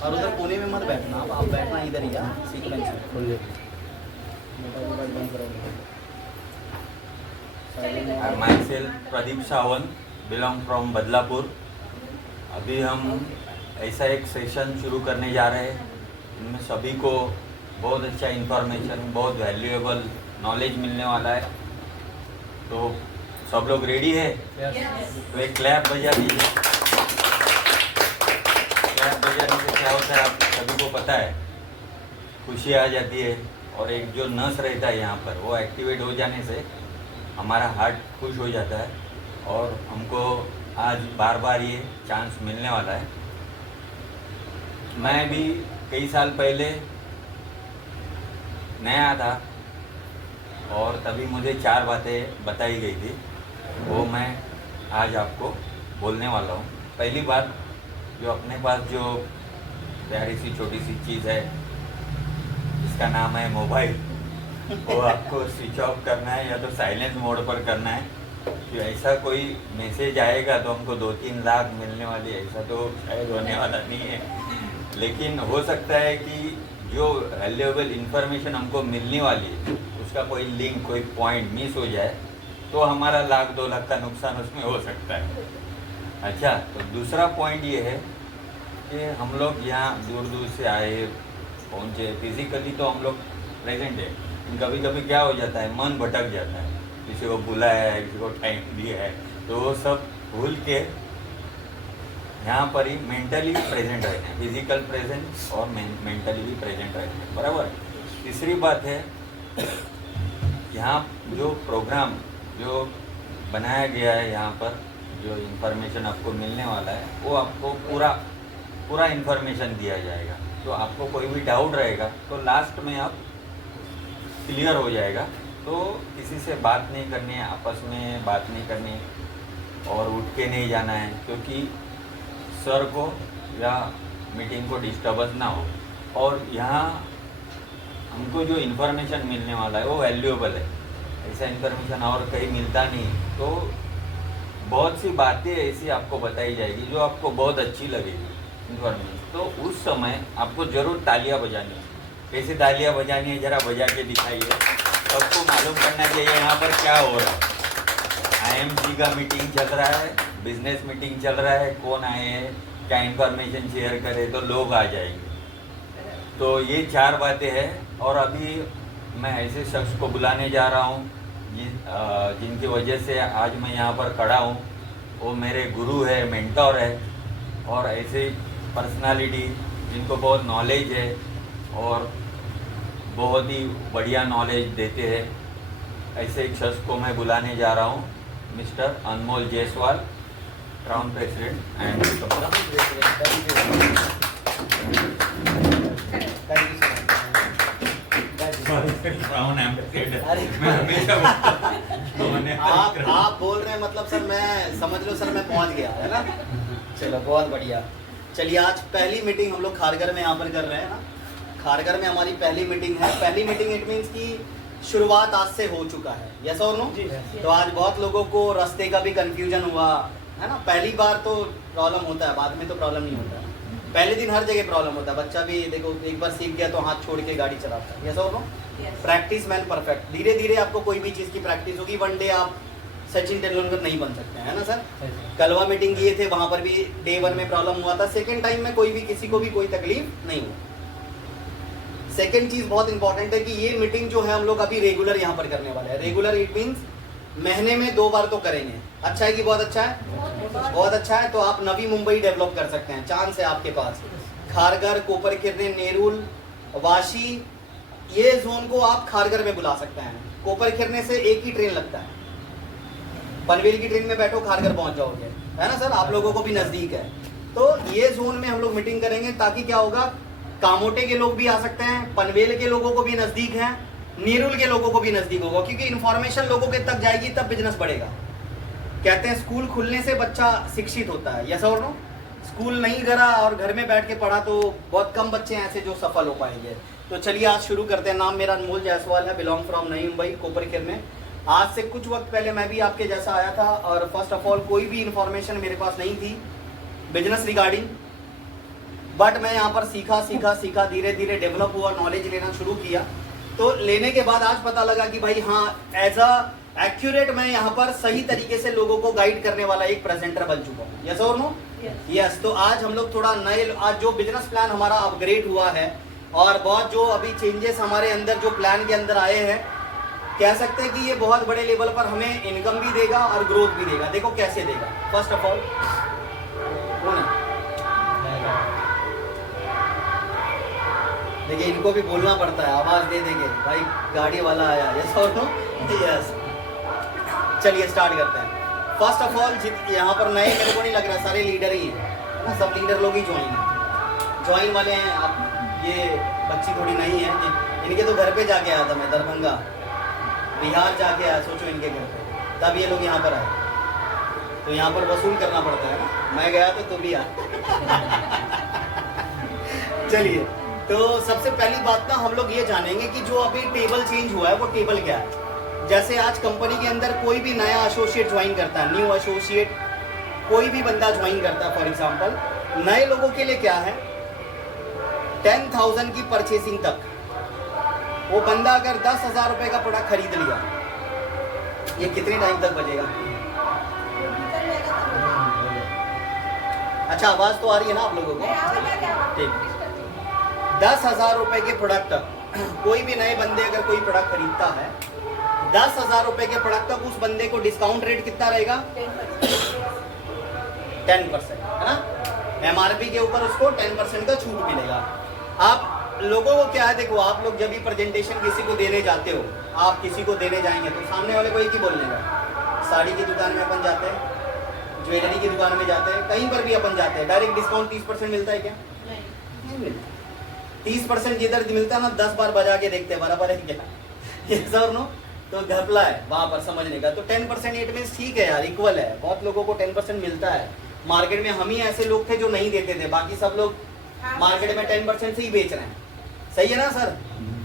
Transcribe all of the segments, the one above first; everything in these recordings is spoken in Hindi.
और उधर कोने में मत बैठना, आप बैठना इधर ही, सीट बेंच में। myself Pradeep Sawant, belong from Badlapur. अभी हम ऐसा एक सेशन शुरू करने जा रहे हैं, इनमें सभी को बहुत अच्छा इन्फॉर्मेशन, बहुत वैल्यूएबल नॉलेज मिलने वाला है। तो सब लोग रेडी है? तो एक क्लैप बजा दीजिए। क्लैप बजाने से क्या होता है आप सभी को पता है, खुशी आ जाती है और एक जो नस रहता है यहाँ पर वो एक्टिवेट हो जाने से हमारा हार्ट खुश हो जाता है और हमको आज बार बार ये चांस मिलने वाला है। मैं भी कई साल पहले नया था और तभी मुझे 4 बातें बताई गई थी, वो मैं आज आपको बोलने वाला हूँ। पहली बात, जो अपने पास जो प्यारी सी छोटी सी चीज़ है जिसका नाम है मोबाइल, वो आपको स्विच ऑफ करना है या तो साइलेंस मोड पर करना है। कि ऐसा कोई मैसेज आएगा तो हमको 2-3 लाख मिलने वाली, ऐसा तो शायद होने वाला नहीं है, लेकिन हो सकता है कि जो वैल्यूएबल इंफॉर्मेशन हमको मिलने वाली है उसका कोई लिंक, कोई पॉइंट मिस हो जाए तो हमारा 1-2 लाख का नुकसान उसमें हो सकता है। अच्छा, तो दूसरा पॉइंट ये है कि हम लोग यहाँ दूर दूर से आए पहुँचे, फिजिकली तो हम लोग प्रेजेंट है, कभी कभी क्या हो जाता है, मन भटक जाता है, किसी को बुलाया है, किसी को टाइम दिया है, तो वो सब भूल के यहाँ पर ही मेंटली प्रेजेंट रहते हैं, फिजिकल प्रेजेंट और मेंटली भी प्रेजेंट रहते हैं, बराबर। तीसरी बात है, यहाँ जो प्रोग्राम जो बनाया गया है, यहाँ पर जो इन्फॉर्मेशन आपको मिलने वाला है वो आपको पूरा इन्फॉर्मेशन दिया जाएगा। तो आपको कोई भी डाउट रहेगा तो लास्ट में आप क्लियर हो जाएगा। तो किसी से बात नहीं करनी है, आपस में बात नहीं करनी और उठ के नहीं जाना है, क्योंकि सर को या मीटिंग को डिस्टर्बेंस ना हो। और यहाँ हमको जो इन्फॉर्मेशन मिलने वाला है वो वैल्यूएबल है, ऐसा इन्फॉर्मेशन और कहीं मिलता नहीं। तो बहुत सी बातें ऐसी आपको बताई जाएगी जो आपको बहुत अच्छी लगेगी इन्फॉर्मेशन, तो उस समय आपको ज़रूर तालियां बजानी है। कैसे तालियां बजानी है ज़रा बजा के दिखाइए, सबको मालूम करना चाहिए यहाँ पर क्या हो रहा है। IMC का मीटिंग चल रहा है, बिजनेस मीटिंग चल रहा है, कौन आए हैं, क्या इन्फॉर्मेशन शेयर करे तो लोग आ जाएंगे। तो ये 4 बातें हैं। और अभी मैं ऐसे शख्स को बुलाने जा रहा हूँ जिनकी वजह से आज मैं यहाँ पर खड़ा हूँ। वो मेरे गुरु है, मेंटोर है और ऐसे पर्सनालिटी जिनको बहुत नॉलेज है और बहुत ही बढ़िया नॉलेज देते हैं, ऐसे एक शख्स को मैं बुलाने जा रहा हूँ, mister Anmol Jaiswal, crown president and crown ambassador. आप बोल रहे हैं मतलब सर, मैं समझ लो सर, मैं पहुंच गया है ना। चलो बहुत बढ़िया। चलिए, आज पहली मीटिंग हम लोग खारगर में यहाँ पर कर रहे हैं ना। खारगर में हमारी पहली मीटिंग है। पहली मीटिंग इट मीन्स की शुरुआत आज से हो चुका है, यस और नो। तो आज बहुत लोगों को रास्ते का भी कंफ्यूजन हुआ है ना। पहली बार तो प्रॉब्लम होता है, बाद में तो प्रॉब्लम नहीं होता है। पहले दिन हर जगह प्रॉब्लम होता है, बच्चा भी देखो एक बार सीख गया तो हाथ छोड़ के गाड़ी चलाता है, यस और नो। Practice man perfect. धीरे धीरे आपको कोई भी चीज़ की प्रैक्टिस होगी, वन डे आप सचिन तेंदुलकर नहीं बन सकते हैं ना सर। कलवा मीटिंग किए थे, वहां पर भी डे 1 में प्रॉब्लम हुआ था, सेकेंड टाइम में कोई भी किसी को भी कोई तकलीफ नहीं हुई। सेकेंड चीज बहुत इंपॉर्टेंट है कि ये मीटिंग जो है हम लोग अभी रेगुलर यहाँ पर करने वाले हैं। रेगुलर इट मीन्स महीने में 2 बार तो करेंगे। अच्छा है कि बहुत अच्छा है? बहुत अच्छा है। तो आप नवी मुंबई डेवलप कर सकते हैं, चांस है आपके पास। खारगर, कोपरखिरने, नेरुल, वाशी, ये जोन को आप खारगर में बुला सकते हैं। कोपरखिरने से एक ही ट्रेन लगता है, पनवेल की ट्रेन में बैठो खारगर पहुंच जाओगे, है ना सर। आप लोगों को भी नजदीक है। तो ये जोन में हम लोग मीटिंग करेंगे ताकि क्या होगा, कामोटे के लोग भी आ सकते हैं, पनवेल के लोगों को भी नजदीक है, नेरुल के लोगों को भी नजदीक होगा, क्योंकि इन्फॉर्मेशन लोगों के तक जाएगी तब बिजनेस बढ़ेगा। कहते हैं स्कूल खुलने से बच्चा शिक्षित होता है, यस और नो। स्कूल नहीं करा और घर में बैठ के पढ़ा तो बहुत कम बच्चे हैं ऐसे जो सफल हो पाएंगे। तो चलिए आज शुरू करते हैं। नाम मेरा अनमोल जायसवाल है, बिलोंग फ्रॉम नई मुंबई, कोपरखिरने। आज से कुछ वक्त पहले मैं भी आपके जैसा आया था और फर्स्ट ऑफ ऑल कोई भी इंफॉर्मेशन मेरे पास नहीं थी बिजनेस रिगार्डिंग। बट मैं यहाँ पर सीखा धीरे धीरे डेवलप हुआ, नॉलेज लेना शुरू किया। तो लेने के बाद आज पता लगा कि भाई हाँ, एज अ एक्यूरेट मैं यहाँ पर सही तरीके से लोगों को गाइड करने वाला एक प्रेजेंटर बन चुका हूँ। यस और नो? यस। तो आज हम लोग थोड़ा नए, आज जो बिजनेस प्लान हमारा अपग्रेड हुआ है और बहुत जो अभी चेंजेस हमारे अंदर जो प्लान के अंदर आए हैं, कह सकते हैं कि ये बहुत बड़े लेवल पर हमें इनकम भी देगा और ग्रोथ भी देगा। देखो कैसे देगा। फर्स्ट ऑफ ऑल कौन है? देखिए इनको भी बोलना पड़ता है, आवाज दे देंगे भाई गाड़ी वाला आया। यस और नो? यस। चलिए स्टार्ट करते हैं। फर्स्ट ऑफ ऑल यहाँ पर नए मेरे को नहीं लग रहा, सारे लीडर ही हैं ना, सब लीडर लोग ही ज्वाइन वाले हैं। आप ये बच्ची थोड़ी नहीं है, इनके तो घर पे जाके आया था मैं, दरभंगा बिहार जाके आया, सोचो इनके घर पे, तब ये लोग यहाँ पर आए। तो यहाँ पर वसूल करना पड़ता है ना, मैं गया तो भी आ। चलिए, तो सबसे पहली बात ना हम लोग ये जानेंगे कि जो अभी टेबल चेंज हुआ है वो टेबल क्या है। जैसे आज कंपनी के अंदर कोई भी नया एसोसिएट ज्वाइन करता है, न्यू एसोसिएट कोई भी बंदा ज्वाइन करता है, फॉर एग्जांपल नए लोगों के लिए क्या है, 10,000 की परचेसिंग तक वो बंदा अगर 10,000 रुपए का प्रोडक्ट खरीद लिया, ये कितने टाइम तक बचेगा? अच्छा आवाज तो आ रही है ना आप लोगों को? ठीक। 10,000 रुपए के प्रोडक्ट तक कोई भी नए बंदे अगर कोई प्रोडक्ट खरीदता है, 10,000 रुपए के प्रोडक्ट तक उस बंदे को डिस्काउंट रेट कितना रहेगा? 10%, है ना? MRP के ऊपर उसको 10% का छूट मिलेगा। आप लोगों को क्या है, देखो आप लोग जब भी प्रेजेंटेशन किसी को देने जाते हो, आप किसी को देने जाएंगे तो सामने वाले को एक ही बोलने का, साड़ी की दुकान में अपन जाते हैं, ज्वेलरी की दुकान में जाते हैं, कहीं पर भी अपन जाते हैं, डायरेक्ट डिस्काउंट 30% मिलता है क्या? नहीं मिलता। 30% जिधर मिलता है ना, 10 बार बजा के देखते हैं बराबर है क्या? ये सर नो, तो घपला है वहां पर समझने का। तो 10% इट मींस ठीक है यार, इक्वल है, बहुत लोगों को 10% मिलता है। मार्केट में हम ही ऐसे लोग थे जो नहीं देते थे, बाकी सब लोग मार्केट में 10% से ही बेच रहे हैं। सही है ना सर?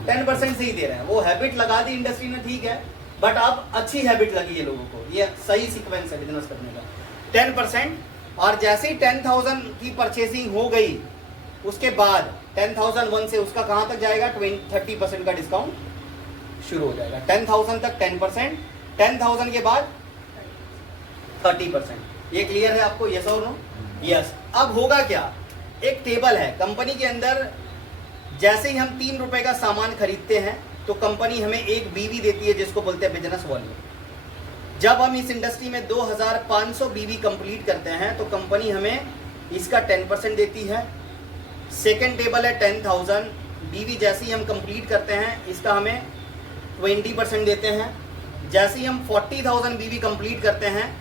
10% से ही दे रहे हैं। वो हैबिट लगा दी इंडस्ट्री ने, ठीक है, बट अब अच्छी हैबिट लगी है लोगों को, ये सही सीक्वेंस है बिजनेस करने का। 10%, और जैसे ही 10,000 की परचेसिंग हो गई उसके बाद 10,001 से उसका कहां तक जाएगा? 30% का डिस्काउंट शुरू हो जाएगा। 10,000 तक 10%, 10,000 के बाद 30%। ये क्लियर है आपको? यस और नो? यस। अब होगा क्या, एक टेबल है कंपनी के अंदर, जैसे ही हम 3 रुपए का सामान खरीदते हैं तो कंपनी हमें एक बीवी देती है जिसको बोलते हैं बिजनेस वॉल्यूम। जब हम इस इंडस्ट्री में 2,500 बीवी कंप्लीट करते हैं तो कंपनी हमें इसका 10% देती है। सेकेंड टेबल है 10,000 बीवी, जैसे ही हम कंप्लीट करते हैं इसका हमें 20% देते हैं। जैसे ही हम 40,000 बीवी कंप्लीट करते हैं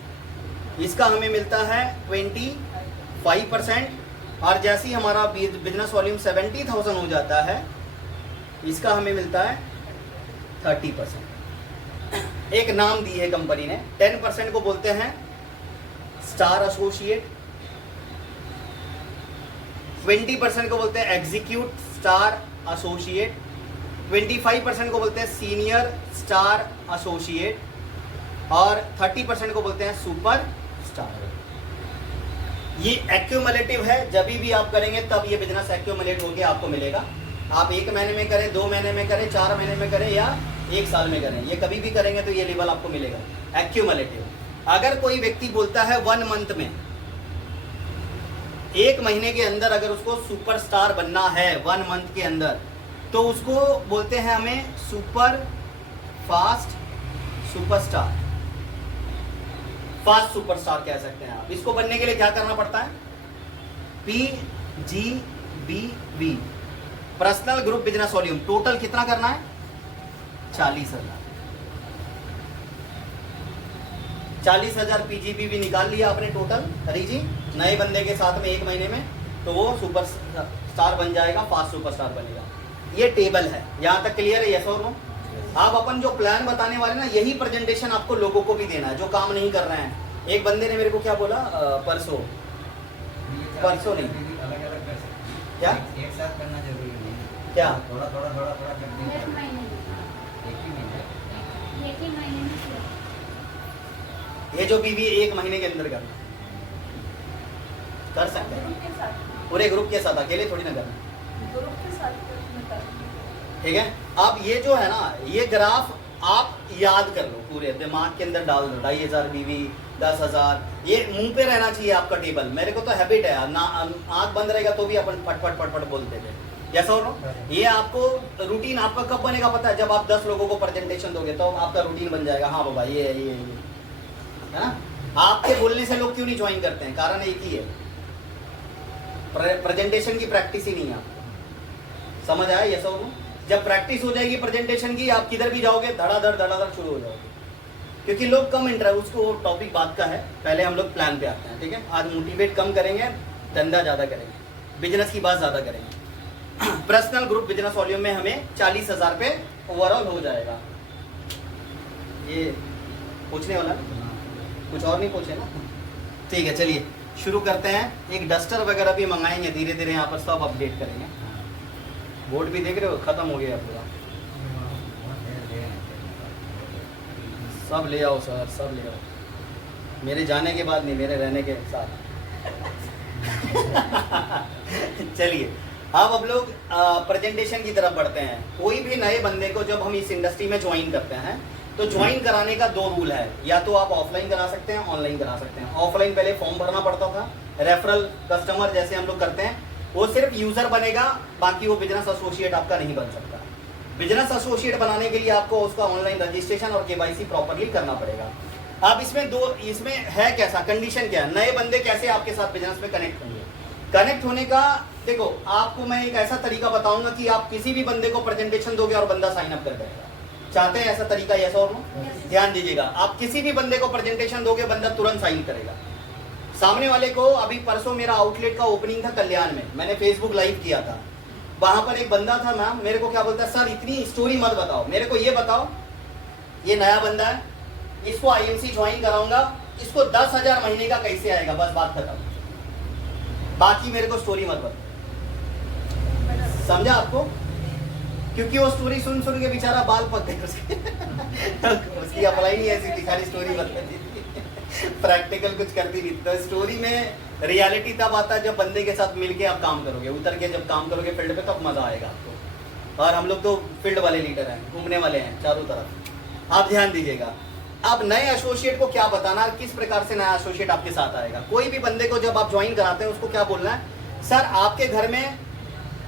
इसका हमें मिलता है 25%, और जैसे ही हमारा बिजनेस वॉल्यूम 70,000 हो जाता है इसका हमें मिलता है 30%। एक नाम दी है कंपनी ने, 10% को बोलते हैं स्टार एसोसिएट, 20% को बोलते हैं एग्जीक्यूट स्टार एसोसिएट, 25% को बोलते हैं सीनियर स्टार एसोसिएट, और 30% को बोलते हैं सुपर स्टार। ये एक्यूमुलेटिव है, जब भी आप करेंगे तब ये बिजनेस एक्यूमुलेट होकर आपको मिलेगा। आप 1 महीने में करें, 2 महीने में करें, 4 महीने में करें या 1 साल में करें, ये कभी भी करेंगे तो ये लेवल आपको मिलेगा एक्यूमुलेटिव। अगर कोई व्यक्ति बोलता है 1 मंथ में, 1 महीने के अंदर अगर उसको सुपरस्टार बनना है 1 मंथ के अंदर, तो उसको बोलते हैं हमें super fast superstar, fast superstar कह सकते हैं आप। इसको बनने के लिए क्या करना पड़ता है? PGBV, personal group business volume. Total कितना करना है? 40,000। 40,000 PGBV निकाल लिया आपने टोटल, हरी जी, नए बंदे के साथ में 1 महीने में, तो वो सुपर स्टार बन जाएगा, फास्ट सुपरस्टार बनेगा। ये टेबल है, यहाँ तक क्लियर है? यस और नो? आप अपन जो प्लान बताने वाले ना, यही प्रेजेंटेशन आपको लोगों को भी देना है जो काम नहीं कर रहे हैं। एक बंदे ने मेरे को क्या बोला, परसों नहीं, क्या एक साथ करना जरूरी नहीं, क्या थोड़ा थोड़ा कर देंगे। ये जो बीवी 1 महीने के अंदर करना कर सकते हैं। पूरे ग्रुप के साथ, अकेले थोड़ी ना करना, ग्रुप के साथ करना था। ठीक है। अब ये जो है ना, ये ग्राफ आप याद कर लो, पूरे दिमाग के अंदर डाल दो, 2500 बीवी, 10,000, ये मुंह पे रहना चाहिए आपका टेबल। मेरे को तो हैबिट है ना, आंख बंद रहेगा तो भी अपन फटफट फटफट बोलते थे, जैसा हो ना। ये आपको रूटीन आपका कब बनेगा पता है? जब आप 10 लोगों को प्रेजेंटेशन दोगे तो आपका रूटीन बन जाएगा। हाँ बाबा ये है ना। आपके बोलने से लोग क्यों नहीं ज्वाइन करते हैं? कारण एक ही है, प्रेजेंटेशन की प्रैक्टिस ही नहीं है आपको। समझ आया? ये सब जब प्रैक्टिस हो जाएगी प्रेजेंटेशन की, आप किधर भी जाओगे धड़ाधड़ शुरू हो जाओगे। क्योंकि लोग कम इंटरेस्ट, उसको टॉपिक बात का है, पहले हम लोग प्लान पे आते हैं, ठीक है। आज मोटिवेट कम करेंगे, धंधा ज़्यादा करेंगे, बिजनेस की बात ज़्यादा करेंगे। पर्सनल ग्रुप बिजनेस वॉल्यूम में हमें 40,000 पे ओवरऑल हो जाएगा। ये पूछने वाला कुछ और नहीं पूछे ना? ठीक है, चलिए शुरू करते हैं। एक डस्टर वगैरह भी मंगाएंगे, धीरे धीरे यहाँ पर सब अपडेट करेंगे। बोर्ड भी देख रहे हो, खत्म हो गया पूरा। सब ले आओ सर, सब ले आओ, मेरे जाने के बाद नहीं, मेरे रहने के साथ। चलिए अब लोग प्रेजेंटेशन की तरफ बढ़ते हैं। कोई भी नए बंदे को जब हम इस इंडस्ट्री में ज्वाइन करते हैं तो ज्वाइन कराने का 2 रूल है, या तो आप ऑफलाइन करा सकते हैं, ऑनलाइन करा सकते हैं। ऑफलाइन पहले फॉर्म भरना पड़ता था, रेफरल कस्टमर जैसे हम लोग करते हैं, वो सिर्फ यूजर बनेगा, बाकी वो बिजनेस एसोसिएट आपका नहीं बन सकता। बिजनेस एसोसिएट बनाने के लिए आपको उसका ऑनलाइन रजिस्ट्रेशन और केवाईसी प्रॉपर्ली करना पड़ेगा। अब इसमें है कैसा कंडीशन, क्या है, नए बंदे कैसे आपके साथ बिजनेस में कनेक्ट होंगे। कनेक्ट होने का देखो, आपको मैं एक ऐसा तरीका बताऊंगा कि आप किसी भी बंदे को प्रेजेंटेशन दोगे और बंदा साइन अप कर देगा। चाहते हैं ऐसा तरीका? यस और नो? ध्यान दीजिएगा, आप किसी भी बंदे को प्रेजेंटेशन दोगे, बंदा तुरंत साइन करेगा। सामने वाले को, अभी परसों मेरा आउटलेट का ओपनिंग था कल्याण में, मैंने फेसबुक लाइव किया था। वहां पर एक बंदा था, मैम मेरे को क्या बोलता है, सर इतनी स्टोरी मत बताओ, मेरे को ये बताओ, ये नया बंदा है, इसको आईएमसी ज्वाइन कराऊंगा, इसको 10,000 महीने का कैसे आएगा, बस बात खत्म, बाकी मेरे को स्टोरी मत बताओ। समझा आपको? क्योंकि वो स्टोरी सुन के बेचारा बाल पक गए उसकी अप्लाई नहीं ऐसी थी, खाली स्टोरी बताती थी, प्रैक्टिकल कुछ करती नहीं। तो स्टोरी में रियलिटी तब आता है जब बंदे के साथ मिलके आप काम करोगे, उतर के जब काम करोगे फील्ड पे, तब मजा आएगा आपको। और हम लोग तो फील्ड वाले लीडर हैं, घूमने वाले हैं चारों तरफ। आप ध्यान दीजिएगा, अब नए एसोसिएट को क्या बताना, किस प्रकार से नया एसोसिएट आपके साथ आएगा। कोई भी बंदे को जब आप ज्वाइन कराते हैं उसको क्या बोलना है, सर आपके घर में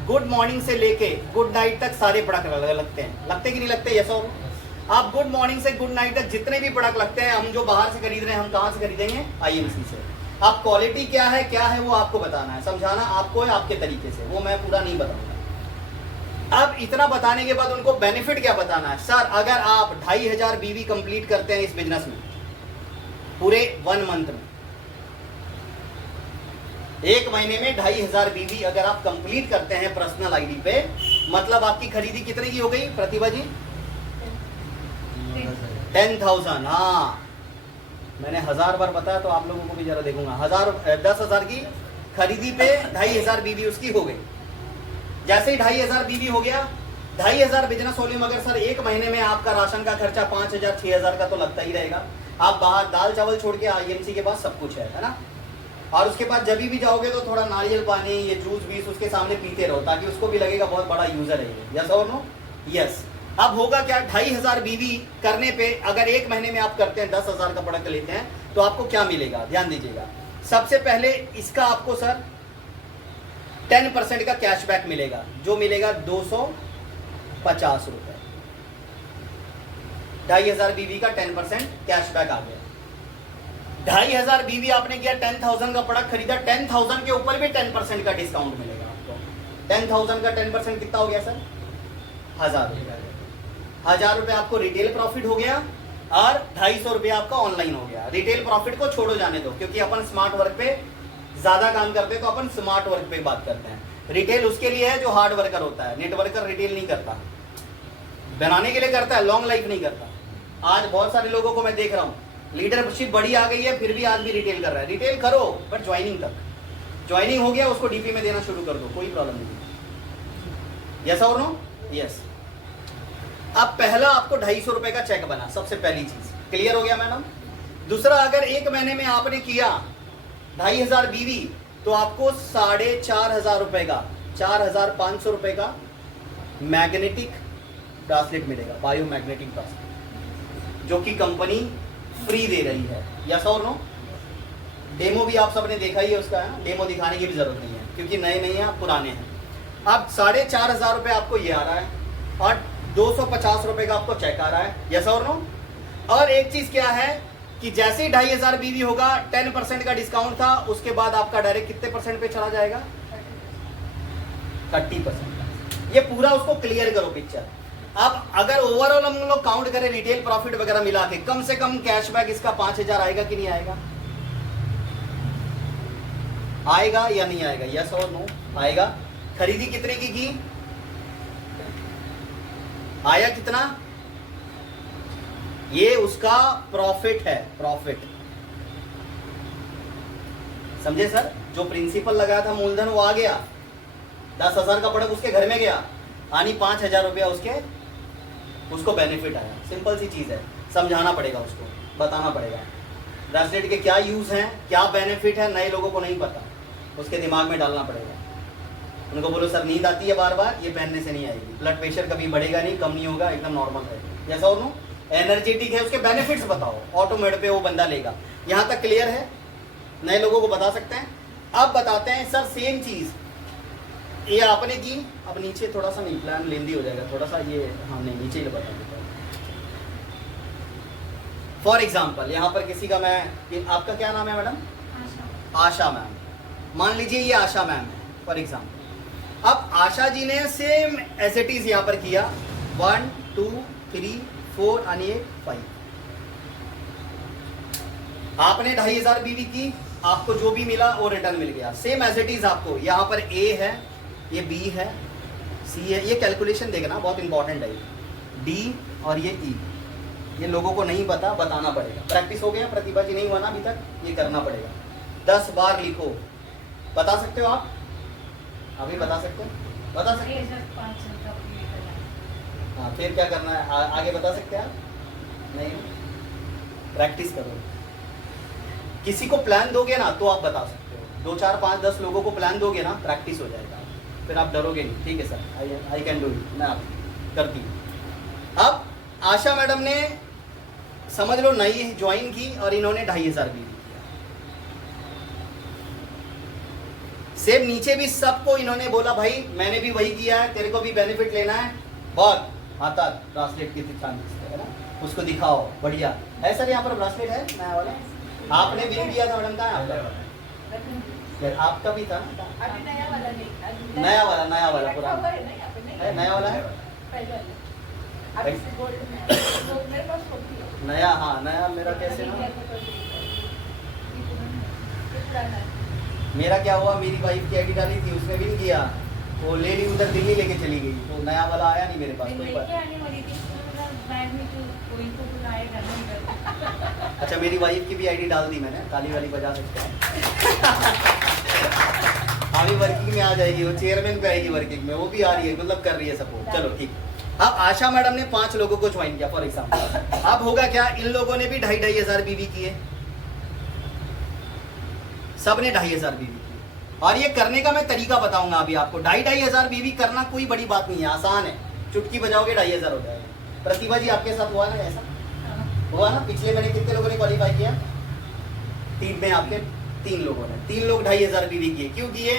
गुड मॉर्निंग से लेके गुड नाइट तक सारे प्रोडक्ट लगते हैं, लगते कि नहीं लगते? यस और? आप गुड मॉर्निंग से गुड नाइट तक जितने भी प्रोडक्ट लगते हैं, हम जो बाहर से खरीद रहे हैं, हम कहाँ से खरीदेंगे? आईएमसी से। अब क्वालिटी क्या है वो आपको बताना है, समझाना आपको है आपके तरीके से, वो मैं पूरा नहीं बताऊंगा। अब इतना बताने के बाद उनको बेनिफिट क्या बताना है, सर अगर आप 2,500 बीवी कंप्लीट करते हैं इस बिजनेस में पूरे 1 मंथ में, 1 महीने में 2,500 बीवी अगर आप कंप्लीट करते हैं पर्सनल आईडी पे, मतलब आपकी खरीदी कितने की हो गई प्रतिभा जी? 10,000। हाँ मैंने 1000 बार बताया तो आप लोगों को भी जरा देखूंगा। 10,000 की खरीदी पे 2,500 बीवी उसकी हो गई। जैसे ही 2,500 बीवी हो गया, 2,500 बिजनेस वॉल्यूम, अगर सर 1 महीने में आपका राशन का खर्चा 5,000 6,000 का तो लगता ही रहेगा। आप बाहर दाल चावल छोड़ के आईएमसी के पास सब कुछ है ना। और उसके बाद जब भी जाओगे तो थोड़ा नारियल पानी, ये जूस बीस उसके सामने पीते रहो, ताकि उसको भी लगेगा बहुत बड़ा यूजर है ये। यस और नो? यस। अब होगा क्या, 2,500 बीवी करने पे अगर 1 महीने में आप करते हैं, 10,000 का प्रोडक्ट लेते हैं, तो आपको क्या मिलेगा? ध्यान दीजिएगा, सबसे पहले इसका आपको सर 10% का कैशबैक मिलेगा, जो मिलेगा 250 रुपए। 2,500 बीवी का 10% कैशबैक आ गया। 2,500 बीवी आपने किया, 10,000 का प्रोडक्ट खरीदा, 10,000 के ऊपर भी 10% का डिस्काउंट मिलेगा आपको। 10,000 का 10% कितना हो गया सर? 1,000 रुपये। 1,000 रुपये आपको रिटेल प्रॉफिट हो गया और 250 रुपये आपका ऑनलाइन हो गया। रिटेल प्रॉफिट को छोड़ो जाने दो, क्योंकि अपन स्मार्ट वर्क पे ज्यादा काम करते हैं, तो अपन स्मार्ट वर्क पे बात करते हैं। रिटेल उसके लिए है जो हार्ड वर्कर होता है, नेटवर्कर रिटेल नहीं करता, बनाने के लिए करता है, लॉन्ग लाइफ नहीं करता। आज बहुत सारे लोगों को मैं देख रहा हूँ, लीडरशिप बड़ी आ गई है, फिर भी आज भी रिटेल कर रहा है। रिटेल करो बट ज्वाइनिंग तक, ज्वाइनिंग हो गया उसको डीपी में देना शुरू कर दो, कोई प्रॉब्लम नहीं। यस और नो? यस। अब पहला आपको 250 रुपए का चेक बना, सबसे पहली चीज क्लियर हो गया मैडम। दूसरा, अगर 1 महीने में आपने किया 2,500 बीवी, तो आपको 4,500 रुपए का 4,500 रुपए का मैग्नेटिक ब्रासलेट मिलेगा, बायोमैग्नेटिक ब्रासलेट, जो कि कंपनी फ्री दे रही है। यस और नो? डेमो भी आप सबने देखा ही है उसका, है ना? डेमो दिखाने की भी जरूरत नहीं है क्योंकि नए नहीं है, पुराने हैं। अब 4,500 रुपये आपको ये आ रहा है और 250 रुपये का आपको चेक आ रहा है। यस और नो? और एक चीज क्या है कि जैसे ही 2,500 बीवी होगा 10% का डिस्काउंट था, उसके बाद आपका डायरेक्ट कितने परसेंट पे चला जाएगा? 30%। ये पूरा उसको क्लियर करो पिक्चर। अब अगर ओवरऑल हम लोग काउंट करें रिटेल प्रॉफिट वगैरह मिला के, कम से कम कैशबैक इसका 5,000 आएगा कि नहीं आएगा? आएगा या नहीं आएगा? यस और नो? आएगा। खरीदी कितने की? आया कितना? ये उसका प्रॉफिट है, प्रॉफिट। समझे सर? जो प्रिंसिपल लगाया था मूलधन वो आ गया, 10,000 का प्रोडक्ट उसके घर में गया, यानी 5,000 रुपया उसको बेनिफिट आया। सिंपल सी चीज है, समझाना पड़ेगा उसको, बताना पड़ेगा ब्रेसलेट के क्या यूज हैं, क्या बेनिफिट है, नए लोगों को नहीं पता, उसके दिमाग में डालना पड़ेगा। उनको बोलो सर नींद आती है बार बार, ये पहनने से नहीं आएगी, ब्लड प्रेशर कभी बढ़ेगा नहीं, कम नहीं होगा, एकदम नॉर्मल रहेगा। जैसा और नो? एनर्जेटिक है, उसके बेनिफिट्स बताओ, ऑटोमेट पे वो बंदा लेगा। यहाँ तक क्लियर है? नए लोगों को बता सकते हैं। अब बताते हैं सर सेम चीज ये आपने की, अब नीचे थोड़ा सा नहीं, प्लान लेंदी हो जाएगा थोड़ा सा, ये हाँ नहीं नीचे ही बता देता हूँ। फॉर एग्जाम्पल यहाँ पर किसी का आपका क्या नाम है मैडम? आशा मैम। मान लीजिए ये आशा मैम है फॉर एग्जाम्पल। अब आशा जी ने सेम एज इट इज यहाँ पर किया 1 2 3 4 आणि 5। आपने 2,500 बीवी की, आपको जो भी मिला वो रिटर्न मिल गया, सेम एज इट इज। आपको यहाँ पर ए है, ये बी है, सी है, ये कैलकुलेशन देखना बहुत इंपॉर्टेंट है, डी और ये ई। ये लोगों को नहीं पता, बताना पड़ेगा। प्रैक्टिस हो गया? प्रतिभा जी नहीं हुआ ना अभी तक? ये करना पड़ेगा। 10 बार लिखो। बता सकते हो आप? अभी बता सकते हो? बता सकते हो? हाँ, फिर क्या करना है आगे बता सकते हैं आप? नहीं, प्रैक्टिस करो। किसी को प्लान दोगे ना तो आप बता सकते हो। 2 4 5 10 लोगों को प्लान दोगे ना, प्रैक्टिस हो जाएगा, फिर आप डरोगे नहीं। ठीक है sir, I can do it, मैं आप करती हूँ। अब आशा मैडम ने समझ लो नई ज्वाइन की और इन्होंने 2,500 भी किया। सेम नीचे भी सबको इन्होंने बोला भाई मैंने भी वही किया है, तेरे को भी बेनिफिट लेना है, बहुत आता ब्रासलेट की चांसेस है ना, उसको दिखाओ, बढ़िया है सर। यहाँ पर ब्रासलेट है नया वाला, आपने भी किया था मैडम? कहाँ है आपका भी था? अभी नया वाला नहीं, नया वाला पुराना है, नया वाला है अभी से गोल्ड में है, वो मेरे पास होती है नया। हाँ नया मेरा कैसे ना, मेरा क्या हुआ, मेरी वाइफ की आईडी डाली थी, उसने भी नहीं किया, वो लेडी उधर दिल्ली लेके चली गई, तो नया वाला आया नहीं मेरे पास। कोई अच्छा, मेरी वाइफ की भी आईडी डाल दी मैंने, ताली वाली बजा सकते हैं। अभी वर्किंग में आ जाएगी, वो चेयरमैन पे आएगी वर्किंग में, वो भी आ रही है, मतलब कर रही है सपोर्ट। चलो ठीक। अब आशा मैडम ने 5 लोगों को ज्वाइन किया फॉर एग्जाम्पल। अब होगा क्या, इन लोगों ने भी 2,500 बीवी किए, सब ने 2,500 बीवी की। और ये करने का मैं तरीका बताऊंगा अभी आपको। 2,500 बीवी करना कोई बड़ी बात नहीं है, आसान है, चुटकी बजाओगे 2,500 हो जाएगा। प्रतिभा जी आपके साथ हुआ ना ऐसा? हुआ ना? पिछले महीने कितने लोगों ने क्वालिफाई किया? 3 में आपके 3 लोगों ने, 3 लोग 2,500 बीवी किए। क्यों किए?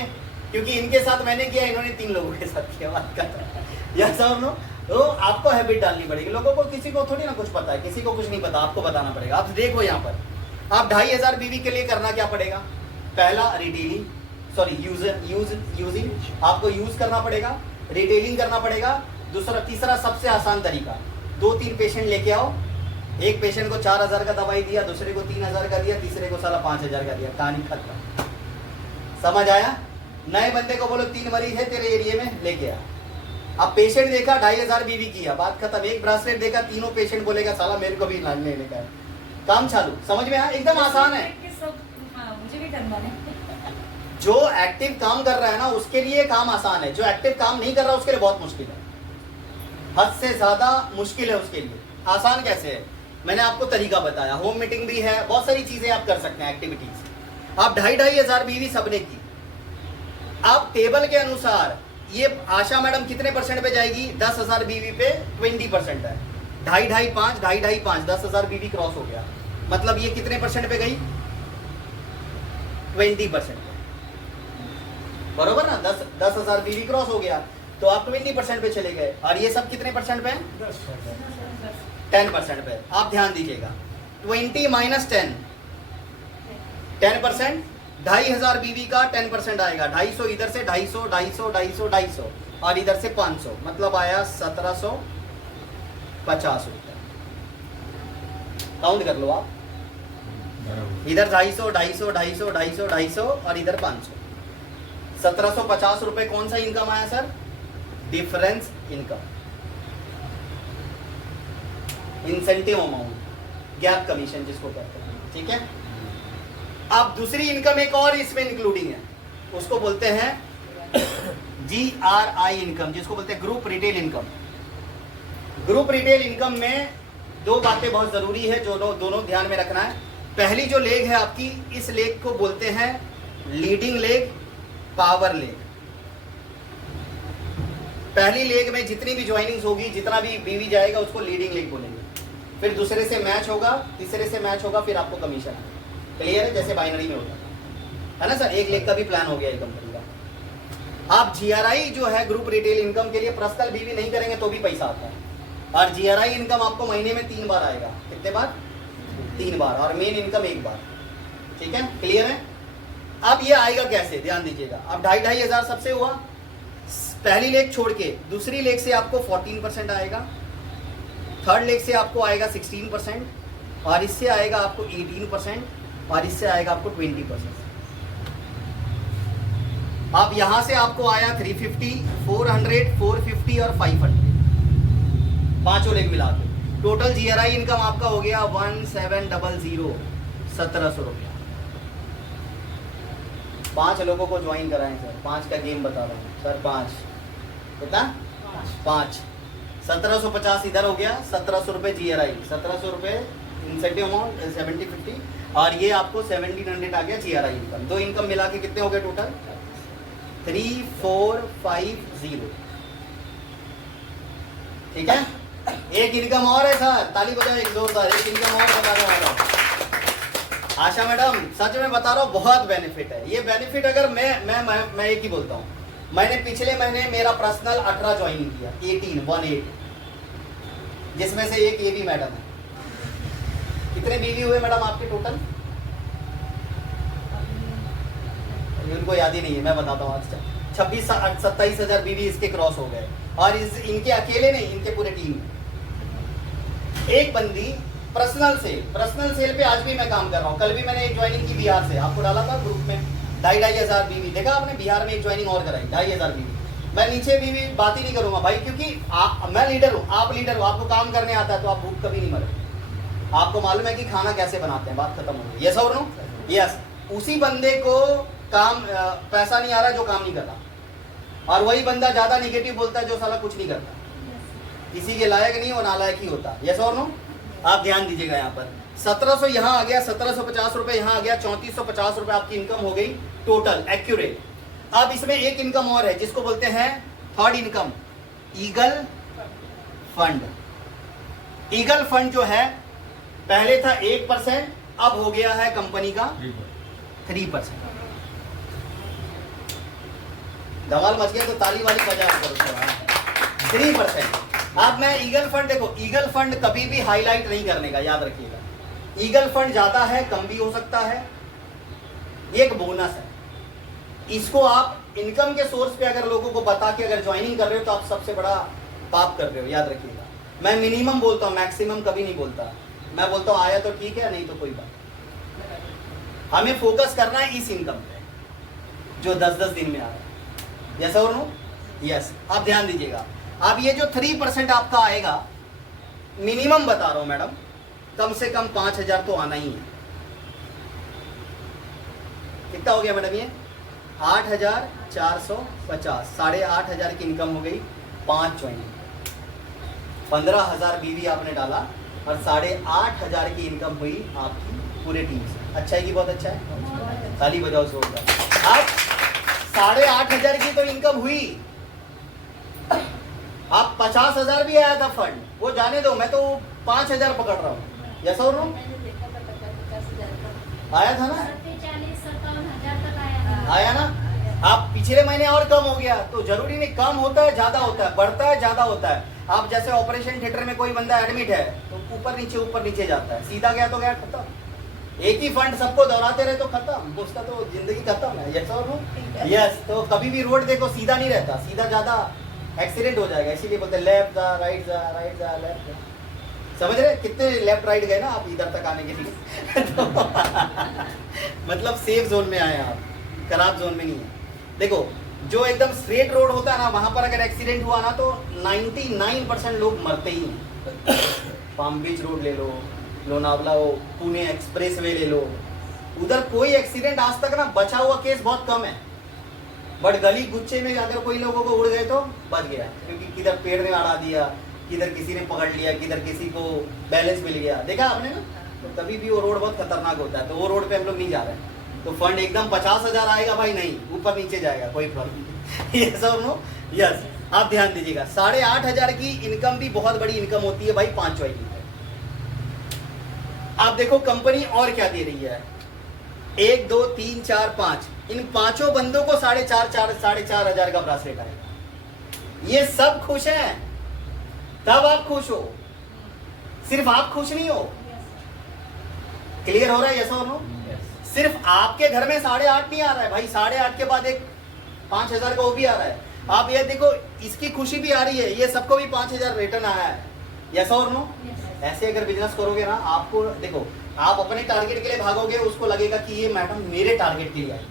क्योंकि इनके साथ मैंने किया, इन्होंने 3 लोगों के साथ किया। बात कर या सब नो, तो आपको हैबिट डालनी पड़ेगी। लोगों को, किसी को थोड़ी ना कुछ पता है, किसी को कुछ नहीं पता, आपको बताना पड़ेगा। आप देखो यहाँ पर, आप 2,500 बीवी के लिए करना क्या पड़ेगा? पहला रिटेलिंग, सॉरी यूजिंग, आपको यूज करना पड़ेगा, रिटेलिंग करना पड़ेगा। दूसरा, तीसरा सबसे आसान तरीका, 2-3 पेशेंट लेके आओ, एक पेशेंट को 4,000 का दवाई दिया, दूसरे को 3,000 का दिया, तीसरे को साला 5,000 का दिया, कहानी खत्म। समझ आया? नए बंदे को बोलो 3 मरीज है तेरे एरिया में, लेके आ। अब पेशेंट देखा 2,500 बीवी किया, बात खत्म। एक ब्रासलेट देखा, तीनों पेशेंट बोलेगा साला मेरे को भी लेने का है, काम चालू। समझ में आया? एकदम आसान है। मुझे भी करना है। जो एक्टिव काम कर रहा है ना उसके लिए काम आसान है, जो एक्टिव काम नहीं कर रहा उसके लिए बहुत मुश्किल है, हद से ज्यादा मुश्किल है उसके लिए। आसान कैसे है, मैंने आपको तरीका बताया। होम मीटिंग भी है, बहुत सारी चीजें आप कर सकते हैं, एक्टिविटीज। आप 2,500 बीवी सबने की, अब टेबल के अनुसार ये आशा मैडम कितने परसेंट पे जाएगी? 10,000 बीवी पे 20% है, 2.5 5 2.5 5 10,000 बीवी क्रॉस हो गया, मतलब ये कितने परसेंट पे गई? 20% पे, बरोबर ना? 10,000 बीवी क्रॉस हो गया तो आप 20% पे चले गए, और ये सब कितने परसेंट पे? 10% पे। आप ध्यान दीजिएगा, 20 माइनस 10, 10%, 2,500 बीवी का 10% आएगा, 250 इधर से, 250 250 250 250 और इधर से 500, मतलब आया 1750 रुपये। काउंट कर लो आप, इधर 250 250 250 250 250 और इधर 500, 1750 रुपये। कौन सा इनकम आया sir? Difference income, incentive amount, gap commission जिसको कहते हैं, ठीक है। अब दूसरी इनकम एक और इसमें इंक्लूडिंग है, उसको बोलते हैं GRI इनकम, जिसको बोलते हैं group retail income. Group retail income में दो बातें बहुत जरूरी है जो दोनों ध्यान में रखना है। पहली जो लेग है आपकी, इस लेग को बोलते हैं लीडिंग लेग, पावर लेग। पहली लेग में जितनी भी ज्वाइनिंग्स होगी, जितना भी बीवी जाएगा, उसको लीडिंग लेग बोलेंगे। फिर दूसरे से मैच होगा, तीसरे से मैच होगा, फिर आपको कमीशन आएगा। क्लियर है? जैसे बाइनरी में होता है ना सर, एक लेग का भी प्लान हो गया है कंपनी का। आप GRI जो है ग्रुप रिटेल इनकम के लिए पर्सनल बीवी नहीं करेंगे तो भी पैसा आता है, और GRI इनकम आपको महीने में 3 बार आएगा। कितने बार? 3 बार, और मेन इनकम 1 बार। ठीक है, क्लियर है? अब ये आएगा कैसे, ध्यान दीजिएगा। अब 2,500 हजार सबसे हुआ, पहली लेग छोड़ के दूसरी लेग से आपको 14% आएगा, थर्ड लेग से आपको आएगा 16%, और इससे आएगा आपको 18%, और इससे आएगा आपको 20%। अब यहां से आपको आया 350, 400, 450 और 500, पांचों लेग मिला के टोटल GRI इनकम आपका हो गया 1700, 1700 रुपया। 5 लोगों को ज्वाइन कराएं सर, 5 का गेम बता रहा हूँ सर, 5 कितना? 5, 1750 इधर हो गया, 1700 रुपये GRI, 1700 रुपये इंसेंटिव अमाउंट 70-50, और ये आपको 1700 आ गया GRI इनकम। दो इनकम मिला के कितने हो गए टोटल? 3450। ठीक है, एक इनकम और है सर, ताली बजाओ एक जोरदार, एक इनकम और बता रहा हूँ आशा मैडम, सच में बता रहा हूँ, बहुत बेनिफिट है ये। बेनिफिट अगर मैं एक ही बोलता हूँ, मैंने पिछले महीने मेरा पर्सनल 18 ज्वाइनिंग किया, 18 जिसमें से एक ये भी मैडम है। कितने बीवी हुए मैडम आपके टोटल? उनको याद ही नहीं है, मैं बताता हूँ। 26-27 हजार बीवी इसके क्रॉस हो गए, और इनके अकेले नहीं, इनके पूरे टीम में। एक बंदी पर्सनल सेल पे आज भी मैं काम कर रहा हूँ। कल भी मैंने एक ज्वाइनिंग की बिहार से, आपको डाला था ग्रुप में, 2,500 हजार बीवी। देखा आपने, बिहार में एक ज्वाइनिंग और कराई, 2,500 बीवी। मैं नीचे बीवी बात ही नहीं करूंगा भाई, क्योंकि मैं लीडर हूँ, आप लीडर हो, आपको काम करने आता है तो आप भूख कभी नहीं मरे। आपको मालूम है कि खाना कैसे बनाते हैं, बात खत्म हो गई। यस और नो? यस। उसी बंदे को काम पैसा नहीं आ रहा है जो काम नहीं कर रहा, और वही बंदा ज्यादा निगेटिव बोलता है जो साला कुछ नहीं करता, किसी के लायक नहीं, वो नालायक ही होता। यस और नो? आप ध्यान दीजिएगा, यहाँ पर 1700 यहाँ आ गया, 1750 रुपए यहाँ आ गया, 3450 रुपए आपकी इनकम हो गई टोटल एक्यूरेट। अब इसमें एक इनकम और है जिसको बोलते हैं third income, eagle fund. Eagle fund जो है पहले था 1%, अब हो गया है कंपनी का 3%। धमाल मच गया तो ताली वाली बजा करो। 3%। अब मैं ईगल फंड, देखो ईगल फंड कभी भी हाईलाइट नहीं करने का, याद रखिएगा। ईगल फंड ज्यादा है, कम भी हो सकता है, एक बोनस है। इसको आप इनकम के सोर्स पे अगर लोगों को बता के अगर ज्वाइनिंग कर रहे हो तो आप सबसे बड़ा पाप कर रहे हो, याद रखिएगा। मैं मिनिमम बोलता हूँ, मैक्सिमम कभी नहीं बोलता। मैं बोलता हूँ आया तो ठीक है, नहीं तो कोई बात। हमें फोकस करना है इस इनकम पे जो 10-10 दिन में आ रहा है। यस और नो? यस। आप ध्यान दीजिएगा, अब ये जो 3% आपका आएगा, मिनिमम बता रहा हूं मैडम, कम से कम 5,000 तो आना ही है। कितना हो गया मैडम ये? 8,450, 8,500 की इनकम हो गई। 5 ज्वाइनिंग, 15,000 बीवी आपने डाला, और 8,500 की इनकम हुई आपकी पूरे टीम से। अच्छा है कि बहुत अच्छा है? ताली बजाओ जोरदार। अब 8,500 की तो इनकम हुई। आप 50,000 भी आया था फंड, वो जाने दो, मैं तो 5,000 पकड़ रहा हूँ। यस और नो? मैंने देखा था 50,000 का आया था ना? 40-57,000 तक आया। आया ना? आप पिछले महीने और कम हो गया, तो जरूरी नहीं कम होता है ज्यादा होता है, बढ़ता है ज्यादा होता है। आप जैसे ऑपरेशन थिएटर में कोई बंदा एडमिट है तो ऊपर नीचे जाता है, सीधा गया तो गया खत्म। एक ही फंड सबको दोहराते रहे तो खत्म, उसका तो जिंदगी खत्म है। यस और नो? यस। तो कभी भी रोड देखो सीधा नहीं रहता, सीधा ज्यादा एक्सीडेंट हो जाएगा, इसीलिए बोलते लेफ्ट जा राइट जा राइट जा लेफ्ट जा। समझ रहे कितने लेफ्ट राइट गए ना आप इधर तक आने के लिए तो मतलब सेफ जोन में आए आप, खराब जोन में नहीं है। देखो जो एकदम स्ट्रेट रोड होता है ना, वहां पर अगर एक्सीडेंट हुआ ना तो 99% लोग मरते ही हैं। पाम बीच रोड ले लो, लोनावला हो, पुणे एक्सप्रेस वे ले लो, उधर कोई एक्सीडेंट आज तक ना बचा हुआ केस बहुत कम है। बट गली गुच्छे में अगर कोई लोगों को उड़ गए तो बच गया, क्योंकि किधर पेड़ ने अड़ा दिया, किधर किसी ने पकड़ लिया, किधर किसी को बैलेंस मिल गया। देखा आपने ना? तो कभी भी वो रोड बहुत खतरनाक होता है, तो वो रोड पे हम लोग नहीं जा रहे हैं। तो फंड एकदम 50,000 आएगा भाई नहीं, ऊपर नीचे जाएगा, कोई प्रॉब्लम नहीं। यस और नो? यस। आप ध्यान दीजिएगा, 8,500 की इनकम भी बहुत बड़ी इनकम होती है भाई 5 ज्वाइनिंग पे। आप देखो कंपनी और क्या दे रही है, 1 2 3 4 5, इन पांचों बंदों को 4,500 का ब्रासलेट आएगा। ये सब खुश हैं, तब आप खुश हो, सिर्फ आप खुश नहीं हो। क्लियर हो रहा है? यस और नो? सिर्फ आपके घर में 8,500 नहीं आ रहा है भाई, 8,500 के बाद एक 5,000 का वो भी आ रहा है। आप ये देखो, इसकी खुशी भी आ रही है, ये सबको भी 5,000 रिटर्न आया है। यस और नो? ऐसे अगर बिजनेस करोगे ना, आपको देखो आप अपने टारगेट के लिए भागोगे, उसको लगेगा कि ये मैडम मेरे टारगेट के लिए आई है,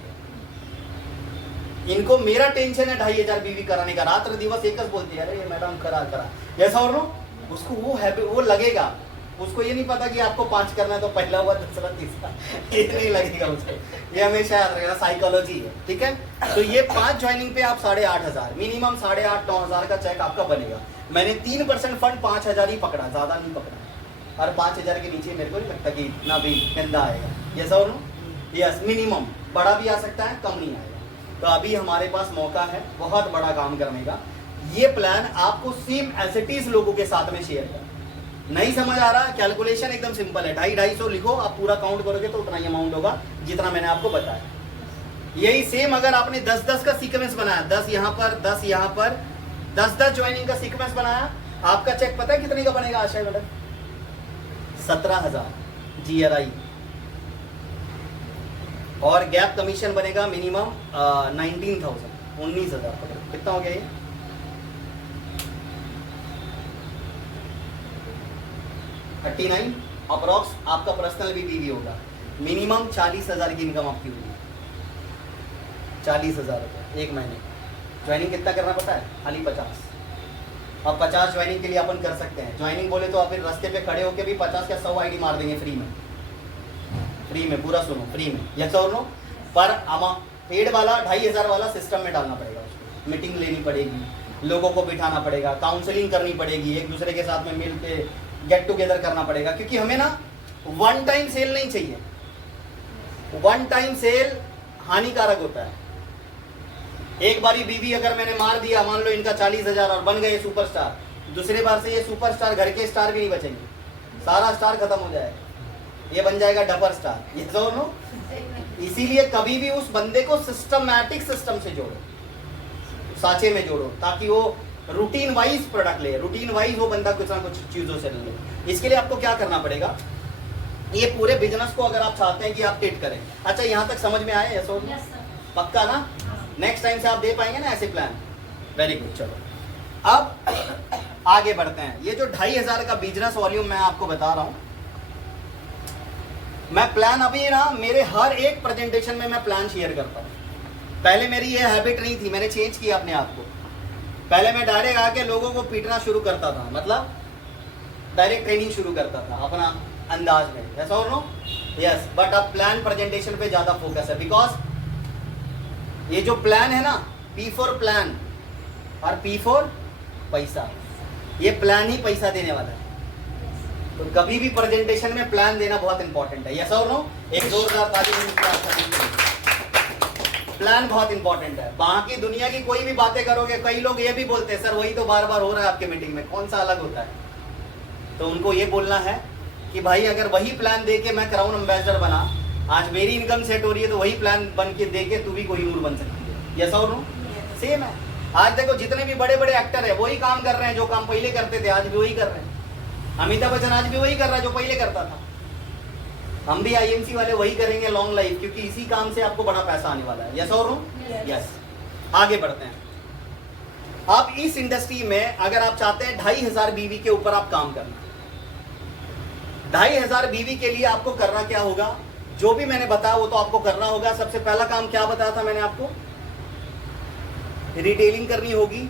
इनको मेरा टेंशन है 2,500 बीवी कराने का, रात्र दिवस एक बोलती है अरे ये मैडम करा। यस और नो? उसको वो लगेगा, उसको ये नहीं पता कि आपको 5 करना है तो पहला हुआ दूसरा तीसरा, ये नहीं लगेगा उसको। ये हमेशा याद रखना, साइकोलॉजी है, ठीक है? तो ये 5 ज्वाइनिंग पे आप 8,500 मिनिमम 8,500-9,000 का चेक आपका बनेगा। मैंने 3% फंड 5,000 ही पकड़ा, ज्यादा नहीं पकड़ा, और 5,000 के नीचे मेरे को नहीं लगता कि इतना भी गंदा आएगा। यस और नो? यस। मिनिमम बड़ा भी आ सकता है, कम नहीं आएगा। तो अभी हमारे पास मौका है बहुत बड़ा काम करने का। ये प्लान आपको सेम एज इट इज लोगों के साथ में शेयर कर। नहीं समझ आ रहा? कैलकुलेशन एकदम सिंपल है, 250 लिखो, आप पूरा काउंट करोगे तो उतना ही अमाउंट होगा जितना मैंने आपको बताया। यही सेम अगर आपने 10-10 का सीक्वेंस बनाया, 10 यहाँ पर 10 यहाँ पर 10-10 ज्वाइनिंग का सीक्वेंस बनाया, आपका चेक पता है कितने का बनेगा आशा मैडम? 17,000 GRI, और गैप कमीशन बनेगा मिनिमम 19,000, 19,000। कितना हो गया ये? 39 अप्रॉक्स आपका पर्सनल भी पीवी होगा। मिनिमम 40,000 की इनकम आपकी होगी, 40,000 रुपये एक महीने। ज्वाइनिंग कितना करना पता है? खाली 50। अब 50 ज्वाइनिंग के लिए अपन कर सकते हैं। ज्वाइनिंग बोले तो आप फिर रास्ते पे खड़े होकर भी 50 का 100 आईडी मार देंगे फ्री में, पूरा सुनो, फ्री में। यस और नो? पर पेड वाला 2,500 वाला सिस्टम में डालना पड़ेगा, उसको मीटिंग लेनी पड़ेगी, लोगों को बिठाना पड़ेगा, काउंसलिंग करनी पड़ेगी, एक दूसरे के साथ में मिल के गेट टुगेदर करना पड़ेगा, क्योंकि हमें ना वन टाइम सेल नहीं चाहिए। वन टाइम सेल हानिकारक होता है। एक बारी बीवी अगर मैंने मार दिया, मान लो इनका 40,000 और बन गए सुपरस्टार, दूसरे बार से ये सुपरस्टार, घर के स्टार भी नहीं बचेंगे, सारा स्टार खत्म हो जाएगा, ये बन जाएगा डपर स्टार। ये तो नो? इसीलिए कभी भी उस बंदे को सिस्टमैटिक सिस्टम से जोड़ो, साचे में जोड़ो, ताकि वो रूटीन वाइज प्रोडक्ट ले, रूटीन वाइज वो बंदा कुछ ना कुछ चीजों से ले। इसके लिए आपको क्या करना पड़ेगा, ये पूरे बिजनेस को अगर आप चाहते हैं कि आप टिट करें। अच्छा, यहाँ तक समझ में आया? यस और नो? पक्का ना? नेक्स्ट टाइम से आप दे पाएंगे ना ऐसे प्लान? Very good. चलो अब आगे बढ़ते हैं। ये जो 2,500 का बिजनेस वॉल्यूम मैं आपको बता रहा हूं, मैं प्लान अभी ना मेरे हर एक प्रेजेंटेशन में मैं प्लान शेयर करता हूं। पहले मेरी ये हैबिट नहीं थी, मैंने चेंज किया अपने आप को। पहले मैं डायरेक्ट आके लोगों को पीटना शुरू करता था, मतलब डायरेक्ट ट्रेनिंग शुरू करता था अपना अंदाज में। यस और नो? यस। बट अब प्लान प्रेजेंटेशन पे ज्यादा फोकस है, बिकॉज ये जो प्लान है ना, P फॉर प्लान और P फॉर पैसा, ये प्लान ही पैसा देने वाला है। तो कभी भी प्रेजेंटेशन में प्लान देना बहुत इंपॉर्टेंट है। यस और नो? एक जोरदार ताली। प्लान बहुत इंपॉर्टेंट है। बाकी दुनिया की कोई भी बातें करोगे, कई लोग ये भी बोलते हैं सर वही तो बार बार हो रहा है आपके मीटिंग में, कौन सा अलग होता है? तो उनको ये बोलना है कि भाई अगर वही प्लान दे के मैं क्राउन एम्बेसडर बना, आज मेरी इनकम सेट हो रही है, तो वही प्लान बन के दे के तू भी कोई नूर बन सकती है। यस और नो? सेम है। आज देखो जितने भी बड़े बड़े एक्टर है वही काम कर रहे हैं जो काम पहले करते थे, आज भी वही कर रहे हैं। अमिताभ बच्चन आज भी वही कर रहा है जो पहले करता था। हम भी आईएमसी वाले वही करेंगे लॉन्ग लाइफ, क्योंकि इसी काम से आपको बड़ा पैसा आने वाला है। यस और नो? यस। आगे बढ़ते हैं। अब इस इंडस्ट्री में अगर आप चाहते हैं 2500 बीवी के ऊपर आप काम करना, 2500 बीवी के लिए आपको करना क्या होगा? जो भी मैंने बताया वो तो आपको करना होगा। सबसे पहला काम क्या बताया था मैंने आपको? रिटेलिंग करनी होगी,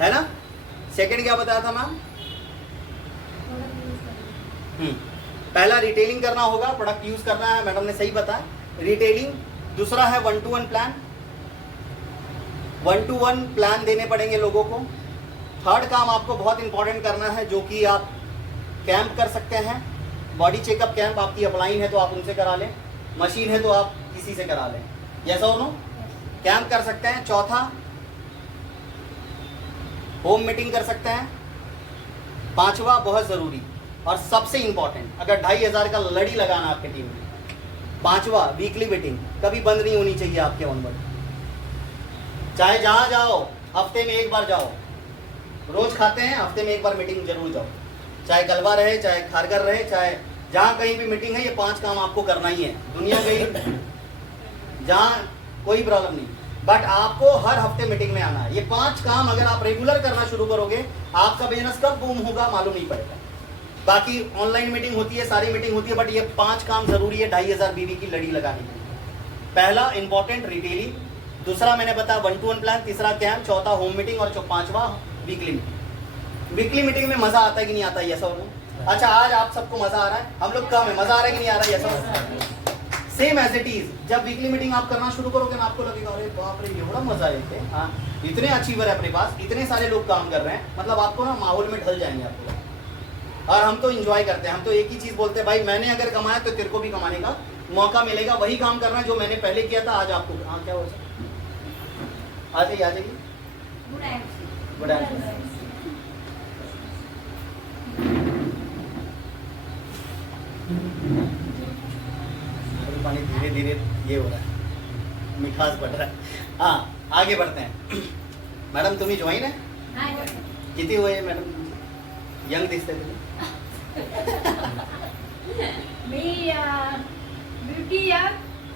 है ना? सेकंड क्या बताया था मैम? पहला रिटेलिंग करना होगा, प्रोडक्ट यूज करना है, मैडम ने सही बताया, रिटेलिंग। दूसरा है 1-to-1 प्लान, 1-to-1 प्लान देने पड़ेंगे लोगों को। थर्ड काम आपको बहुत इंपॉर्टेंट करना है, जो कि आप कैंप कर सकते हैं। बॉडी चेकअप कैंप, आपकी अपलाइन है तो आप उनसे करा लें, मशीन है तो आप किसी से करा लें। यस और नो? कैंप कर सकते हैं। चौथा, होम मीटिंग कर सकते हैं। पांचवा बहुत जरूरी और सबसे इंपॉर्टेंट, अगर 2500 का लड़ी लगाना आपके टीम में, पांचवा वीकली मीटिंग कभी बंद नहीं होनी चाहिए आपके ऑनवर्ड। चाहे जहां जाओ, हफ्ते में एक बार जाओ, रोज खाते हैं, हफ्ते में एक बार मीटिंग जरूर जाओ। चाहे कलवा रहे, चाहे खारगर रहे, चाहे जहां कहीं भी मीटिंग है, ये 5 काम आपको करना ही है। दुनिया गई जहां कोई प्रॉब्लम नहीं, बट आपको हर हफ्ते मीटिंग में आना है। ये 5 काम अगर आप रेगुलर करना शुरू करोगे, आपका बिजनेस कब बूम होगा मालूम नहीं पड़ेगा। बाकी ऑनलाइन मीटिंग होती है, सारी मीटिंग होती है, बट ये 5 काम जरूरी है 2500 बीवी की लड़ी लगाने के लिए। पहला इंपॉर्टेंट रिटेलिंग, दूसरा मैंने बताया 1-to-1 प्लान, तीसरा कैंप, चौथा होम मीटिंग और 5वां वीकली मीटिंग। वीकली मीटिंग में मजा आता है कि नहीं आता है? यस और नो? अच्छा, आज आप सबको मजा आ रहा है, हम लोग कम है, मजा आ रहा है कि नहीं आ रहा है? यस और सेम एज इट इज। जब वीकली मीटिंग आप करना शुरू करोगे ना, आपको लगेगा अरे बाप रे ये बड़ा मजा है। हाँ, इतने अचीवर है अपने पास, इतने सारे लोग काम कर रहे हैं, मतलब आपको ना माहौल में ढल जाएंगे आपको। और हम तो एंजॉय करते हैं, हम तो एक ही चीज बोलते हैं, भाई मैंने अगर कमाया तो तेरे को भी कमाने का मौका मिलेगा। वही काम करना है जो मैंने पहले किया था, आज आपको। हाँ, क्या हो सकता? आ जाइए, आ जाइए। Good afternoon. पानी धीरे धीरे ये हो रहा है, मिठास बढ़ रहा है। हाँ, आगे बढ़ते हैं। मैडम तुम ही ज्वाइन है? कितनी हुए मैडम? यंग दिखते थे। ब्यूटी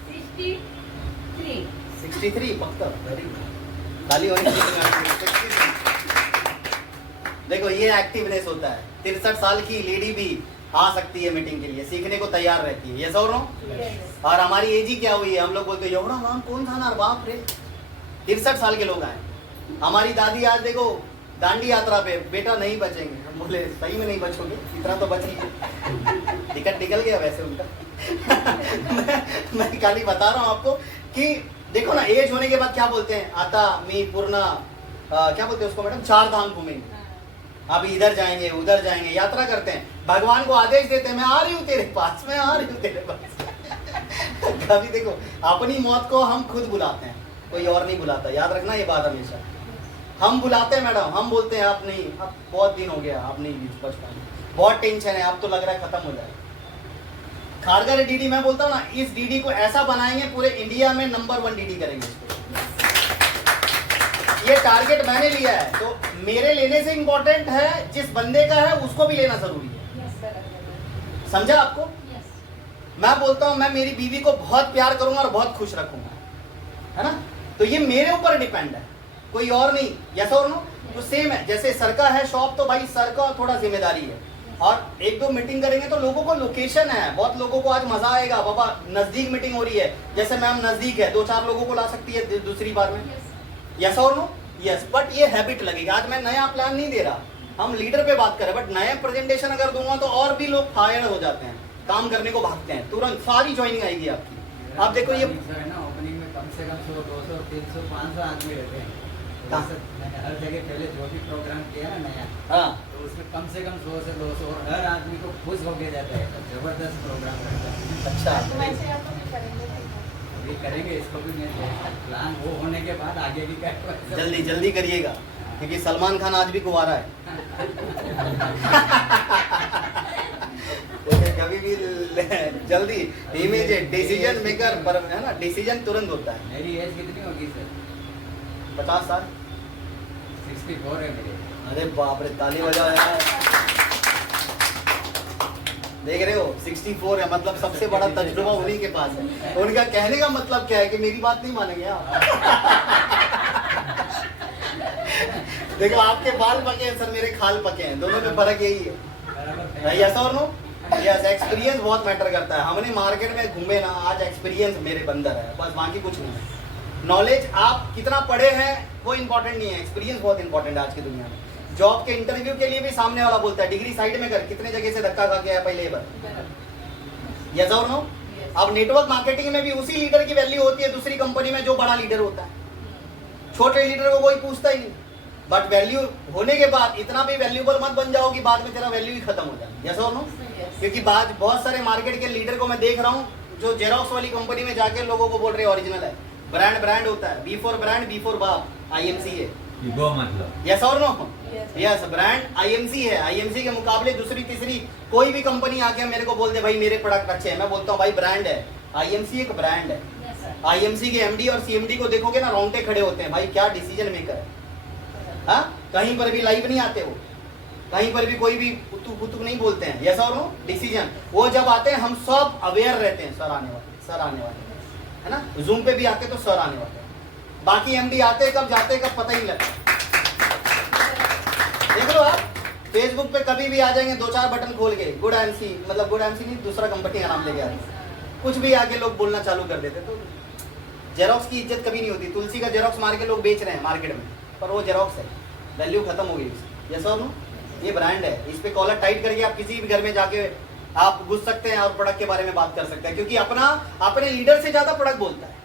63। 63 पक्का, वेरी गुड। ताली होनी चाहिए। देखो ये एक्टिवनेस होता है। 63 साल की लेडी भी आ सकती है मीटिंग के लिए, सीखने को तैयार रहती है। ये सो रो? और हमारी एज ही क्या हुई है, हम लोग बोलते हैं एवढा नाम कौन था ना, बाप रे 63 साल के लोग आए। हमारी दादी आज देखो दांडी यात्रा पे, बेटा नहीं बचेंगे। हम बोले सही में नहीं बचोगे, इतना तो बच गए, टिकट निकल गया वैसे उनका। मैं खाली बता रहा हूँ आपको कि देखो ना, एज होने के बाद क्या बोलते हैं, आता मी पूर्ण क्या बोलते हैं उसको मैडम, 4 धाम घूमेंगे, अब इधर जाएंगे उधर जाएंगे, यात्रा करते हैं। भगवान को आदेश देते हैं, मैं आ रही हूँ तेरे पास, मैं आ रही हूँ तेरे पास। कभी देखो अपनी मौत को हम खुद बुलाते हैं, कोई और नहीं बुलाता। याद रखना ये बात हमेशा, हम बुलाते हैं मैडम, हम बोलते हैं आप नहीं, अब बहुत दिन हो गया, आप नहीं बच पाएंगे, बहुत टेंशन है, अब तो लग रहा है खत्म हो जाए। खारगर डीडी मैं बोलता हूँ ना, इस डीडी को ऐसा बनाएंगे पूरे इंडिया में नंबर 1 डीडी करेंगे इसको। ये टारगेट मैंने लिया है, तो मेरे लेने से इंपॉर्टेंट है जिस बंदे का है उसको भी लेना जरूरी है। समझा आपको? मैं बोलता हूं मैं मेरी बीवी को बहुत प्यार करूंगा और बहुत खुश रखूंगा, है ना? तो ये मेरे ऊपर डिपेंड है, कोई और नहीं। यस और नो? तो सेम है, जैसे सर का है शॉप, तो भाई सर का थोड़ा जिम्मेदारी है। और 1-2 मीटिंग करेंगे तो लोगों को लोकेशन है, बहुत लोगों को आज मजा आएगा, बाबा नजदीक मीटिंग हो रही है, जैसे मैम नजदीक है, 2-4 लोगों को ला सकती है दूसरी बार में। यस और नो? यस। बट ये हैबिट लगेगा। आज मैं नया प्लान नहीं दे रहा, हम लीडर पे बात करें, बट नया प्रेजेंटेशन अगर दूंगा तो और भी लोग फायर हो जाते हैं, काम करने को भागते हैं, तुरंत सारी ज्वाइनिंग आएगी आपकी। आप देखो ये है ना, ओपनिंग में कम से कम 100, 200, 300, 500 आदमी रहते हैं। मैंने हर जगह पहले जो भी प्रोग्राम किया ना नया, हाँ, तो उसमें कम से कम 100 से 200 और हर आदमी को खुश होके जाता है, जबरदस्त प्रोग्राम रहता है। अच्छा। वैसे आप तो करेंगे। अभी करेंगे इसको भी। मैं प्लान वो होने के बाद आगे भी कर जल्दी जल्दी करिएगा, क्योंकि सलमान खान आज भी कुंवारा है। तो कभी भी जल्दी इमीडिएट डिसीजन मेकर पर है ना, डिसीजन तुरंत होता है। मेरी एज कितनी होगी सर? 50 साल। 64 है मेरी। अरे बाप रे, ताली बजाओ यार। देख रहे हो 64 है, मतलब सबसे बड़ा तजुर्बा उन्हीं के पास है। उनका कहने का मतलब क्या है कि मेरी बात नहीं मानेंगे आप। देखो आपके बाल पके हैं सर, मेरे खाल पके हैं, दोनों में फर्क यही है। यस और नो? यस, एक्सपीरियंस बहुत मैटर करता है। हमने मार्केट में घूमे ना, आज एक्सपीरियंस मेरे अंदर है, बस बाकी कुछ नहीं है। नॉलेज आप कितना पढ़े हैं वो इंपॉर्टेंट नहीं है, एक्सपीरियंस बहुत इंपॉर्टेंट है आज की दुनिया में। जॉब के इंटरव्यू के लिए भी सामने वाला बोलता है डिग्री साइड में कर, कितने जगह से धक्का खा के आया पहले बार। यस और नो? अब नेटवर्क मार्केटिंग में भी उसी लीडर की वैल्यू होती है दूसरी कंपनी में जो बड़ा लीडर होता है। छोटे लीडर को कोई पूछता ही नहीं, बट वैल्यू होने के बाद इतना भी वैल्यूबल मत बन जाओ कि बाद में तेरा वैल्यू ही खत्म हो जाए। यस और नो? क्योंकि बाद बहुत सारे मार्केट के लीडर को मैं देख रहा हूँ जो जेरोक्स वाली कंपनी में जाके लोगों को बोल रहे ओरिजिनल है। ब्रांड ब्रांड होता है, B for brand, B for बाप, IMC है। ईगो मतलब। यस और नो? यस, ब्रांड IMC है। IMC के मुकाबले दूसरी तीसरी कोई भी कंपनी आके मेरे को बोल दे भाई मेरे प्रोडक्ट अच्छे हैं, मैं बोलता हूँ भाई ब्रांड है। IMC एक ब्रांड है। IMC के MD और CMD को देखोगे ना, रोंगटे खड़े होते हैं, भाई क्या डिसीजन मेकर है। हाँ, कहीं पर भी लाइव नहीं आते वो, कहीं पर भी कोई भी पुतुक पुतुक नहीं बोलते हैं। यस और नो? डिसीजन वो जब आते हैं हम सब अवेयर रहते हैं, सर आने वाले, सर आने वाले, है ना। जूम पे भी आते तो सर आने वाले, बाकी MD आते कब जाते कब पता ही नहीं लगता। देख लो आप फेसबुक पे कभी भी आ जाएंगे, 2-4 बटन खोल के गुड MC, मतलब गुड MC नहीं, दूसरा कंपनी का नाम लेके आते, कुछ भी आके लोग बोलना चालू कर देते। तो जेरोक्स की इज्जत कभी नहीं होती। तुलसी का जेरोक्स मार के लोग बेच रहे हैं मार्केट में, पर वो जेरोक्स है, वैल्यू खत्म हो गई उसकी। यस और नो? ये ब्रांड है, इस पे कॉलर टाइट करके आप किसी भी घर में जाके आप घुस सकते हैं और प्रोडक्ट के बारे में बात कर सकते हैं, क्योंकि अपने लीडर से ज्यादा प्रोडक्ट बोलता है।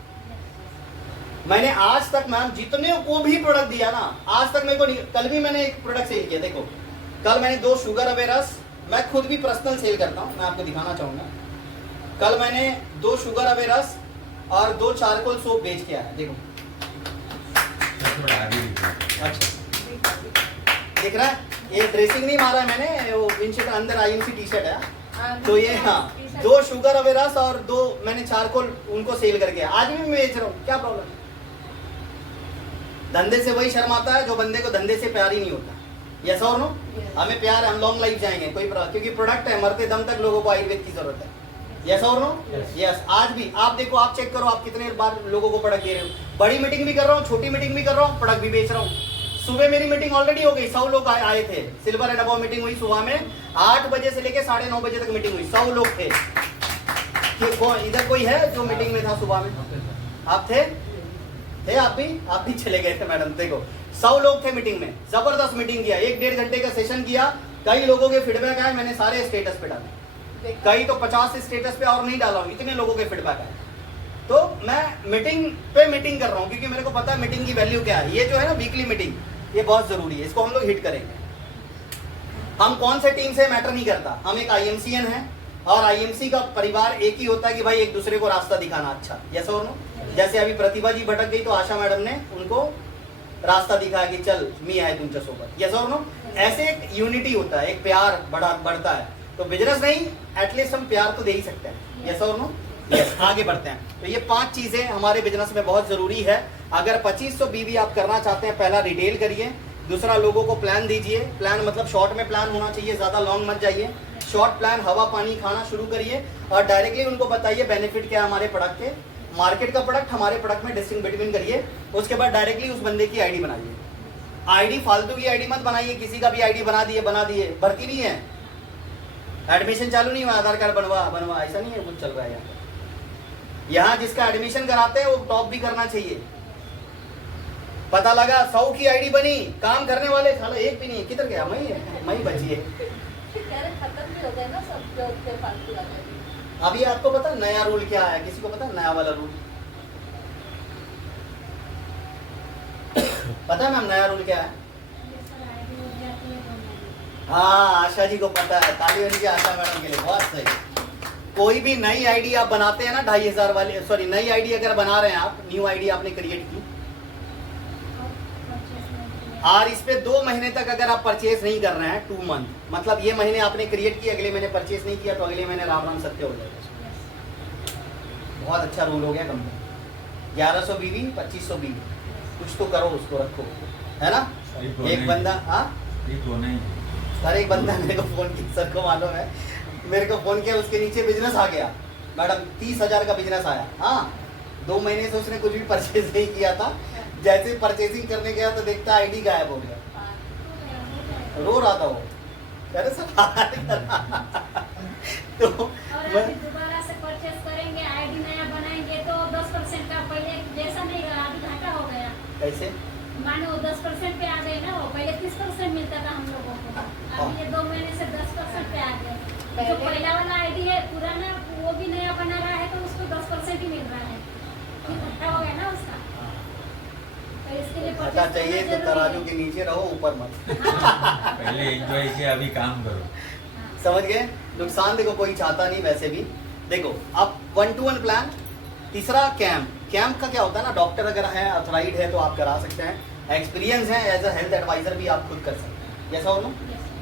मैंने आज तक मैम जितने को भी प्रोडक्ट दिया ना, आज तक मेरे को नहीं, कल भी मैंने एक प्रोडक्ट सेल किया। देखो कल मैंने 2 शुगर अवेरस, मैं खुद भी पर्सनल सेल करता हूँ, मैं आपको दिखाना चाहूंगा। कल मैंने 2 शुगर अवेरस और 2 चारकोल सोप बेच के आया। देखो अच्छा दिख रहा है, ये ड्रेसिंग नहीं मारा है मैंने, वो विंडशीट अंदर IMC टी-शर्ट है। तो ये हाँ 2 शुगर अवेरस और 2 मैंने चारकोल उनको सेल करके आज भी मैं बेच रहा हूँ, क्या प्रॉब्लम है। धंधे से वही शर्माता है जो बंदे को धंधे से प्यार ही नहीं होता। यस और नो? हमें प्यार है, हम लॉन्ग लाइफ जाएंगे, कोई क्योंकि प्रोडक्ट है, मरते दम तक लोगों को आयुर्वेद की जरूरत है। यस और नो? यस, आज भी आप देखो, आप चेक करो आप कितने बार लोगों को प्रोडक्ट दे रहे हो। बड़ी मीटिंग भी कर रहा हूँ, छोटी मीटिंग भी कर रहा हूँ, प्रोडक्ट भी बेच रहा हूँ। सुबह मेरी मीटिंग ऑलरेडी हो गई, 100 लोग आए थे, सिल्वर एंड अबव मीटिंग हुई सुबह में, 8 बजे से लेके 9:30 बजे तक मीटिंग हुई, 100 लोग थे। इधर कोई है जो मीटिंग में था सुबह में? आप थे आप भी चले गए थे मैडम। देखो 100 लोग थे मीटिंग में, जबरदस्त मीटिंग किया, 1-1.5 घंटे का सेशन किया। कई लोगों के फीडबैक आए, मैंने सारे स्टेटस पे डाले, कई तो 50 स्टेटस पे और नहीं डाला हूं, इतने लोगों के फीडबैक आए। तो मैं मीटिंग पे मीटिंग कर रहा हूँ, क्योंकि मेरे को पता है मीटिंग की वैल्यू क्या है। ये जो है ना वीकली मीटिंग, ये बहुत जरूरी है, इसको हम लोग हिट करेंगे। हम कौन से टीम से मैटर नहीं करता, हम एक IMCN है, और IMC का परिवार एक ही होता है कि भाई एक दूसरे को रास्ता दिखाना। अच्छा यस और नो? जैसे अभी प्रतिभा जी भटक गई तो आशा मैडम ने उनको रास्ता दिखाया कि चल मी है तुमच्या सोबत। यस और नो? ऐसे एक यूनिटी होता है, एक प्यार बढ़ता है। तो बिजनेस नहीं, एटलीस्ट हम प्यार तो दे ही सकते हैं। यस और नो? यस, आगे बढ़ते हैं। तो ये 5 चीजें हमारे बिजनेस में बहुत जरूरी है। अगर 2500 BB आप करना चाहते हैं, पहला रिटेल करिए, दूसरा लोगों को प्लान दीजिए। प्लान मतलब शॉर्ट में प्लान होना चाहिए, ज्यादा लॉन्ग मत जाइए। शॉर्ट प्लान, हवा पानी खाना शुरू करिए और डायरेक्टली उनको बताइए बेनिफिट क्या है हमारे प्रोडक्ट के। मार्केट का प्रोडक्ट हमारे प्रोडक्ट में डिस्टिंग बिटवीन करिए। उसके बाद डायरेक्टली उस बंदे की आईडी बनाइए। आईडी फालतू की आईडी मत बनाइए, किसी का भी आईडी बना दिए, भर्ती नहीं है, एडमिशन चालू नहीं हुआ, आधार कार्ड बनवा, ऐसा नहीं है कुछ चल रहा है यहाँ जिसका एडमिशन कराते हैं वो टॉप भी करना चाहिए। पता लगा 100 की आईडी बनी, काम करने वाले साला एक भी नहीं है, किधर गया? मैं बची है। खत्म भी हो गए ना सब जो थे फालतू वाले। अभी आपको पता नया रूल क्या है? किसी को पता नया वाला रूल? पता है मैम नया रूल क्या है? हाँ, आशा जी को पता है, ताली होनी चाहिए आशा मैडम के लिए, बहुत सही। कोई भी नई आईडी आप बनाते हैं ना 2500 वाली, सॉरी नई आईडी अगर बना रहे हैं आप, न्यू आईडी आपने क्रिएट की और इस पे 2 महीने तक अगर आप परचेज नहीं कर रहे हैं, 2 मंथ, मतलब ये महीने आपने क्रिएट किया, अगले महीने परचेज नहीं किया तो अगले महीने राम राम सत्य हो जाएगा। बहुत अच्छा रूल हो गया कंपनी। 1100 बीवी 2500 बीवी, कुछ तो करो, उसको रखो, है ना। एक बंदा, हाँ सर, एक बंदा मेरे को फोन किया, सर को मालूम है, मेरे को फोन किया, उसके नीचे बिजनेस आ गया मैडम, 30,000 का बिजनेस आया। हाँ, 2 महीने से उसने कुछ भी परचेज नहीं किया था, जैसे परचेजिंग करने गया तो देखता आईडी गायब हो गया, रो रहा था वो, कह रहे सर तो और अभी दोबारा से परचेस करेंगे, आईडी नया बनाएंगे तो 10% का पहले जैसा नहीं रहा, अभी घाटा हो गया। कैसे मानो 10% पे आ गए ना, वो पहले 30% मिलता था हम लोगों को, अभी ये 2 महीने से 10% पे आ गए। जो पहला वाला आईडी है पुराना, वो भी नया बना रहा है तो उसको 10% ही मिल रहा है, घाटा हो गया ना उसका। तो इसके लिए पता चाहिए तो तराजू के नीचे रहो, ऊपर मत। पहले एंजॉय किया, अभी काम करो। समझ गए? नुकसान देखो कोई चाहता नहीं वैसे भी। देखो अब 1-to-1 प्लान। तीसरा कैंप का क्या होता है ना, डॉक्टर अगर है, अथोराइड है तो आप करा सकते हैं, एक्सपीरियंस है, एज अ हेल्थ एडवाइजर भी आप खुद कर सकते हैं, जैसा हो ना।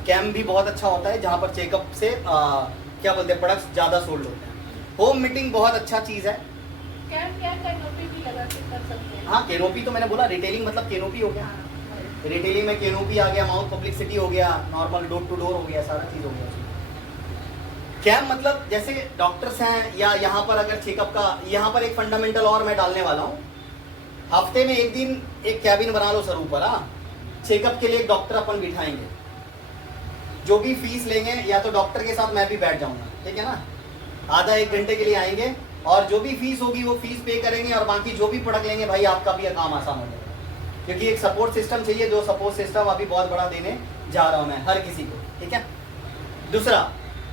कैंप भी बहुत अच्छा होता है, जहाँ पर चेकअप से क्या बोलते हैं, प्रोडक्ट्स ज़्यादा सोल्ड होते हैं। होम मीटिंग बहुत अच्छा चीज़ है। कैनोपी भी लगा के कर सकते हैं। हाँ, कैनोपी तो मैंने बोला, रिटेलिंग मतलब कैनोपी हो गया। रिटेलिंग में कैनोपी आ गया, माउथ पब्लिसिटी हो गया, नॉर्मल डोर टू डोर हो गया, सारा चीज़ हो गया। कैंप मतलब जैसे डॉक्टर्स हैं, या यहाँ पर अगर चेकअप का, यहाँ पर एक फंडामेंटल और मैं डालने वाला हूँ, हफ्ते में एक दिन एक कैबिन बना लो सर ऊपर, हाँ, चेकअप के लिए एक डॉक्टर अपन बिठाएंगे, जो भी फीस लेंगे, या तो डॉक्टर के साथ मैं भी बैठ जाऊंगा, ठीक है ना, आधा 1 घंटे के लिए आएंगे, और जो भी फीस होगी वो फीस पे करेंगे, और बाकी जो भी प्रोडक्ट लेंगे भाई आपका भी काम आसान हो जाएगा, क्योंकि एक सपोर्ट सिस्टम चाहिए, जो सपोर्ट सिस्टम अभी बहुत बड़ा देने जा रहा हूँ मैं हर किसी को, ठीक है। दूसरा,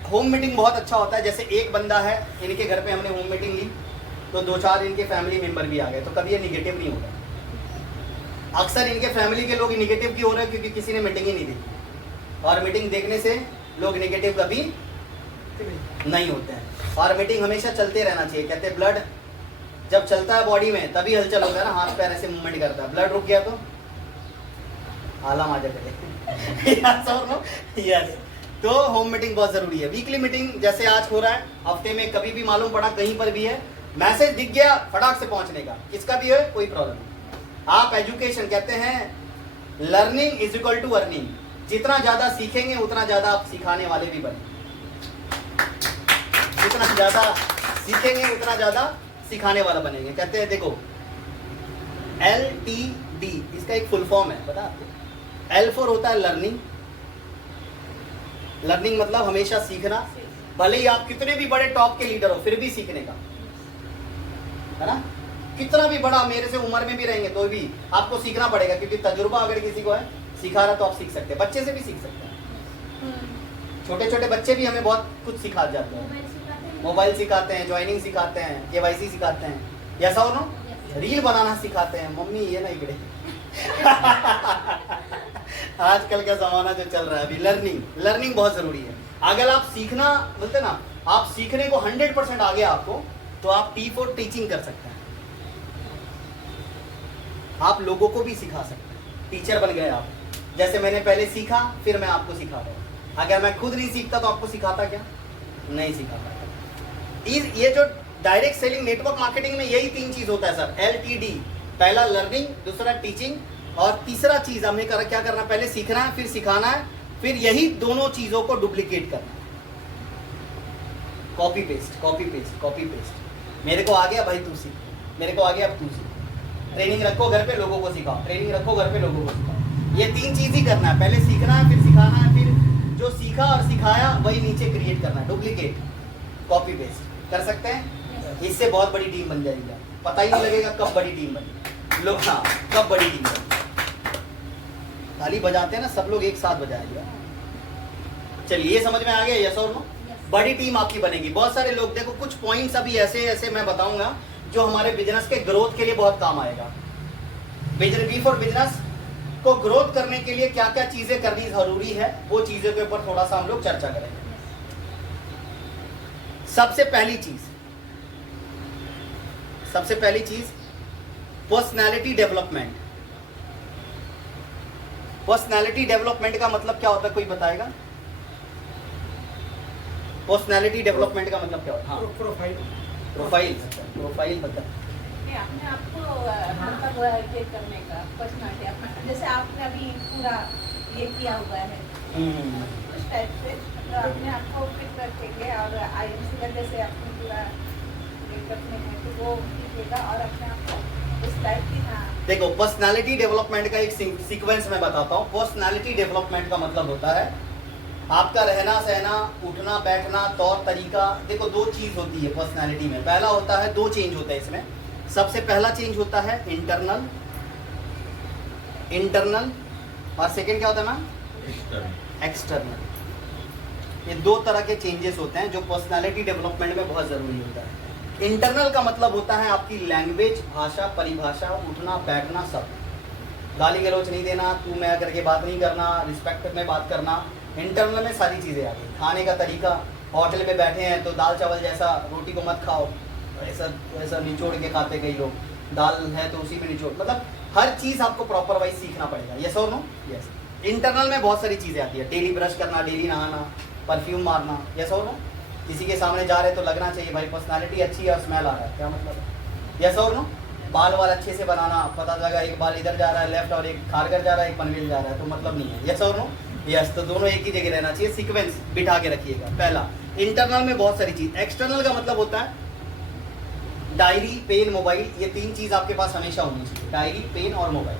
होम मीटिंग बहुत अच्छा होता है। जैसे एक बंदा है, इनके घर पे हमने होम मीटिंग ली तो 2-4 इनके फैमिली मेंबर भी आ गए, तो कभी ये निगेटिव नहीं होगा। अक्सर इनके फैमिली के लोग निगेटिव क्यों हो रहे हैं, क्योंकि किसी ने मीटिंग ही नहीं देखी, और मीटिंग देखने से लोग निगेटिव कभी नहीं होते हैं। और मीटिंग हमेशा चलते रहना चाहिए। कहते हैं ब्लड जब चलता है बॉडी में तभी हलचल होता है ना, हाथ पैर ऐसे मूवमेंट करता है, ब्लड रुक गया तो आलम आ जाता है। यस, तो होम मीटिंग बहुत जरूरी है। वीकली मीटिंग जैसे आज हो रहा है, हफ्ते में कभी भी मालूम पड़ा कहीं पर भी है, मैसेज दिख गया फटाक से पहुंचने का, किसका भी है कोई प्रॉब्लम नहीं। आप एजुकेशन कहते हैं learning is equal to earning, जितना ज्यादा सीखेंगे उतना ज्यादा आप सिखाने वाले भी बनेंगे, जितना ज्यादा सीखेंगे उतना ज्यादा सिखाने वाला बनेंगे। कहते हैं देखो LTD इसका एक फुल फॉर्म है, पता आपको? L फॉर होता है लर्निंग, लर्निंग मतलब हमेशा सीखना, भले ही आप कितने भी बड़े टॉप के लीडर हो फिर भी सीखने का, है ना, कितना भी बड़ा मेरे से उम्र में भी रहेंगे तो भी आपको सीखना पड़ेगा, क्योंकि तजुर्बा अगर किसी को है सिखा रहा तो आप सीख सकते हैं, बच्चे से भी सीख सकते हैं। छोटे छोटे बच्चे भी हमें बहुत कुछ सिखा जाते हैं, मोबाइल सिखाते हैं, ज्वाइनिंग सिखाते हैं, KYC सिखाते हैं, ऐसा हो ना, रील बनाना सिखाते हैं, मम्मी ये नहीं बिगड़े। आजकल का जमाना जो चल रहा है अभी, लर्निंग बहुत जरूरी है। अगर आप सीखना बोलते ना, आप सीखने को 100% आ गया आपको, तो आप T for टीचिंग कर सकते हैं, आप लोगों को भी सिखा सकते हैं, टीचर बन गए आप। जैसे मैंने पहले सीखा फिर मैं आपको सिखा रहा हूँ, अगर मैं खुद नहीं सीखता तो आपको सिखाता क्या? नहीं सिखाता। ये जो डायरेक्ट सेलिंग नेटवर्क मार्केटिंग में यही 3 चीज होता है सर, LTD, पहला लर्निंग, दूसरा टीचिंग, और तीसरा चीज हमें क्या करना, पहले सीखना है फिर सिखाना है, फिर यही दोनों चीजों को डुप्लीकेट करना है, कॉपी पेस्ट। मेरे को आ गया भाई तू सीख, मेरे को आ गया अब तू सीख। ट्रेनिंग रखो घर पे, लोगों को सिखाओ, ट्रेनिंग रखो घर पे, लोगों को सिखाओ। ये 3 चीज ही करना है, पहले सीखना है फिर सिखाना है, फिर जो सीखा और सिखाया वही नीचे क्रिएट करना है, डुप्लीकेट, कॉपी पेस्ट कर सकते हैं। इससे बहुत बड़ी टीम बन जाएगी, पता ही नहीं लगेगा कब बड़ी टीम बनी लोग, हाँ कब बड़ी टीम बनी। ताली बजाते हैं ना सब लोग एक साथ बजाएंगे। चलिए ये समझ में आ गया, यस और नो? बड़ी टीम आपकी बनेगी। बहुत सारे लोग देखो, कुछ पॉइंट्स अभी ऐसे मैं बताऊंगा जो हमारे बिजनेस के ग्रोथ के लिए बहुत काम आएगा। बी फॉर बिजनेस को ग्रोथ करने के लिए क्या क्या चीजें करनी जरूरी है, वो चीजों के ऊपर थोड़ा सा हम लोग चर्चा करेंगे। सबसे पहली चीज पर्सनालिटी डेवलपमेंट। पर्सनालिटी डेवलपमेंट का मतलब क्या होता है, कोई बताएगा? पर्सनालिटी डेवलपमेंट का मतलब क्या होता है? हाँ, प्रोफाइल बता। नहीं, अपने आप को मतलब ये करने का पर्सनालिटी अपना, जैसे आपने अभी पूरा ये किया हुआ है उस टाइप से, मतलब अपने आप को फिट रखेंगे और IMC का जैसे अपने पूरा ये करने हैं तो वो कीजिएगा और अपने आप को उस टाइप की ना। देखो, पर्सनालिटी डेवलपमेंट का एक सीक्वेंस मैं बताता हूँ। पर्सनालिटी डेवलपमेंट का मतलब होता है आपका रहना सहना, उठना बैठना, तौर तरीका। देखो, दो चीज होती है पर्सनालिटी में। पहला होता है, दो चेंज होता है इसमें। सबसे पहला चेंज होता है इंटरनल और सेकंड क्या होता है मैम? एक्सटर्नल। ये दो तरह के चेंजेस होते हैं जो पर्सनालिटी डेवलपमेंट में बहुत जरूरी होता है। इंटरनल का मतलब होता है आपकी लैंग्वेज, भाषा, परिभाषा, उठना बैठना, सब। गाली गलौज नहीं देना, तू मैं करके बात नहीं करना, रिस्पेक्ट में बात करना। इंटरनल में सारी चीज़ें आ गई। खाने का तरीका, होटल में बैठे हैं तो दाल चावल जैसा रोटी को मत खाओ, ऐसा निचोड़ के खाते कई लोग। दाल है तो उसी में निचोड़, मतलब हर चीज़ आपको प्रॉपर वाइज सीखना पड़ेगा। यस और नो? यस। इंटरनल में बहुत सारी चीज़ें आती है। डेली ब्रश करना, डेली नहाना, परफ्यूम मारना। यस और नो? किसी के सामने जा रहे तो लगना चाहिए भाई पर्सनालिटी अच्छी है और स्मेल आ रहा है, क्या मतलब है? यस और नो? बाल वाल अच्छे से बनाना, पता लगा एक बाल इधर जा रहा है लेफ्ट और एक खारगर जा रहा है, एक पनवेल जा रहा है, तो मतलब नहीं है। यस और नो? यस। तो दोनों एक ही जगह रहना चाहिए। सीक्वेंस बिठा के रखिएगा। पहला, इंटरनल में बहुत सारी चीज। एक्सटर्नल का मतलब होता है डायरी, पेन, मोबाइल। ये तीन चीज आपके पास हमेशा होनी चाहिए, डायरी, पेन और मोबाइल।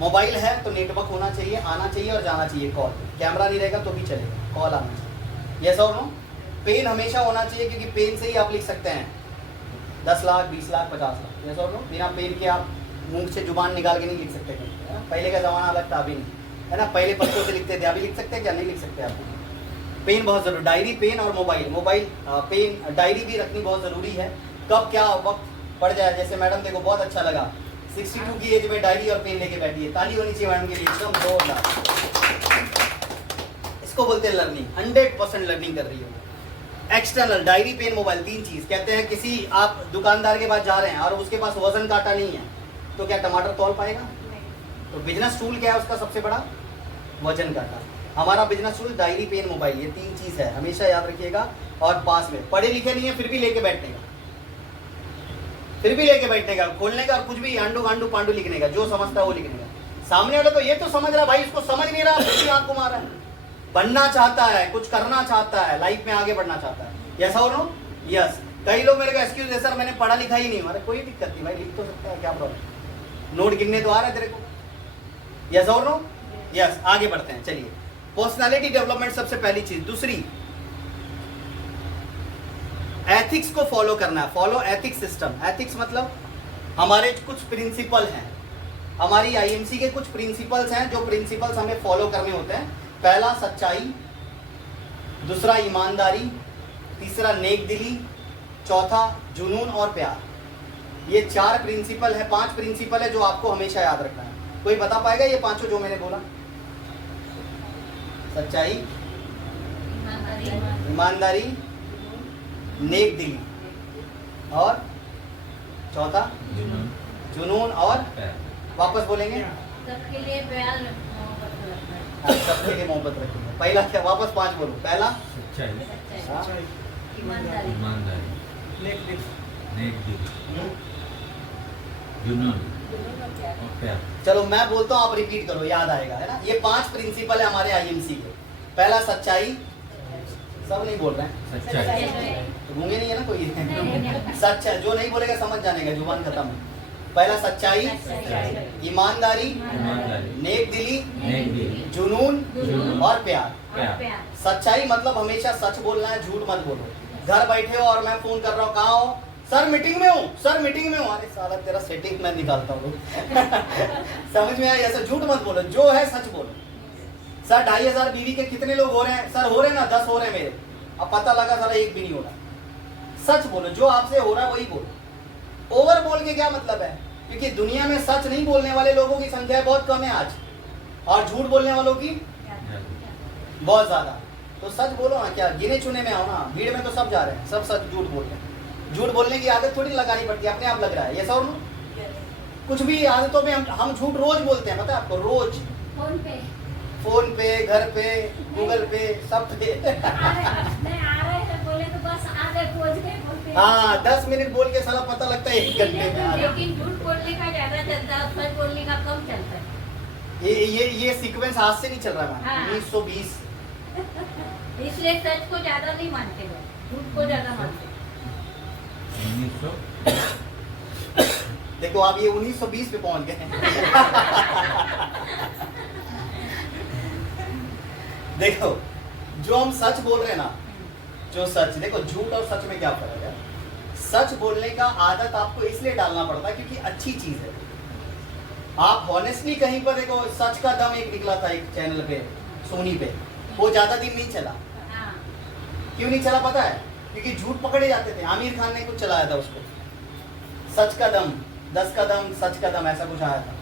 मोबाइल है तो नेटवर्क होना चाहिए, आना चाहिए और जाना चाहिए कॉल। कैमरा नहीं रहेगा तो भी चलेगा, कॉल आना चाहिए। यस और नो? पेन हमेशा होना चाहिए क्योंकि पेन से ही आप लिख सकते हैं 10 लाख, 20 लाख, 50 लाख। यस और नो? बिना पेन के आप मुंह से जुबान निकाल के नहीं लिख सकते कहीं, है ना? पहले का जमाना अलग था, अभी नहीं, है ना? पहले पत्तों से लिखते थे, अभी लिख सकते हैं क्या? नहीं लिख सकते आप। पेन बहुत जरूरी, डायरी, पेन और मोबाइल। पेन, डायरी भी रखनी बहुत जरूरी है। कब क्या वक्त पड़ जाए, जैसे मैडम देखो बहुत अच्छा लगा 62 की एज में डायरी और पेन लेके बैठी है। ताली होनी चाहिए मैडम के लिए, एकदम जोरदार। इसको बोलते हैं लर्निंग, 100% लर्निंग कर रही हो। एक्सटर्नल, डायरी, पेन, मोबाइल, तीन चीज। कहते हैं किसी आप दुकानदार के पास जा रहे हैं और उसके पास वजन काटा नहीं है तो क्या टमाटर तौल पाएगा? तो बिजनेस टूल क्या है उसका सबसे बड़ा? वजन काटा। हमारा business tool diary, pen, mobile, ये तीन चीज है, हमेशा याद रखिएगा। और पास में, पढ़े लिखे नहीं है फिर भी लेके बैठने का, खोलने का और कुछ भी आंडू गांडू पांडू लिखने का, जो समझता है वो लिखने का। सामने वाला तो ये तो समझ रहा है भाई, इसको समझ नहीं रहा, फिर भी आंख घुमा रहा है। बनना चाहता है, कुछ करना चाहता है, लाइफ में आगे बढ़ना चाहता है। यस और नो? यस। कई लोग मेरे को एक्सक्यूज दे, सर मैंने पढ़ा लिखा ही नहीं। हमारे कोई दिक्कत नहीं भाई, लिख तो सकता है, क्या प्रॉब्लम? नोट गिनने तो आ रहा है तेरे को। यस और नो? यस। आगे बढ़ते हैं, चलिए। पर्सनालिटी डेवलपमेंट सबसे पहली चीज। दूसरी, एथिक्स को फॉलो करना है। Follow ethics system. एथिक्स मतलब हमारे कुछ प्रिंसिपल हैं, हमारी IMC के कुछ प्रिंसिपल्स हैं, जो प्रिंसिपल्स हमें फॉलो करने होते हैं। पहला सच्चाई, दूसरा ईमानदारी, तीसरा नेक दिली, चौथा जुनून और प्यार। ये 4 प्रिंसिपल है, 5 प्रिंसिपल है जो आपको हमेशा याद रखना है। कोई बता पाएगा ये पांचों जो मैंने बोला? सच्चाई, ईमानदारी, नेक दिली और चौथा जुनून और वापस बोलेंगे सबके लिए प्यार, मोहब्बत रखना। सबके लिए मोहब्बत रखेंगे। पहला क्या? वापस 5 बोलो। पहला सच्चाई, ईमानदारी, नेक दिल, जुनून और प्यार। चलो मैं बोलता हूँ, आप रिपीट करो, याद आएगा, है ना? ये 5 प्रिंसिपल है हमारे IMC के। पहला सच्चाई, सब नहीं बोल रहे हैं, सच्चाई, तो गूंगे नहीं है ना कोई? सच्चा, जो नहीं बोलेगा समझ जाने का, जुबान खत्म है। पहला सच्चाई, ईमानदारी, नेक दिली, जुनून और प्यार। सच्चाई मतलब हमेशा सच बोलना है, झूठ मत बोलो। घर बैठे हो और मैं फोन कर रहा हूँ, कहाँ हो? सर मीटिंग में हूँ, सर मीटिंग में हूँ। अरे साला तेरा सेटिंग मैं निकालता हूँ। समझ में आया? ऐसा झूठ मत बोलो, जो है सच बोलो। सर 2500 बीवी के कितने लोग हो रहे हैं? सर हो रहे हैं ना, 10 हो रहे हैं मेरे। अब पता लगा साला एक भी नहीं हो रहा। सच बोलो, जो आपसे हो रहा है वही बोलो। ओवर बोल के क्या मतलब है? क्योंकि दुनिया में सच नहीं बोलने वाले लोगों की संख्या बहुत कम है आज, और झूठ बोलने वालों की बहुत ज्यादा। तो सच बोलो ना, क्या गिने चुने में आओ ना, भीड़ में तो सब जा रहे हैं, सब सच झूठ बोल रहे हैं। झूठ बोलने की आदत थोड़ी लगानी पड़ती है, अपने आप लग रहा है ये सब। कुछ भी आदतों में हम झूठ रोज बोलते हैं, पता है आपको, रोज फोन पे, घर पे, गूगल पे, सब पे। हाँ 10 मिनट बोल के साला पता लगता है 1 घंटे में आ रहा है। लेकिन झूठ बोलने का ज्यादा चलता है, सच बोलने का कम चलता है। ये सीक्वेंस आज से नहीं चल रहा है, हाँ। 1920। इसलिए सच को ज्यादा नहीं मानते लोग, झूठ को ज्यादा मानते। 1900 देखो आप ये 1920 पे पहुंच गए हैं। देखो जो हम सच बोल रहे हैं ना, जो सच, देखो झूठ और सच में क्या फर्क है। सच बोलने का आदत आपको इसलिए डालना पड़ता है क्योंकि अच्छी चीज है। आप हॉनेस्टली कहीं पर, देखो सच का दम एक निकला था एक चैनल पे, सोनी पे, वो ज्यादा दिन नहीं चला। हाँ। क्यों नहीं चला पता है? क्योंकि झूठ पकड़े जाते थे। आमिर खान ने कुछ चलाया था उसको, सच का दम, 10 का दम, सच का दम, ऐसा कुछ आया था।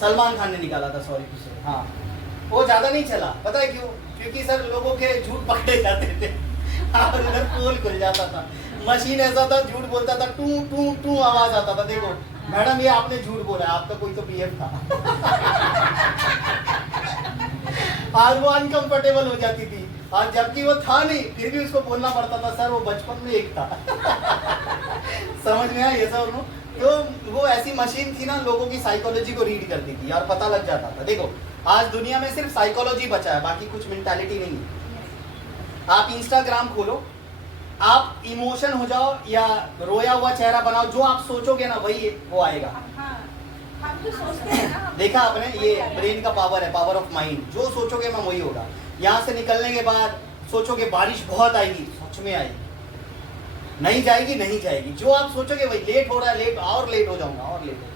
सलमान खान ने निकाला था, सॉरी उसे। हाँ वो ज्यादा नहीं चला, पता है क्यों? क्योंकि सर लोगों के झूठ पकड़े जाते थे और इधर पोल खुल जाता था। मशीन ऐसा था, झूठ बोलता था, टू टू टू आवाज आता था। देखो मैडम ये आपने झूठ बोला, आपका कोई तो पीएफ था। आज वो अनकंफर्टेबल हो जाती थी, और जबकि वो था नहीं फिर भी उसको बोलना पड़ता था, सर वो बचपन में एक था। समझ में आया ये सब? तो वो ऐसी मशीन थी ना, लोगों की साइकोलॉजी को रीड करती थी और पता लग जाता था। देखो आज दुनिया में सिर्फ साइकोलॉजी बचा है, बाकी कुछ मेंटालिटी नहीं है। आप इंस्टाग्राम खोलो, आप इमोशन हो जाओ या रोया हुआ चेहरा बनाओ, जो आप सोचोगे ना वही वो आएगा। हम जो सोचते हैं ना, देखा आपने, ये ब्रेन का पावर है, पावर ऑफ माइंड। जो सोचोगे मैं वही होगा। यहाँ से निकलने के बाद सोचोगे बारिश बहुत आएगी, सच में आएगी। नहीं जाएगी, नहीं जाएगी। जो आप सोचोगे वही। लेट हो रहा है, लेट और लेट हो जाऊंगा, और लेट हो।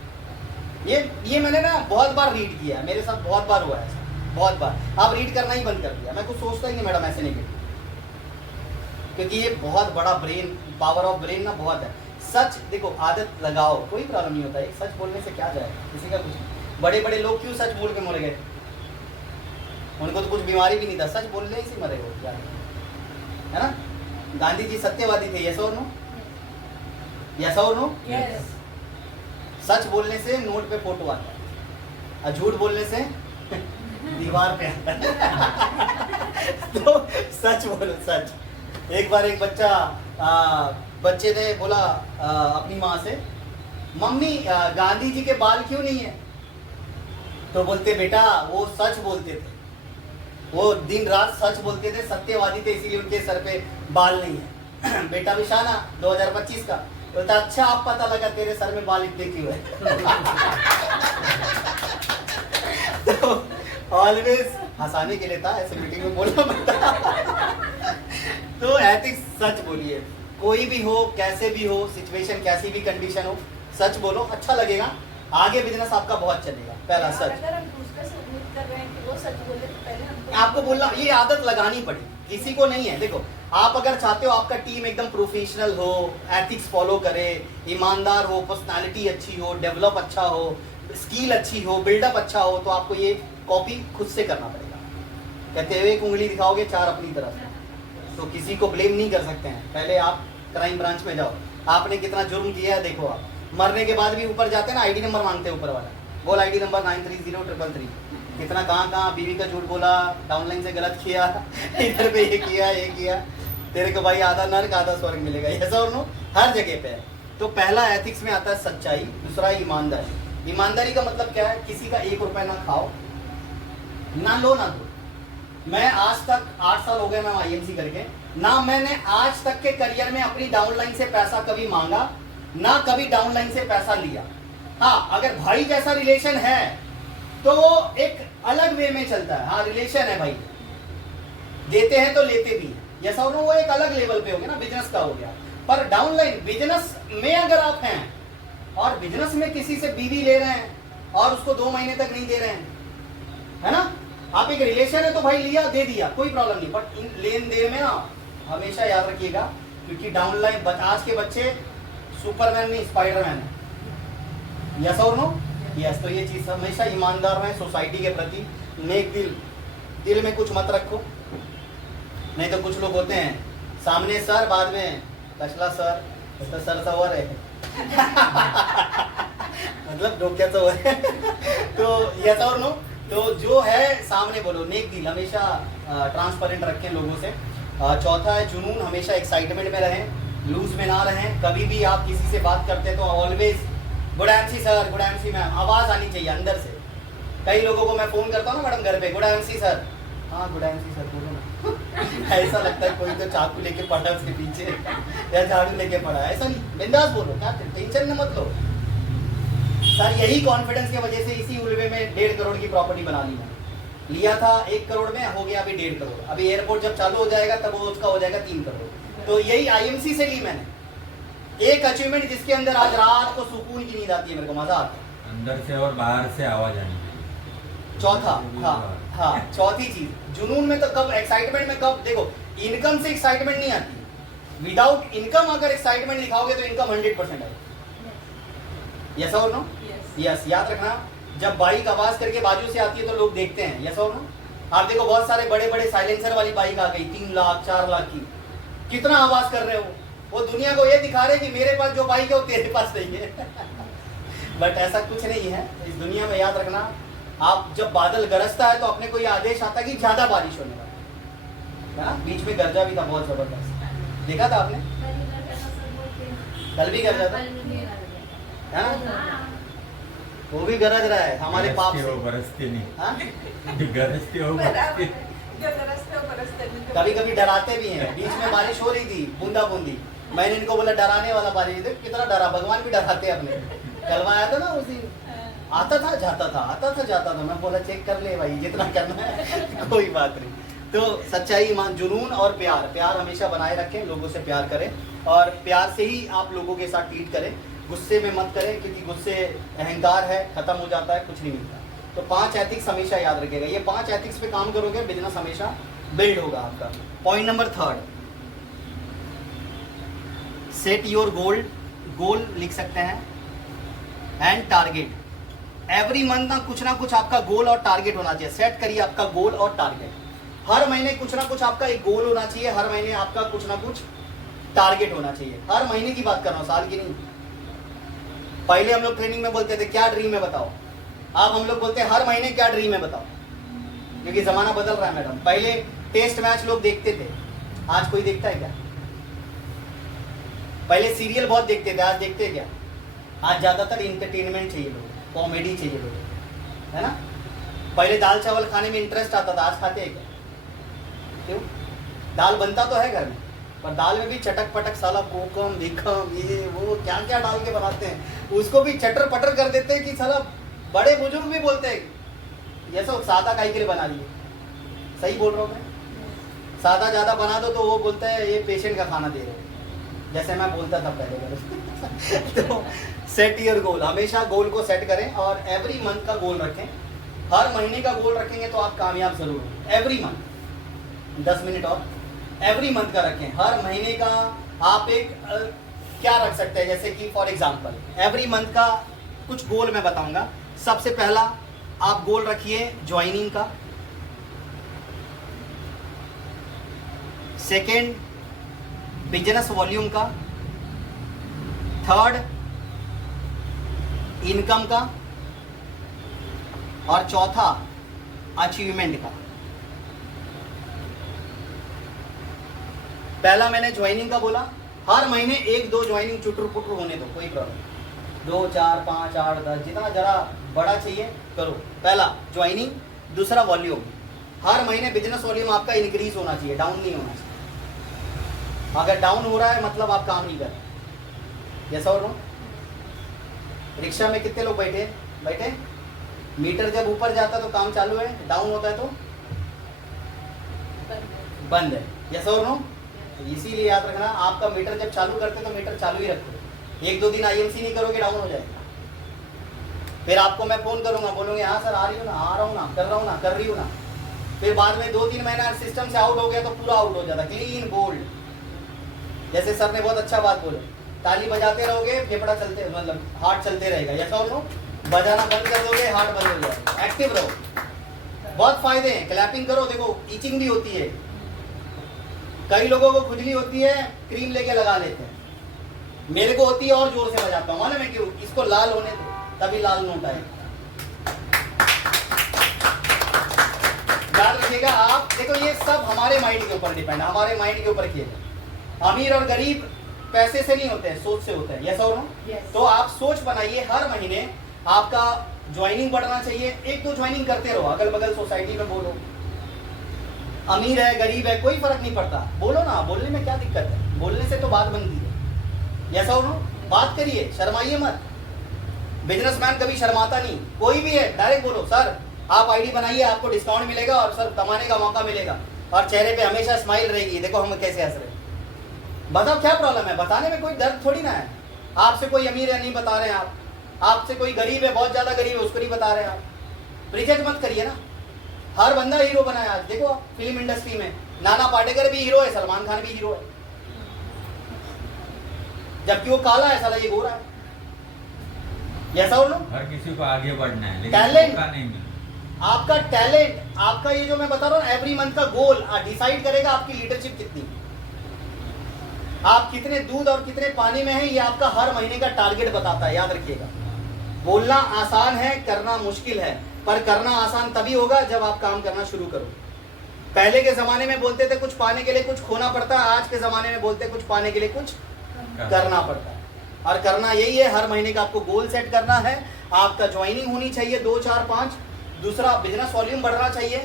ये मैंने ना बहुत बार रीड किया है, मेरे साथ बहुत बार हुआ है ऐसा, बहुत बार। आप रीड करना ही बंद कर दिया। मैं कुछ सोचता ही नहीं मैडम ऐसे नहीं करती, क्योंकि ये बहुत बड़ा ब्रेन, पावर ऑफ ब्रेन ना बहुत है। सच देखो, आदत लगाओ, कोई प्रॉब्लम नहीं होता है। सच बोलने से क्या जाएगा, किसी का कुछ। बड़े बड़े लोग क्यों सच बोल के मर गए? उनको तो कुछ बीमारी भी नहीं था, सच बोलने से मरे हो, क्या है ना? गांधी जी सत्यवादी थे, यस और नो? यस और नो? यस। सच बोलने से नोट पे फोटो आता है, और झूठ बोलने से दीवार पे आता है। तो सच बोलो, सच। एक बार एक बच्चे ने बोला अपनी माँ से, मम्मी गांधी जी के बाल क्यों नहीं है? तो बोलते, बेटा वो सच बोलते थे, वो दिन रात सच बोलते थे, सत्यवादी थे, इसीलिए उनके सर पे बाल नहीं है। बेटा विशाना 2025 का बोलता, अच्छा आप पता लगा तेरे सर में बाल इतने क्यों है। तो ऑलवेज हंसाने के लिए था, ऐसे मीटिंग में बोलना पड़ता। तो एथिक्स, सच बोलिए, कोई भी हो, कैसे भी हो, सिचुएशन कैसी भी कंडीशन हो, सच बोलो, अच्छा लगेगा, आगे बिजनेस आपका बहुत चलेगा। पहला सच। अगर हम दूसरे से उम्मीद कर रहे हैं कि वो सच बोले, तो पहले हमको आपको बोलना, ये आदत लगानी पड़ी, किसी को नहीं है। देखो आप अगर चाहते हो आपका टीम एकदम प्रोफेशनल हो, एथिक्स फॉलो करे, ईमानदार हो, पर्सनालिटी अच्छी हो, डेवलप अच्छा हो, स्किल अच्छी हो, बिल्डअप अच्छा हो, तो आपको ये कॉपी खुद से करना पड़ेगा। कहते हुए एक उंगली दिखाओगे 4 अपनी तरफ, तो किसी को ब्लेम नहीं कर सकते हैं। पहले आप क्राइम ब्रांच में जाओ, आपने कितना जुर्म किया है देखो। आप मरने के बाद भी ऊपर जाते हैं ना, आईडी नंबर मांगते हैं ऊपर वाला, बोल आईडी नंबर 930333। कितना कहाँ बीवी का झूठ बोला, डाउनलाइन से गलत किया, इधर पे ये किया, तेरे को भाई आधा नर्क आधा स्वर्ग मिलेगा, ऐसा और नो, हर जगह पे है। तो पहला एथिक्स में आता है सच्चाई, दूसरा ईमानदारी। ईमानदारी का मतलब क्या है? किसी का 1 रुपया ना खाओ, ना लो ना दो। मैं आज तक 8 साल हो गए मैं IMC करके, ना मैंने आज तक के करियर में अपनी डाउनलाइन से पैसा कभी मांगा, ना कभी डाउनलाइन से पैसा लिया। हाँ, अगर भाई जैसा रिलेशन है तो वो एक अलग वे में चलता है। हाँ रिलेशन है भाई, देते हैं तो लेते भी हैं, जैसा वो एक अलग लेवल पे हो गया ना, बिजनेस का हो गया। पर डाउनलाइन बिजनेस में अगर आप हैं और बिजनेस में किसी से बीवी ले रहे हैं और उसको 2 महीने तक नहीं दे रहे हैं, है ना, आप एक रिलेशन है तो भाई लिया दे दिया, कोई प्रॉब्लम नहीं। बट इन लेन देन में ना हमेशा याद रखिएगा, क्योंकि डाउनलाइन आज के बच्चे सुपरमैन नहीं स्पाइडरमैन है। यस और नो? यस। तो ये चीज हमेशा ईमानदार रहें सोसाइटी के प्रति, नेक दिल में कुछ मत रखो, नहीं तो कुछ लोग होते हैं सामने सर, बाद में कचला सर, तो सर सवर है मतलब डोक्याचं वर है तो यस और नो। तो जो है सामने बोलो, नेक दिल, हमेशा ट्रांसपेरेंट रखें लोगों से। चौथा है जुनून, हमेशा एक्साइटमेंट में रहें, लूज में ना रहें। कभी भी आप किसी से बात करते हैं तो always good MC sir, good MC ma'am, आवाज़ आनी चाहिए अंदर से। कई लोगों को मैं फ़ोन करता हूँ ना मैडम घर पे, गुड एमसी सर, हाँ गुड एमसी सर बोलो ना ऐसा लगता है कोई तो चाकू लेके पड़ा उसके पीछे या झाड़ू लेके पड़ा है। ऐसा नहीं, बिंदास बोलो, क्या टेंशन न मत लो सर। यही कॉन्फिडेंस की वजह से इसी उलवे में 1.5 करोड़ की प्रॉपर्टी बना ली मैंने। लिया था 1 करोड़ में, हो गया अभी 1.5 करोड़। अभी एयरपोर्ट जब चालू हो जाएगा तब वो उसका हो जाएगा 3 करोड़। तो यही आईएमसी से ली मैंने एक अचीवमेंट, जिसके अंदर आज रात को सुकून की नींद आती है, मेरे को मजा आता है। अंदर से और बाहर से आवाज आनी चाहिए। चौथा, हाँ चौथी चीज, जुनून में तो कब, एक्साइटमेंट में कब, देखो इनकम से एक्साइटमेंट नहीं आती। विदाउट इनकम अगर एक्साइटमेंट दिखाओगे तो इनकम 100% आएगी। यस और नो? यस, याद रखना। जब बाइक आवाज करके बाजू से आती है तो लोग देखते हैं। यस और नो? आप देखो बहुत सारे बड़े बड़े साइलेंसर वाली बाइक आ गई 3 लाख 4 लाख की, कितना आवाज कर रहे हो, वो दुनिया को ये दिखा रहे कि मेरे पास जो बाइक है वो तेरे पास नहीं है बट ऐसा कुछ नहीं है इस दुनिया में। याद रखना, आप जब बादल गरजता है तो अपने को ये आदेश आता है कि ज्यादा बारिश होने वाली है ना। बीच में गरजा भी था बहुत जबरदस्त, देखा था आपने? कल भी गरजा था है ना, वो भी गरज रहा है हमारे पाप से। बरसते नहीं, हाँ? गरजते हो बरसते। कभी कभी डराते भी हैं। बीच में बारिश हो रही थी बूंदा बूंदी, मैंने इनको बोला डराने वाला बारिश, देख कितना डरा, भगवान भी डराते हैं अपने। कलवा आया था ना उस दिन, आता था जाता था, आता था जाता था, मैं बोला चेक कर ले भाई जितना करना है कोई बात नहीं। तो सच्चाई, ईमान, जुनून और प्यार, प्यार हमेशा बनाए रखें, लोगों से प्यार करें और प्यार से ही आप लोगों के साथ ट्रीट करें। गुस्से में मत करें, क्योंकि गुस्से अहंकार है, खत्म हो जाता है, कुछ नहीं मिलता। तो 5 एथिक्स हमेशा याद रखिएगा। ये 5 एथिक्स पे काम करोगे, बिजनेस हमेशा बिल्ड होगा आपका। Point number 3, set your goal, goal लिख सकते हैं, एंड टारगेट। एवरी मंथ ना कुछ आपका गोल और टारगेट होना चाहिए। सेट करिए आपका गोल और टारगेट। हर महीने कुछ ना कुछ आपका एक गोल होना चाहिए, हर महीने आपका कुछ ना कुछ टारगेट होना चाहिए। हर महीने की बात कर रहा हूँ, साल की नहीं। पहले हम लोग ट्रेनिंग में बोलते थे क्या ड्रीम है बताओ, अब हम लोग बोलते हैं हर महीने क्या ड्रीम है बताओ, क्योंकि जमाना बदल रहा है मैडम। पहले टेस्ट मैच लोग देखते थे, आज कोई देखता है क्या? पहले सीरियल बहुत देखते थे, आज देखते हैं क्या? आज ज्यादातर इंटरटेनमेंट चाहिए लोग, कॉमेडी चाहिए लोग, है ना। पहले दाल चावल खाने में इंटरेस्ट आता था, आज खाते हैं क्या? क्यों? दाल बनता तो है घर में, पर दाल में भी चटक पटक साला कोकम दिखम ये वो क्या क्या डाल के बनाते हैं, उसको भी चटर पटर कर देते हैं कि साला बड़े बुजुर्ग भी बोलते हैं ये सब सादा काहे के लिए बना लिए। सही बोल रहा हूँ मैं? सादा ज़्यादा बना दो तो वो बोलता है ये पेशेंट का खाना दे रहे हो, जैसे मैं बोलता था पहले तो सेट योर गोल, हमेशा गोल को सेट करें और एवरी मंथ का गोल रखें। हर महीने का गोल रखेंगे तो आप कामयाब जरूर होंगे। एवरी मंथ 10 मिनट और एवरी मंथ का रखें। हर महीने का आप एक क्या रख सकते हैं, जैसे कि फॉर एग्जांपल एवरी मंथ का कुछ गोल मैं बताऊंगा। सबसे पहला आप गोल रखिए ज्वाइनिंग का, सेकेंड बिजनेस वॉल्यूम का, थर्ड इनकम का और चौथा अचीवमेंट का। पहला मैंने ज्वाइनिंग का बोला, हर महीने 1-2 ज्वाइनिंग चुटर पुटर होने दो, कोई प्रॉब्लम, 2, 4, 5, 8, 10 जितना जरा बड़ा चाहिए करो। पहला ज्वाइनिंग, दूसरा वॉल्यूम। हर महीने बिजनेस वॉल्यूम आपका इंक्रीज होना चाहिए, डाउन नहीं होना चाहिए। अगर डाउन हो रहा है मतलब आप काम नहीं कर रहे। जैसा और रिक्शा में कितने लोग बैठे, मीटर जब ऊपर जाता तो काम चालू है, डाउन होता है तो बंद है। जैसा और नो, इसीलिए याद रखना, आपका मीटर जब चालू करते तो मीटर चालू ही रखो। 1-2 दिन आईएमसी नहीं करोगे डाउन हो जाएगा। फिर आपको मैं फोन करूंगा, बोलूंगे हाँ सर आ रही हूँ ना, आ रहा हूँ ना, कर रहा हूँ ना, कर रही हूँ ना। फिर बाद में 2-3 महीना सिस्टम से आउट हो गया तो पूरा आउट हो जाता, क्लीन बोल्ड। जैसे सर ने बहुत अच्छा बात बोला, ताली बजाते रहोगे फेफड़ा चलते, मतलब हार्ट चलते रहेगा। ऐसा हो, बजाना बंद कर दोगे हार्ट बंद हो जाएगा। एक्टिव रहो, बहुत फायदे हैं। क्लैपिंग करो, देखो ईचिंग भी होती है, कई लोगों को खुजली होती है, क्रीम लेके लगा लेते हैं, मेरे को होती है और जोर से बजाता हूँ। मालूम है क्यों? इसको लाल होने दो, तभी लाल नोट आएगा। याद रखिएगा आप, देखो ये सब हमारे माइंड के ऊपर डिपेंड है, हमारे माइंड के ऊपर किएगा। अमीर और गरीब पैसे से नहीं होते हैं, सोच से होते हैं। यस और नो? तो आप सोच बनाइए, हर महीने आपका ज्वाइनिंग बढ़ना चाहिए। 1-2 ज्वाइनिंग करते रहो, अगल बगल सोसाइटी में बोलो। अमीर है गरीब है कोई फर्क नहीं पड़ता, बोलो ना, बोलने में क्या दिक्कत है? बोलने से तो बात बनती है। यस और नो? बात करिए, शर्माइए मत। बिजनेसमैन कभी शर्माता नहीं, कोई भी है डायरेक्ट बोलो, सर आप आईडी बनाइए, आपको डिस्काउंट मिलेगा और सर कमाने का मौका मिलेगा, और चेहरे पे हमेशा स्माइल रहेगी। देखो हम कैसे हंस रहे हैं, बताओ क्या प्रॉब्लम है? बताने में कोई दर्द थोड़ी ना है। आपसे कोई अमीर है नहीं बता रहे हैं आप, आपसे कोई गरीब है, बहुत ज्यादा गरीब है, उसको नहीं बता रहे हैं आप। प्रिजज मत करिए ना, हर बंदा हीरो बना है आज। देखो फिल्म इंडस्ट्री में नाना पाटेकर भी हीरो है, सलमान खान भी हीरो है, जबकि वो काला है, साला ये गोरा है। ऐसा हो लो, हर किसी को आगे बढ़ना है, लेकिन टैलेंट मौका नहीं मिलता। आपका टैलेंट, आपका ये जो मैं बता रहा हूँ एवरी मंथ का गोल डिसाइड करेगा आपकी लीडरशिप कितनी, आप कितने दूध और कितने पानी में हैं, ये आपका हर महीने का टारगेट बताता है। याद रखिएगा, बोलना आसान है, करना मुश्किल है, पर करना आसान तभी होगा जब आप काम करना शुरू करो। पहले के जमाने में बोलते थे कुछ पाने के लिए कुछ खोना पड़ता है, आज के जमाने में बोलते हैं कुछ पाने के लिए कुछ करना पड़ता है। और करना यही है, हर महीने का आपको गोल सेट करना है, आपका ज्वाइनिंग होनी चाहिए 2, 4, 5। दूसरा, बिजनेस वॉल्यूम बढ़ना चाहिए।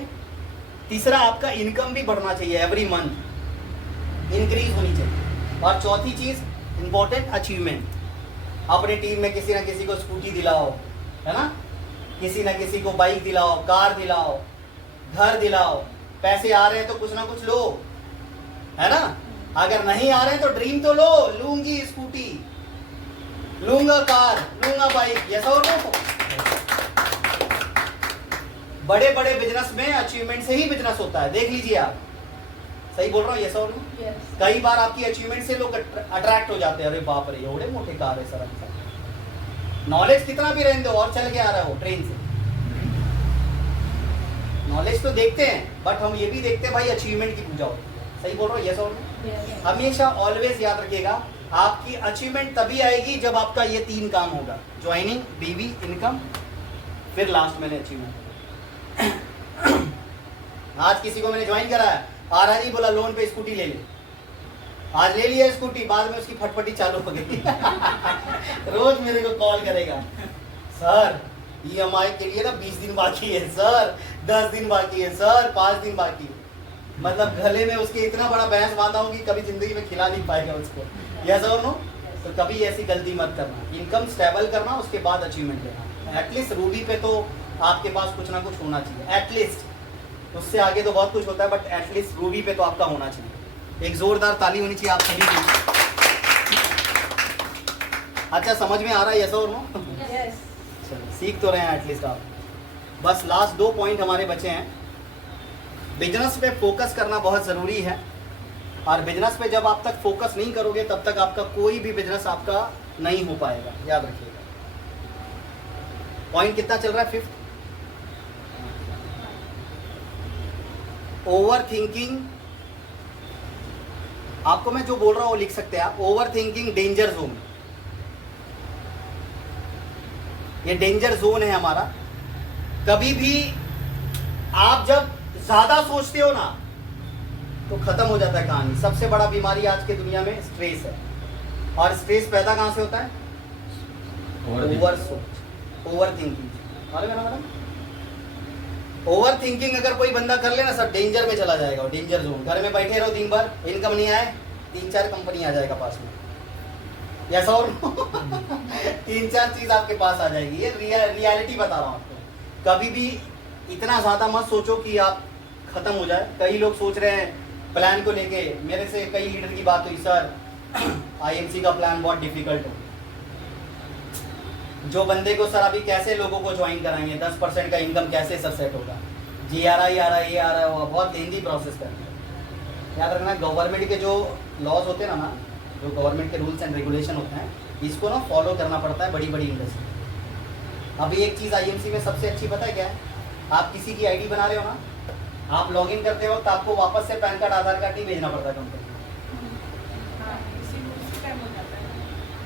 तीसरा, आपका इनकम भी बढ़ना चाहिए, एवरी मंथ इंक्रीज होनी चाहिए। और चौथी चीज इंपॉर्टेंट, अचीवमेंट। अपने टीम में किसी ना किसी को स्कूटी दिलाओ, है ना, किसी ना किसी को बाइक दिलाओ, कार दिलाओ, घर दिलाओ। पैसे आ रहे हैं तो कुछ ना कुछ लो, है ना। अगर नहीं आ रहे हैं तो ड्रीम तो लो, लूंगी स्कूटी, लूंगा कार, लूंगा बाइक। ऐसा हो लो। बड़े बड़े बिजनेस में अचीवमेंट से ही बिजनेस होता है, देख लीजिए आप। सही बोल रहा हूँ? ऐसा हो लो। कई बार आपकी अचीवमेंट से लोग अट्रैक्ट हो जाते हैं, अरे बाप रे एवढे मोटे कार है सर। नॉलेज कितना भी रहने दो, और चल के आ रहा हो ट्रेन से। नॉलेज तो देखते हैं, बट हम ये भी देखते हैं भाई अचीवमेंट की पूजा होती है। सही बोल रहा हूँ? यस और नो? हमेशा ऑलवेज याद रखिएगा, आपकी अचीवमेंट तभी आएगी जब आपका ये 3 काम होगा, ज्वाइनिंग, बीवी, इनकम, फिर लास्ट मैंने अचीवमेंट। आज किसी को मैंने ज्वाइन कराया, आ रहा नहीं, बोला लोन पे स्कूटी ले ले। आज ले लिया स्कूटी, बाद में उसकी फटफटी चालू हो गई। रोज मेरे को कॉल करेगा, सर EMI के लिए ना 20 दिन बाकी है सर, 10 दिन बाकी है सर, 5 दिन बाकी है। मतलब गले में उसके इतना बड़ा भैंस बांधा हूँ कि कभी जिंदगी में खिला नहीं पाएगा उसको। यस और नो? तो कभी ऐसी गलती मत करना। इनकम स्टेबल करना, उसके बाद अचीवमेंट लेना। एटलीस्ट रूबी पे तो आपके पास कुछ ना कुछ होना चाहिए, एटलीस्ट। उससे आगे तो बहुत कुछ होता है, बट एटलीस्ट रूबी पे तो आपका होना चाहिए। एक जोरदार ताली होनी चाहिए आप सभी की। अच्छा, समझ में आ रहा है? यस और नो? चलो, सीख तो रहे हैं एटलीस्ट आप। बस लास्ट 2 पॉइंट हमारे बचे हैं। बिजनेस पे फोकस करना बहुत ज़रूरी है, और बिजनेस पे जब आप तक फोकस नहीं करोगे तब तक आपका कोई भी बिजनेस आपका नहीं हो पाएगा। याद रखिएगा। पॉइंट कितना चल रहा है? 5th, over thinking. आपको मैं जो बोल रहा हूं वो लिख सकते हैं आप। ओवर थिंकिंग डेंजर जोन, ये डेंजर जोन है हमारा। कभी भी आप जब ज्यादा सोचते हो ना तो खत्म हो जाता है कहानी। सबसे बड़ा बीमारी आज के दुनिया में स्ट्रेस है, और स्ट्रेस पैदा कहां से होता है? ओवर सोच, ओवर थिंकिंग। मालूम है ना मैडम? ओवर थिंकिंग अगर कोई बंदा कर लेना सर, डेंजर में चला जाएगा, डेंजर जोन। घर में बैठे रहो दिन भर, इनकम नहीं आए, 3-4 कंपनी आ जाएगा पास में। ऐसा और 3-4 चीज आपके पास आ जाएगी। ये रियलिटी बता रहा हूँ आपको। कभी भी इतना ज्यादा मत सोचो कि आप खत्म हो जाए। कई लोग सोच रहे हैं प्लान को लेके, मेरे से कई लीडर की बात हुई, सर IMC का प्लान बहुत डिफिकल्ट है। जो बंदे को सर अभी कैसे लोगों को ज्वाइन कराएंगे, 10% का इनकम कैसे सर सेट होगा, GRI आ रहा है, ये आ रहा है, वो बहुत लेंदी प्रोसेस करना है। याद रखना, गवर्नमेंट के जो लॉज होते हैं ना, जो गवर्नमेंट के रूल्स एंड रेगुलेशन होते हैं, इसको ना फॉलो करना पड़ता है बड़ी बड़ी इंडस्ट्री। अभी एक चीज़ IMC में सबसे अच्छी पता है क्या है? आप किसी की ID बना रहे हो ना, आप लॉगिन करते वक्त आपको वापस से पैन कार्ड आधार कार्ड नहीं भेजना पड़ता कंपनी, हाँ, उसी टाइम हो जाता है।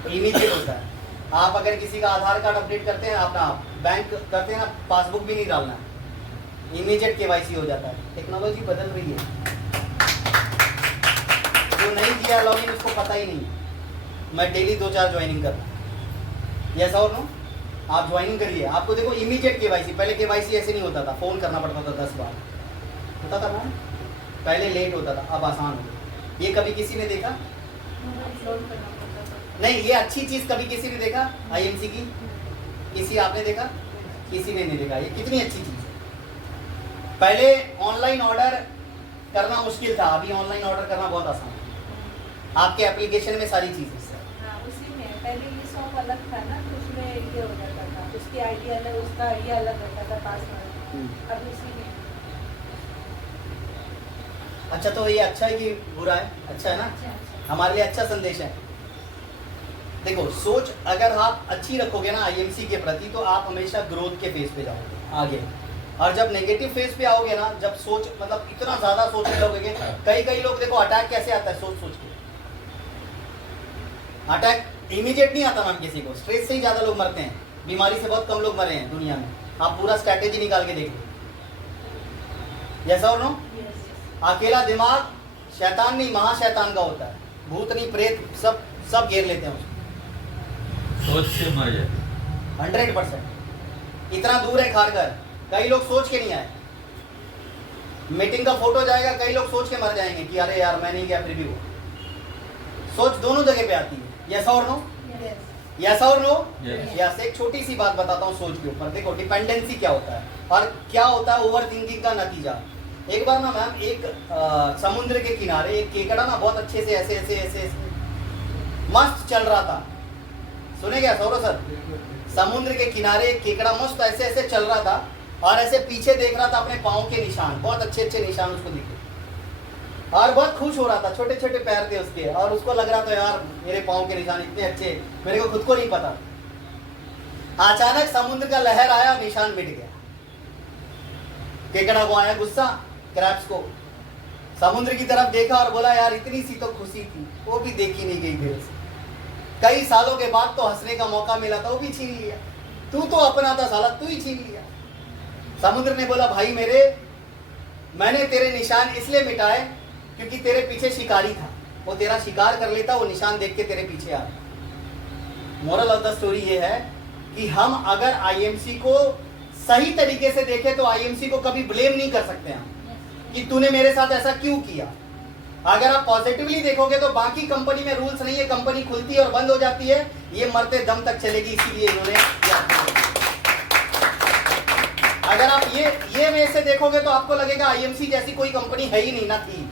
तो इमीडिएट होता है। आप अगर किसी का आधार कार्ड अपडेट करते हैं, अपना बैंक करते हैं ना, पासबुक भी नहीं डालना है, इमीडिएट केवाईसी हो जाता है। टेक्नोलॉजी बदल रही है, जो नहीं किया लॉगिन उसको पता ही नहीं। मैं डेली 2-4 ज्वाइनिंग कर रहा हूँ, यस और नो? आप ज्वाइनिंग करिए, आपको देखो इमीडिएट केवाईसी। पहले केवाईसी ऐसे नहीं होता था, फोन करना पड़ता था 10 बार, होता था ना, पहले लेट होता था, अब आसान हो गया। ये कभी किसी ने देखा? अपलोड करना पड़ता था। नहीं, ये अच्छी चीज कभी किसी ने देखा आईएमसी की? किसी आपने देखा? किसी ने नहीं देखा। ये कितनी अच्छी चीज है। पहले ऑनलाइन ऑर्डर करना मुश्किल था, अभी ऑनलाइन ऑर्डर करना बहुत आसान है। आपके एप्लीकेशन में सारी चीजें। हाँ, उसी में पहले ये शॉप अलग था ना, तो उसमें ये हो जाता था, उसकी आईडी अलग, उसका ये अलग रहता था पासवर्ड। अब उसी में अच्छा, तो ये अच्छा है कि बुरा है? अच्छा है ना, हमारे लिए अच्छा संदेश है। देखो, सोच अगर आप अच्छी रखोगे ना आईएमसी के प्रति, तो आप हमेशा ग्रोथ के फेज पे जाओगे आगे। और जब नेगेटिव फेज पे आओगे ना, जब सोच मतलब इतना ज्यादा सोचने लगोगे, कई लोग देखो अटैक कैसे आता है, सोच के। अटैक इमीडिएट नहीं आता मैम किसी को, स्ट्रेस से ही ज्यादा लोग मरते हैं। बीमारी से बहुत कम लोग मरे हैं दुनिया में। आप पूरा स्ट्रैटेजी निकाल के देखो, यस और नो? अकेला दिमाग शैतान नहीं, महाशैतान का होता है। भूत नहीं, प्रेत सब घेर लेते हैं उसको। सोच से मर जाए 100%। इतना दूर है खारघर, कई लोग सोच के नहीं आए। मीटिंग का फोटो जाएगा, कई लोग सोच के मर जाएंगे कि अरे यार मैं नहीं गया, फिर भी वो सोच दोनों जगह पे आती है। यस और नो? यस और नो? यस। एक छोटी सी बात बताता हूँ सोच के ऊपर। देखो, डिपेंडेंसी क्या होता है और क्या होता है ओवर थिंकिंग का नतीजा। एक बार ना मैम, एक समुद्र के किनारे एक केकड़ा ना बहुत अच्छे से ऐसे मस्त चल रहा था। सुने क्या सौरभ सर? समुद्र के किनारे एक केकड़ा मस्त ऐसे चल रहा था और ऐसे पीछे देख रहा था अपने पाँव के निशान, बहुत अच्छे निशान उसको दिखे और बहुत खुश हो रहा था। छोटे छोटे पैर थे उसके और उसको लग रहा था यार मेरे पाँव के निशान इतने अच्छे, मेरे को खुद को नहीं पता। अचानक समुद्र का लहर आया, निशान मिट गया। केकड़ा को आया गुस्सा, क्रैब्स को। समुद्र की तरफ देखा और बोला यार इतनी सी तो खुशी थी, वो भी देखी नहीं गई फिर से। कई सालों के बाद तो हंसने का मौका मिला था, वो भी छीन लिया। तू तो अपना था साला, तू ही छीन लिया। समुद्र ने बोला भाई मैंने तेरे निशान इसलिए मिटाए क्योंकि तेरे पीछे शिकारी था, वो तेरा शिकार कर लेता, वो निशान देख के तेरे पीछे आ गया। मोरल ऑफ द स्टोरी ये है कि हम अगर आईएमसी को सही तरीके से देखें तो आईएमसी को कभी ब्लेम नहीं कर सकते हम कि तूने मेरे साथ ऐसा क्यों किया। अगर आप पॉजिटिवली देखोगे तो बाकी कंपनी में रूल्स नहीं है, कंपनी खुलती है और बंद हो जाती है, ये मरते दम तक चलेगी, इसीलिए इन्होंने। अगर आप ये वे से देखोगे तो आपको लगेगा आईएमसी जैसी कोई कंपनी है ही नहीं, ना थी।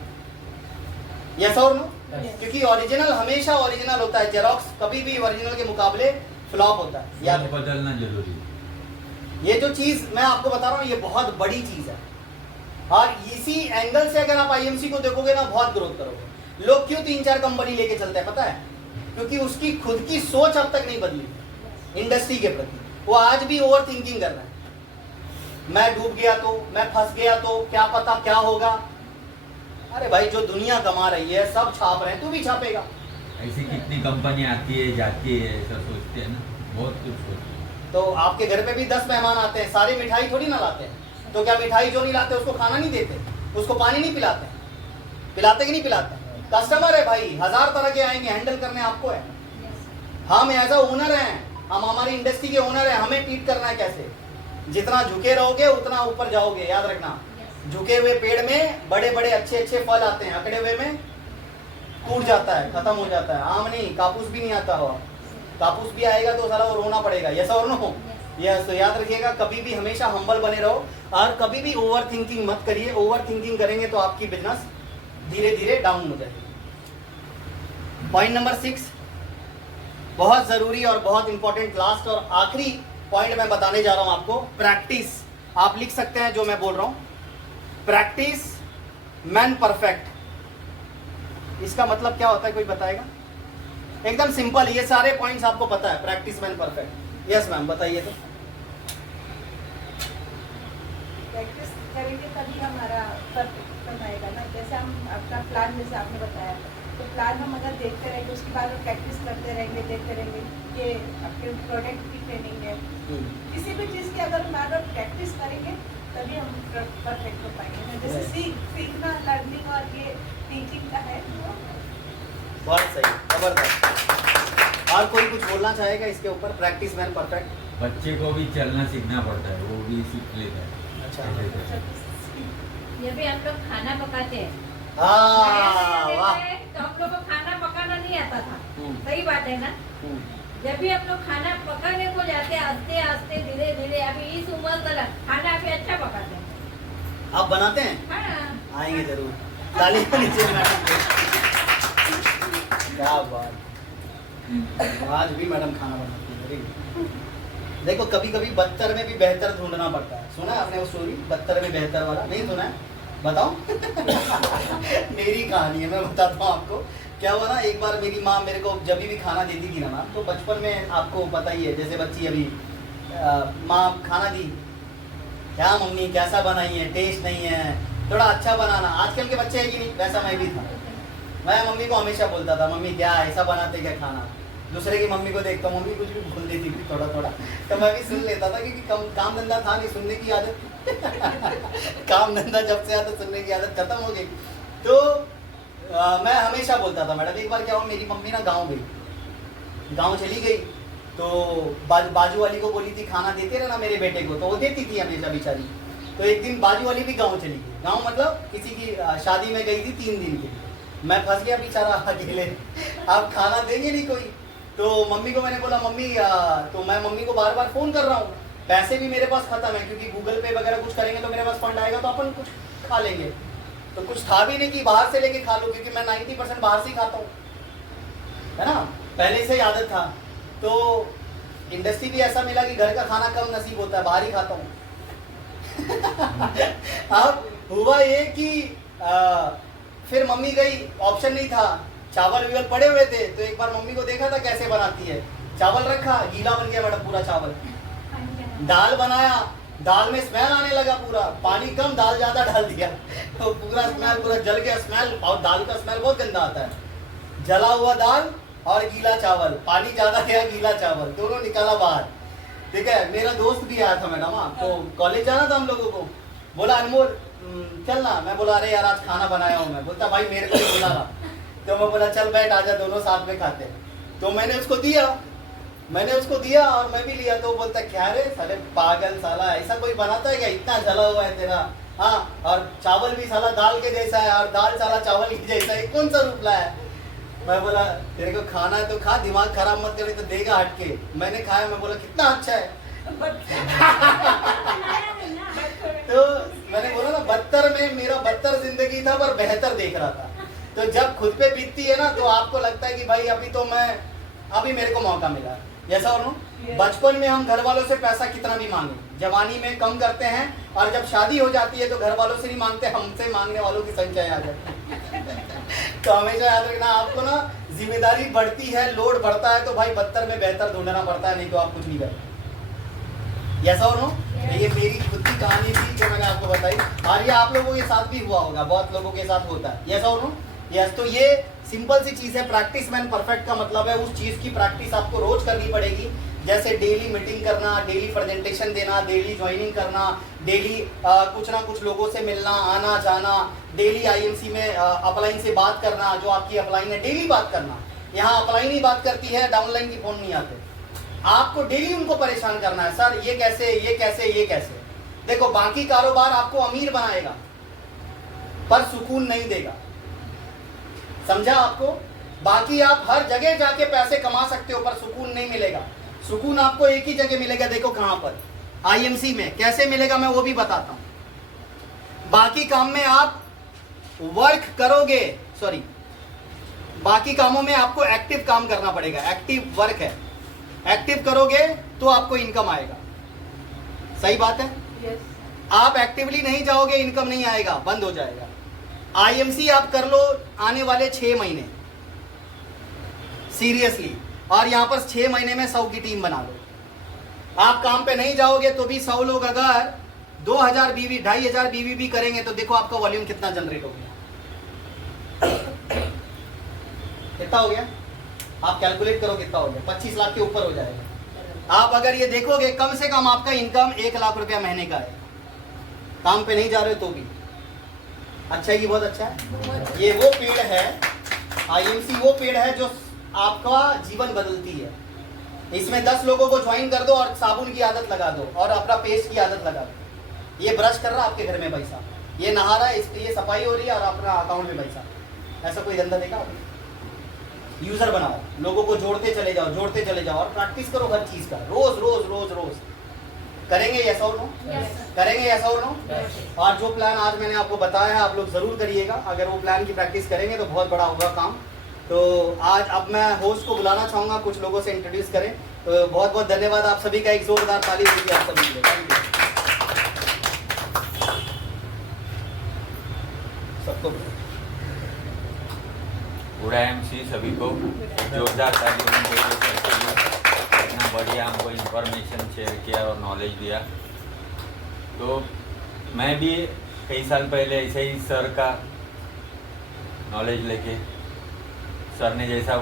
यस और नो? क्योंकि ओरिजिनल हमेशा ओरिजिनल होता है, जेरोक्स कभी भी ओरिजिनल के मुकाबले फ्लॉप होता है। याद बदलना जरूरी है। ये जो चीज मैं आपको बता रहा हूँ ये बहुत बड़ी चीज है और इसी एंगल से अगर आप आईएमसी को देखोगे ना बहुत ग्रोथ करोगे। लोग क्यों 3-4 कंपनी लेके चलते हैं पता है? क्योंकि उसकी खुद की सोच अब तक नहीं बदली इंडस्ट्री के प्रति। वो आज भी ओवर थिंकिंग कर रहा है, मैं डूब गया तो, मैं फंस गया तो, क्या पता क्या होगा। अरे भाई जो दुनिया कमा रही है सब छाप रहे हैं, तू भी छापेगा। ऐसी कितनी कंपनी आती है जाती है, ऐसा सोचते हैं ना, बहुत कुछ सोचते हैं। तो आपके घर पे भी 10 मेहमान आते हैं, सारी मिठाई थोड़ी ना लाते हैं। तो क्या मिठाई जो नहीं लाते उसको खाना नहीं देते, उसको पानी नहीं पिलाते? पिलाते कि नहीं पिलाते? कस्टमर है भाई, 1000 तरह के आएंगे, हैंडल करने आपको है। हम एज अ ओनर हैं, हम हमारी इंडस्ट्री के ओनर हैं, हमें ट्रीट करना है कैसे। जितना झुके रहोगे उतना ऊपर जाओगे, याद रखना। झुके हुए पेड़ में बड़े बड़े अच्छे फल आते हैं, अकड़े हुए में टूट जाता है, खत्म हो जाता है। आम नहीं, कापूस भी नहीं आता हो। कापूस भी आएगा तो साला वो रोना पड़ेगा। यस और नो? यस। तो याद रखिएगा, कभी भी हमेशा हम्बल बने रहो और कभी भी ओवर थिंकिंग मत करिए। ओवर थिंकिंग करेंगे तो आपकी बिजनेस धीरे धीरे डाउन हो जाएगी। पॉइंट नंबर 6 बहुत जरूरी और बहुत इंपॉर्टेंट, लास्ट और आखिरी पॉइंट मैं बताने जा रहा हूं आपको। प्रैक्टिस। आप लिख सकते हैं जो मैं बोल रहा हूं, प्रैक्टिस मैन परफेक्ट। इसका मतलब क्या होता है, कोई बताएगा? एकदम सिंपल, ये सारे पॉइंट्स आपको पता है। Practice man perfect. Yes ma'am, बताइए। तो प्रैक्टिस करेंगे तभी हमारा परफेक्ट बनाएगा ना। जैसे हम अपना प्लान, जैसे आपने बताया, तो प्लान हम अगर देखते रहेंगे, उसके बाद हम प्रैक्टिस करते रहेंगे, देखते रहेंगे। ये आपके प्रोडक्ट की ट्रेनिंग है, किसी भी चीज़ की अगर हम अगर प्रैक्टिस करेंगे तभी हम परफेक्ट हो पाएंगे ना। जैसे सीखना, लर्निंग और ये टीचिंग का है, तो बहुत सही, जबरदस्त। और कोई कुछ बोलना चाहेगा इसके ऊपर? Practice man perfect. बच्चे को भी चलना सीखना पड़ता है, वो भी सीख लेता है। अच्छा, ये भी हम लोग खाना पकाते हैं। हाँ, वाह। तो हम लोग को खाना पकाना नहीं आता था। सही बात है ना। हम्म, जब भी हम लोग खाना पकाने को जाते हैं, आस्ते आस्ते धीरे धीरे, अभी इस उम्र तक खाना अभी अच्छा पकाते हैं। आप बनाते हैं? हाँ। आएंगे जरूर। ताली नीचे मैडम को। क्या बात, आज भी मैडम खाना बनाती है। Very good. देखो कभी कभी बदतर में भी बेहतर ढूंढना पड़ता है। सुना है आपने वो स्टोरी, बदतर में बेहतर वाला? नहीं सुना है? बताओ। मेरी कहानी है, मैं बताता हूँ आपको। क्या हुआ ना, एक बार मेरी माँ मेरे को जब भी खाना देती थी ना माँ, तो बचपन में आपको पता ही है, जैसे बच्ची अभी माँ खाना दी, क्या मम्मी कैसा बनाई है, टेस्ट नहीं है, थोड़ा अच्छा बनाना। आजकल के बच्चे है कि नहीं, वैसा मैं भी था। मैं मम्मी को हमेशा बोलता था, मम्मी क्या ऐसा बनाते क्या खाना। दूसरे की मम्मी को देखता हूँ, मम्मी कुछ भी बोल देती थी थोड़ा थोड़ा, तो मैं भी सुन लेता था, क्योंकि काम धंधा था नहीं, सुनने की आदत। काम धंधा जब से आदत, सुनने की आदत खत्म हो गई। तो मैं हमेशा बोलता था। मैडम एक बार क्या हुआ, मेरी मम्मी ना गाँव गई, गाँव चली गई, तो बाजू वाली को बोली थी खाना देते रहना मेरे बेटे को, तो वो देती थी हमेशा बेचारी। तो एक दिन बाजू वाली भी गाँव चली गई, गाँव मतलब किसी की शादी में गई थी 3 दिन के लिए। मैं फंस गया बेचारा अकेले, अब खाना देंगे नहीं कोई। तो मम्मी को मैंने बोला, मम्मी तो मैं मम्मी को बार बार फ़ोन कर रहा हूँ, पैसे भी मेरे पास ख़त्म है, क्योंकि गूगल पे वगैरह कुछ करेंगे तो मेरे पास फंड आएगा, तो अपन कुछ खा लेंगे। तो कुछ था भी नहीं कि बाहर से लेके खा लूँ, क्योंकि मैं 90% बाहर से ही खाता हूँ, है ना, पहले से ही आदत था। तो इंडस्ट्री भी ऐसा मिला कि घर का खाना कम नसीब होता है, बाहर ही खाता हूँ। अब हुआ ये कि फिर मम्मी गई, ऑप्शन नहीं था, चावल वीवल पड़े हुए थे, तो एक बार मम्मी को देखा था कैसे बनाती है। चावल रखा, गीला बन गया मैडम पूरा चावल। दाल बनाया, दाल में स्मेल आने लगा पूरा, पानी कम दाल ज़्यादा डाल दिया, तो पूरा स्मेल पूरा जल गया स्मेल। और दाल का स्मेल बहुत गंदा आता है। जला हुआ दाल और गीला चावल, पानी ज़्यादा गया, गीला चावल, दोनों निकाला बाहर। ठीक है, मेरा दोस्त भी आया था मैडम, तो कॉलेज जाना था हम लोगों को, बोला अनमोल चल ना। मैं बोला अरे यार आज खाना बनाया हूँ मैं। बोलता भाई मेरे को ही बुला रहा। तो मैं बोला चल बैठ आजा, दोनों साथ में खाते। तो मैंने उसको दिया और मैं भी लिया। तो बोलता क्या रे साले पागल साला, ऐसा कोई बनाता है क्या, इतना जला हुआ है तेरा, हाँ, और चावल भी साला दाल के जैसा है, और दाल साला चावल के जैसा है, कौन सा रूप लाया है। मैं बोला तेरे को खाना है तो खा, दिमाग खराब मत करे तो देगा हट के। मैंने खाया, मैं बोला कितना अच्छा है। तो मैंने बोला ना, बदतर में मेरा बदतर जिंदगी था पर बेहतर देख रहा था। तो जब खुद पे बीतती है ना, तो आपको लगता है कि भाई अभी मेरे को मौका मिला। जैसा और बचपन में हम घर वालों से पैसा कितना भी मांगे, जवानी में कम करते हैं, और जब शादी हो जाती है तो घर वालों से नहीं मांगते, हमसे मांगने वालों की संख्या आ जाती है। तो हमेशा याद रखना, आपको ना जिम्मेदारी बढ़ती है, लोड बढ़ता है, तो भाई बदतर में बेहतर ढूंढना पड़ता है, नहीं तो आप कुछ नहीं करते। ऐसा और ये मेरी खुद की कहानी थी जो मैंने आपको बताई, और ये आप लोगों के साथ भी हुआ होगा, बहुत लोगों के साथ होता है। ऐसा और यस, तो ये सिंपल सी चीज़ है। प्रैक्टिस मैन परफेक्ट का मतलब है उस चीज़ की प्रैक्टिस आपको रोज करनी पड़ेगी। जैसे डेली मीटिंग करना, डेली प्रेजेंटेशन देना, डेली ज्वाइनिंग करना, डेली कुछ ना कुछ लोगों से मिलना, आना जाना, डेली आईएमसी में अपलाइन से बात करना, जो आपकी अपलाइन है डेली बात करना। यहाँ अपलाइन ही बात करती है, डाउनलाइन की फोन नहीं आते। आपको डेली उनको परेशान करना है, सर ये कैसे, ये कैसे, ये कैसे। देखो बाकी कारोबार आपको अमीर बनाएगा पर सुकून नहीं देगा, समझा आपको। बाकी आप हर जगह जाके पैसे कमा सकते हो पर सुकून नहीं मिलेगा। सुकून आपको एक ही जगह मिलेगा, देखो कहां पर, आईएमसी में। कैसे मिलेगा मैं वो भी बताता हूं। बाकी काम में आप वर्क करोगे, बाकी कामों में आपको एक्टिव काम करना पड़ेगा, एक्टिव वर्क है। एक्टिव करोगे तो आपको इनकम आएगा, सही बात है। आप एक्टिवली नहीं जाओगे, इनकम नहीं आएगा, बंद हो जाएगा। आईएमसी आप कर लो आने वाले 6 महीने सीरियसली, और यहां पर 6 महीने में 100 की टीम बना लो। आप काम पे नहीं जाओगे तो भी 100 लोग अगर 2000 बीवी 2500 बीवी भी करेंगे तो देखो आपका वॉल्यूम कितना जनरेट हो गया, कितना हो गया आप कैलकुलेट करो कितना हो गया, 25 लाख के ऊपर हो जाएगा। आप अगर ये देखोगे कम से कम आपका इनकम 1 लाख रुपया महीने का है, काम पे नहीं जा रहे तो भी अच्छा है कि बहुत अच्छा है। ये वो पेड़ है, IMC वो पेड़ है जो आपका जीवन बदलती है। इसमें 10 लोगों को ज्वाइन कर दो और साबुन की आदत लगा दो और अपना पेस्ट की आदत लगा दो। ये ब्रश कर रहा है आपके घर में भाई साहब, ये नहा रहा है, इसकी ये सफाई हो रही है और अपना अकाउंट में भाई साहब। ऐसा कोई धंधा देखा आपने? यूजर बनाओ, लोगों को जोड़ते चले जाओ, जोड़ते चले जाओ और प्रैक्टिस करो हर चीज का, रोज रोज रोज रोज। करेंगे यस और नो? करेंगे यस और नो? और जो प्लान आज मैंने आपको बताया है आप लोग जरूर करिएगा। अगर वो प्लान की प्रैक्टिस करेंगे तो बहुत बड़ा होगा काम। तो आज अब मैं होस्ट को बुलाना चाहूंगा, कुछ लोगों से इंट्रोड्यूस करें। तो बहुत बहुत धन्यवाद आप सभी का, एक जोरदार ताली दीजिए आप सभी को। सबको पूरा MC सभी को जोरदार ताली होनी चाहिए। इतना बढ़िया हमको इन्फॉर्मेशन शेयर किया और नॉलेज दिया। तो मैं भी कई साल पहले ऐसे ही सर का नॉलेज लेके, सर ने जैसा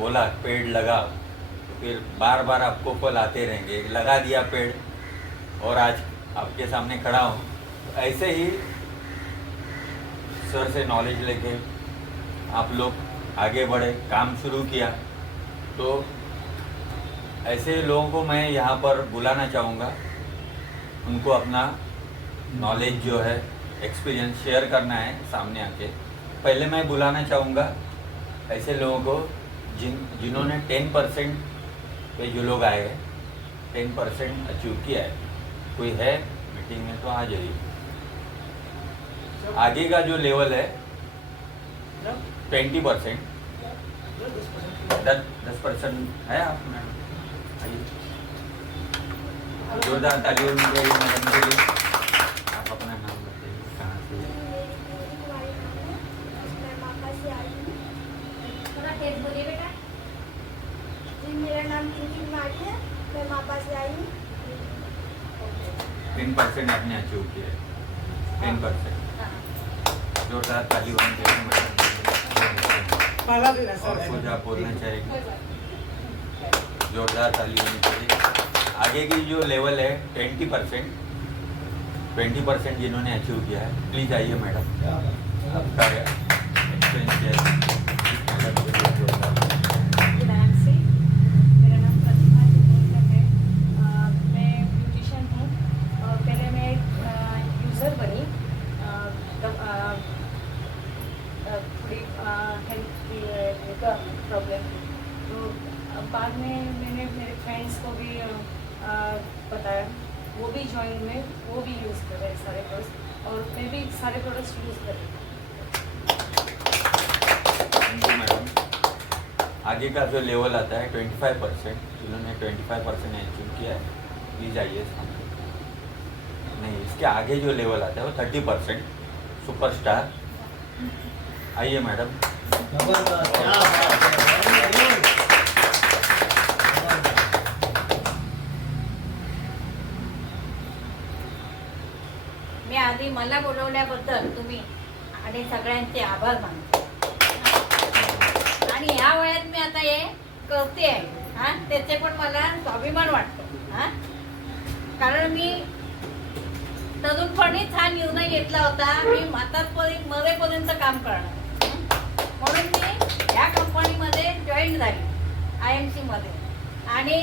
बोला पेड़ लगा, तो फिर बार बार आपको फल आते रहेंगे, लगा दिया पेड़ और आज आपके सामने खड़ा हूँ। तो ऐसे ही सर से नॉलेज लेके आप लोग आगे बढ़े, काम शुरू किया। तो ऐसे लोगों को मैं यहाँ पर बुलाना चाहूँगा, उनको अपना नॉलेज जो है, एक्सपीरियंस शेयर करना है सामने आके। पहले मैं बुलाना चाहूँगा ऐसे लोगों को जिन्होंने 10% पे जो लोग आए हैं, 10% अचीव किया है। कोई है मीटिंग में तो आ जाइए। आगे का जो लेवल है 20%, 10% है आप में। आइए, जोरदार तालियों में मैडम के लिए। आप अपना नाम बताइए, कहाँ से? थोड़ा तेज बोलिए बेटा। जी मेरा नाम किंकी कुमारी है, मैं मापा से आई हूँ। 10% आपने अचीव किया है, 10%। जोरदार ताली होनी चाहिए मैडम। और कुछ आप बोलना चाहेंगे? जोरदार ताली होनी चाहिए। आगे की जो लेवल है 20% जिन्होंने अचीव किया है, प्लीज आइए मैडम। आपका एक्सपीरियंस शेयर। नैन्सी, मेरा नाम प्रतिभा चित्रकर है। मैं ब्यूटिशियन हूँ। पहले मैं यूज़र बनी, थोड़ी हेल्थ की प्रॉब्लम। तो बाद में मैंने मेरे फ्रेंड्स को भी बताया, वो भी ज्वाइन में, वो भी यूज़ कर रहे हैं सारे प्रोडक्ट्स, और मैं भी सारे प्रोडक्ट्स यूज़ कर रही हूँ। Thank you madam. आगे का जो लेवल आता है 25%, जिन्होंने 25% अचीव किया है, प्लीज आइए सामने। नहीं, इसके आगे जो लेवल आता है वो 30%, सुपरस्टार। आइए मैडम। जबरदस्त, क्या बात है, very good। मी आधी मला बोलवल्याबद्दल तुम्ही आणि सगळ्यांचे आभार मानते। आणि ह्या वयात मी आता हे करते आहे, हां, त्याचे पण मला स्वाभिमान वाटतो, हां, कारण मी तरुणपणीच हा निर्णय घेतला होता, मी म्हातारपणी मरेपर्यंत काम करणार, म्हणून मी ह्या कंपनीमध्ये जॉईन झाली, IMC मध्ये। आणि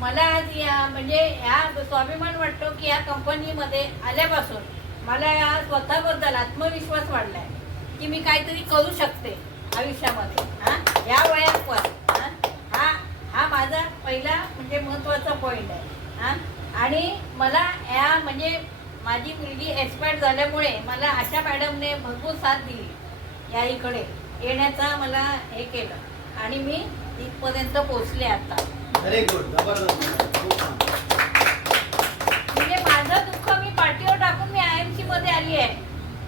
मला आज म्हणजे ह्या स्वाभिमान वाटतो की ह्या कंपनीमध्ये आल्यापासून मला या स्वतःबद्दल आत्मविश्वास वाढला आहे की मी काहीतरी करू शकते आयुष्यामध्ये, हां, या वयात पण, हां, हा माझा पहिला म्हणजे महत्त्वाचा पॉईंट आहे, हां। आणि मला या म्हणजे माझी मुलगी एक्सपायर झाल्यामुळे मला आशा मॅडमने भरपूर साथ दिली, या इकडे येण्याचा मला हे केलं आणि मी इथपर्यंत पोहोचले आता। व्हेरी गुड, जबरदस्त, खूप छान। म्हणजे माझं दुःख मी पाठीवर टाकून मी IMC मध्ये आली आहे,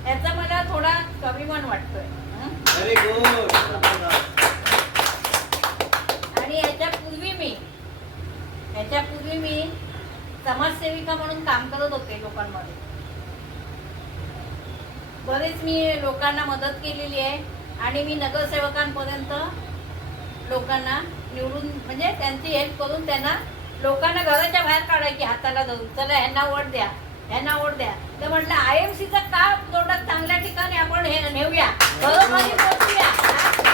याचा मला थोडा स्वाभिमान वाटतोय, हं? व्हेरी गुड, जबरदस्त। आणि याच्यापूर्वी मी समाजसेविका म्हणून काम करत होते लोकांमध्ये, बरेच मी लोकांना मदत केलेली आहे आणि मी नगरसेवकांपर्यंत लोकांना निवडून म्हणजे त्यांची हेल्प करून त्यांना लोकांना घराच्या बाहेर काढायची हाताला धरून, चला ह्यांना वोट द्या, ह्यांना वोट द्या. तर म्हटलं IMCचं का प्रोडक्ट चांगल्या ठिकाणी आपण हे नेऊया, घरोघरी पोहोचूया,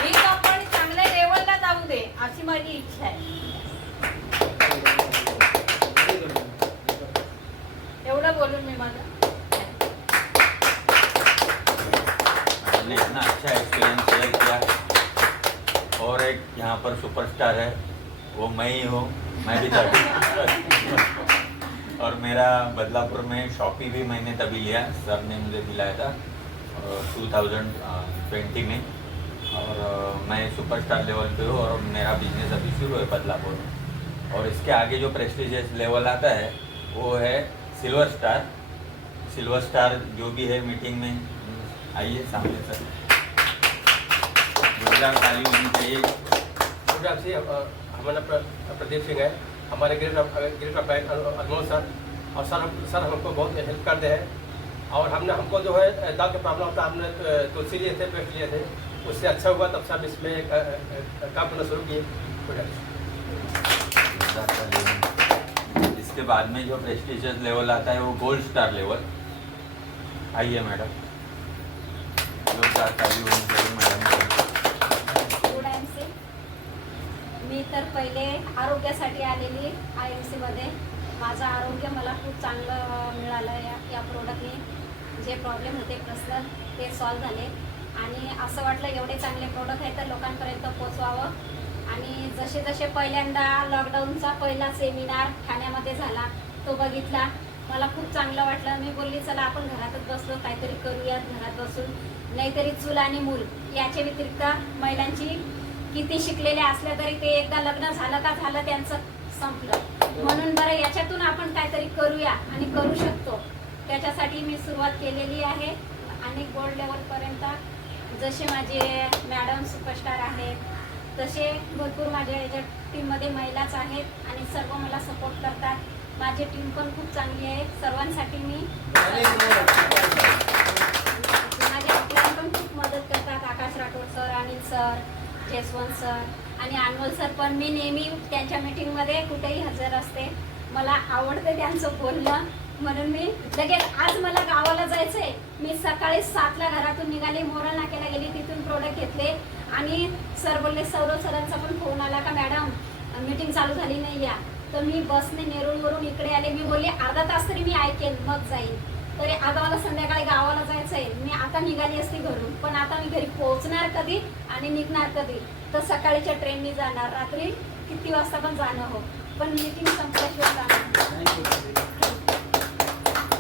ही कंपनी चांगल्या लेवलला जाऊ दे अशी माझी इच्छा आहे. एवढं बोलून मी माझं आपने इतना अच्छा एक्सपीरियंस शेयर किया. और एक यहाँ पर सुपरस्टार है, वो मैं ही हूँ, मैं भी 30. और मेरा बदलापुर में शॉपी भी मैंने तभी लिया, सर ने मुझे दिलाया था 2020 में. और मैं सुपरस्टार लेवल पे हूँ और मेरा बिजनेस अभी शुरू है बदलापुर में. और इसके आगे जो प्रेस्टिजियस लेवल आता है वो है सिल्वर स्टार. सिल्वर स्टार जो भी है मीटिंग में आइए सामने सर, जोरदार ताली होनी चाहिए. प्रोग्राम से हमारा प्रदीप सिंह है, हमारे ग्रेट ऑफ अनमोल सर. और सर हमको बहुत हेल्प करते हैं. और हमको जो है दांत का प्रॉब्लम होता है, हमने तुलसी लिए थे, पेस्ट लिए थे, उससे अच्छा हुआ, तब से हम इसमें काम करना शुरू किए. इसके बाद में जो प्रेस्टिजियस लेवल आता है वो गोल्ड स्टार लेवल. आइए मैडम, जोरदार ताली होनी चाहिए मैडम. IMC मी तर पहिले आरोग्यासाठी आलेली IMC मध्ये. माझं आरोग्य मला खूप चांगलं मिळालं या प्रोडक्टने. जे प्रॉब्लेम होते पर्सनल ते सॉल्व झाले आणि असं वाटलं एवढे चांगले प्रोडक्ट आहे तर लोकांपर्यंत पोचवावं. आणि जसे जसे पहिल्यांदा लॉकडाऊनचा पहिला सेमिनार ठाण्यामध्ये झाला तो बघितला, मला खूप चांगलं वाटलं. मी बोलली चला आपण घरातच बसलो काहीतरी करूयात घरात बसून, नाहीतरी चूल आणि मूल याच्या व्यतिरिक्त महिलांची किती शिकलेल्या असल्या तरी ते एकदा लग्न झालं का झालं त्यांचं संपलं. म्हणून बरं याच्यातून आपण काहीतरी करूया आणि करू शकतो, त्याच्यासाठी मी सुरुवात केलेली आहे. आणि गोल्ड लेवलपर्यंत जसे माझे मॅडम सुपरस्टार आहेत तसे भरपूर माझ्या याच्या टीममध्ये महिलाच आहेत आणि सर्व मला सपोर्ट करतात. माझी टीम पण खूप चांगली आहे. सर्वांसाठी मी माझे ऑफलाईन पण खूप मदत करतात. Akash Rathod sir, Anil sir, Jayswant sir आणि अनमोल सर पण. मी नेहमी त्यांच्या मीटिंगमध्ये कुठेही हजर असते. मला आवडते त्यांचं बोलणं, म्हणून मी लगेच आज मला गावाला जायचं आहे. मी सकाळी 7ला घरातून निघाले, मोरा नाक्याला गेली, तिथून प्रोडक्ट घेतले आणि सर बोलले, सौरव सरांचा पण फोन आला का मॅडम मीटिंग चालू झाली नाही या. तर मी बसने नेरूळवरून इकडे आले. मी बोलले अर्धा तास तरी मी ऐकेन मग जाईल. तरी आता मला संध्याकाळी गावाला जायचं आहे. मी आता निघाली असती घरून, पण आता मी घरी पोहोचणार कधी आणि निघणार कधी, तर सकाळीच्या ट्रेननी जाणार, रात्री किती वाजता पण जाणं हो, पण मीटिंग संपल्याशिवाय जाणार.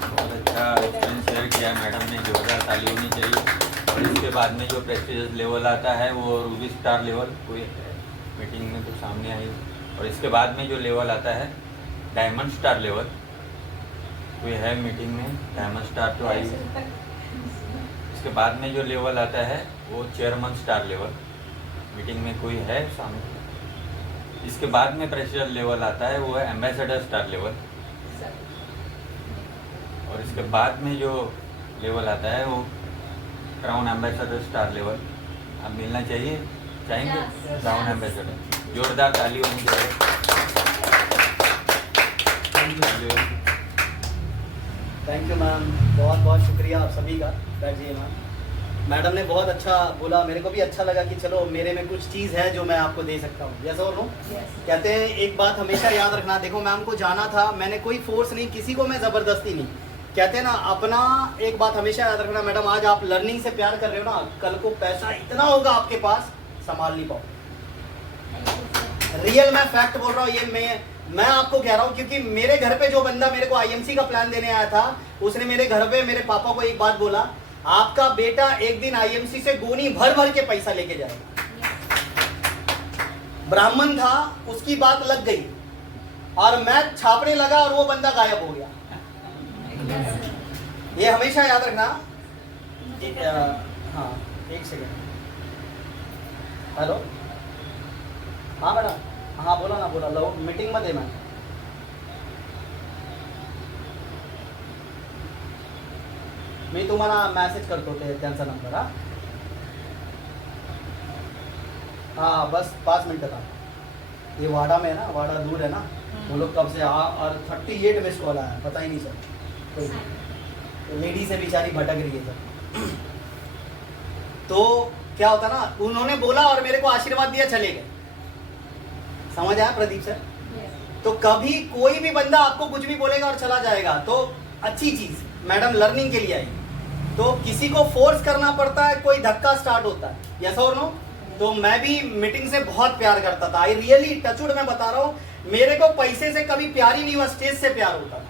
बहुत अच्छा एक्सपीरियंस शेयर किया मैडम ने, जोरदार ताली होनी चाहिए. और इसके बाद में जो प्रेस्टिजियस लेवल आता है वो रूबी स्टार लेवल, कोई मीटिंग में तो सामने आई. और इसके बाद में जो लेवल आता है डायमंड स्टार लेवल, कोई है मीटिंग में डायमंड स्टार तो आई. इसके बाद में जो लेवल आता है वो चेयरमैन स्टार लेवल, मीटिंग में कोई है सामने. इसके बाद में प्रेस्टिजियस लेवल आता है वो है एम्बेसडर स्टार लेवल. और इसके बाद में जो लेवल आता है वो क्राउन एम्बेसडर स्टार लेवल. अब मिलना चाहिए, चाहेंगे क्राउन एम्बेसडर. जोरदार ताली होनी चाहिए. थैंक यू मैम, बहुत बहुत शुक्रिया आप सभी का. बैठिए मैम. मैडम ने बहुत अच्छा बोला, मेरे को भी अच्छा लगा कि चलो मेरे में कुछ चीज़ है जो मैं आपको दे सकता हूँ. यस और नो? कहते हैं एक बात हमेशा याद रखना. देखो मैम को जाना था, मैंने कोई फोर्स नहीं, किसी को मैं ज़बरदस्ती नहीं. कहते हैं ना अपना, एक बात हमेशा याद रखना मैडम, आज आप लर्निंग से प्यार कर रहे हो ना, कल को पैसा इतना होगा आपके पास संभाल नहीं पाओ. रियल मैं फैक्ट बोल रहा हूँ, ये मैं आपको कह रहा हूँ, क्योंकि मेरे घर पे जो बंदा मेरे को IMC का प्लान देने आया था, उसने मेरे घर पे मेरे पापा को एक बात बोला, आपका बेटा एक दिन IMC से गोनी भर भर के पैसा लेके जाएगा. ब्राह्मण था, उसकी बात लग गई और मैं छापने लगा और वो बंदा गायब हो गया. ये हमेशा याद रखना. हाँ एक सेकेंड. हेलो, हाँ मैडम, हाँ बोला ना, बोला लो मीटिंग मध्ये मॅम. मी तुम्हाला मेसेज करतो त्यांचा नंबर. हाँ बस 5 मिनट का. ये वाड़ा में है ना, वाड़ा दूर है ना, वो लोग कब से और 38 मिस कॉल आया, पता ही नहीं सर. तो लेडी से बेचारी भटक रही है सर. तो क्या होता ना, उन्होंने बोला और मेरे को आशीर्वाद दिया, चले गए. समझ आया प्रदीप सर? तो कभी कोई भी बंदा आपको कुछ भी बोलेगा और चला जाएगा तो अच्छी चीज, मैडम लर्निंग के लिए आई. तो किसी को फोर्स करना पड़ता है, कोई धक्का स्टार्ट होता है. यस और नो? तो मैं भी मीटिंग से बहुत प्यार करता था. आई रियली टचवुड मैं बता रहा हूँ, मेरे को पैसे से कभी प्यार ही नहीं हुआ, स्टेज से प्यार होता था.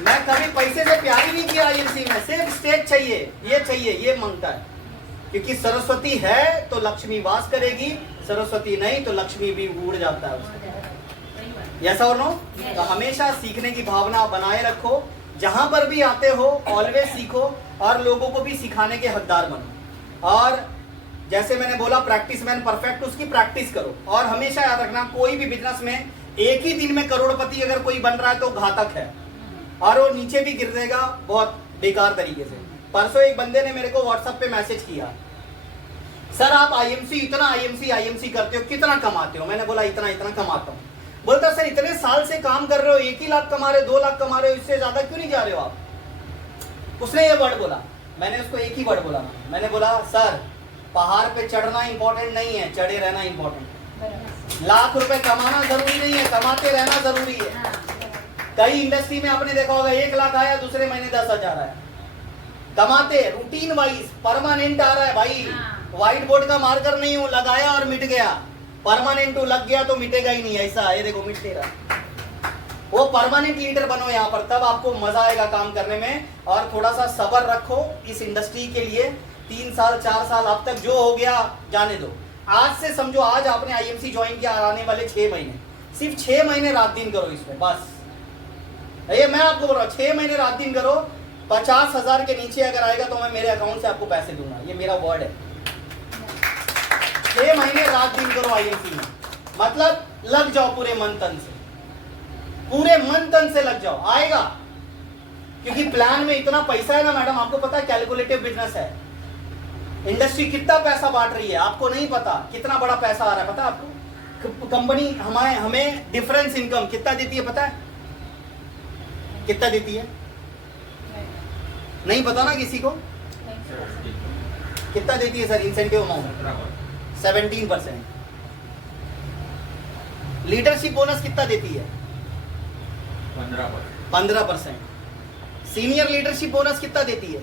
मैं कभी पैसे से प्यार ही नहीं किया आईएमसी में. सिर्फ स्टेज चाहिए, ये मांगता है. क्योंकि सरस्वती है तो लक्ष्मी वास करेगी, सरस्वती नहीं तो लक्ष्मी भी उड़ जाता है उसका. यस और नो? तो हमेशा सीखने की भावना बनाए रखो. जहां पर भी आते हो ऑलवेज सीखो और लोगों को भी सिखाने के हकदार बनो. और जैसे मैंने बोला प्रैक्टिस मैन परफेक्ट, उसकी प्रैक्टिस करो. और हमेशा याद रखना, कोई भी बिजनेस में एक ही दिन में करोड़पति अगर कोई बन रहा है तो घातक है, और वो नीचे भी गिर देगा बहुत बेकार तरीके से. परसों एक बंदे ने मेरे को व्हाट्सएप पे मैसेज किया, सर आप आईएमसी करते हो, कितना कमाते हो? मैंने बोला इतना कमाता हूँ. बोलता सर इतने साल से काम कर रहे हो, 1 ही लाख कमा रहे हो, 2 लाख कमा रहे हो, इससे ज्यादा क्यों नहीं जा रहे हो आप? उसने ये वर्ड बोला. मैंने उसको एक ही वर्ड बोला. मैंने बोला सर पहाड़ पे चढ़ना इंपॉर्टेंट नहीं है, चढ़े रहना इंपॉर्टेंट. लाख रुपए कमाना जरूरी नहीं है, कमाते रहना जरूरी है. कई इंडस्ट्री में आपने देखा होगा 1 लाख आया, दूसरे महीने 10,000 आया. कमाते रूटीन वाइज, परमानेंट आ रहा है भाई. व्हाइट बोर्ड का मार्कर नहीं हूं, लगाया और मिट गया. परमानेंट लग गया तो मिटेगा ही नहीं. ऐसा ये देखो मिट नहीं रहा. वो परमानेंट लीडर बनो यहाँ पर, तब आपको मजा आएगा काम करने में. और थोड़ा सा सब्र रखो इस इंडस्ट्री के लिए. 3 साल 4 साल अब तक जो हो गया जाने दो. आज से समझो, आज आपने आईएमसी ज्वाइन किया, आने वाले 6 महीने, सिर्फ 6 महीने रात दिन करो इसमें बस. ये मैं आपको बोल रहा हूँ, 6 महीने रात दिन करो. 50,000 के नीचे अगर आएगा तो मैं मेरे अकाउंट से आपको पैसे दूंगा. ये मेरा वर्ड है. 6 महीने रात दिन करो आईएमसी में, मतलब लग जाओ पूरे मन तन से, पूरे मन तन से लग जाओ. आएगा, क्योंकि प्लान में इतना पैसा है ना मैडम. आपको पता है कैलकुलेटिव बिजनेस है. इंडस्ट्री कितना पैसा बांट रही है आपको नहीं पता. कितना बड़ा पैसा आ रहा है पता है आपको? कंपनी हमें डिफरेंस इनकम कितना देती है पता है? कितना देती है? नहीं पता ना किसी को? कितना देती है sir incentive amount? 17%. Leadership bonus कितना देती है? 15%. सीनियर लीडरशिप बोनस कितना देती है?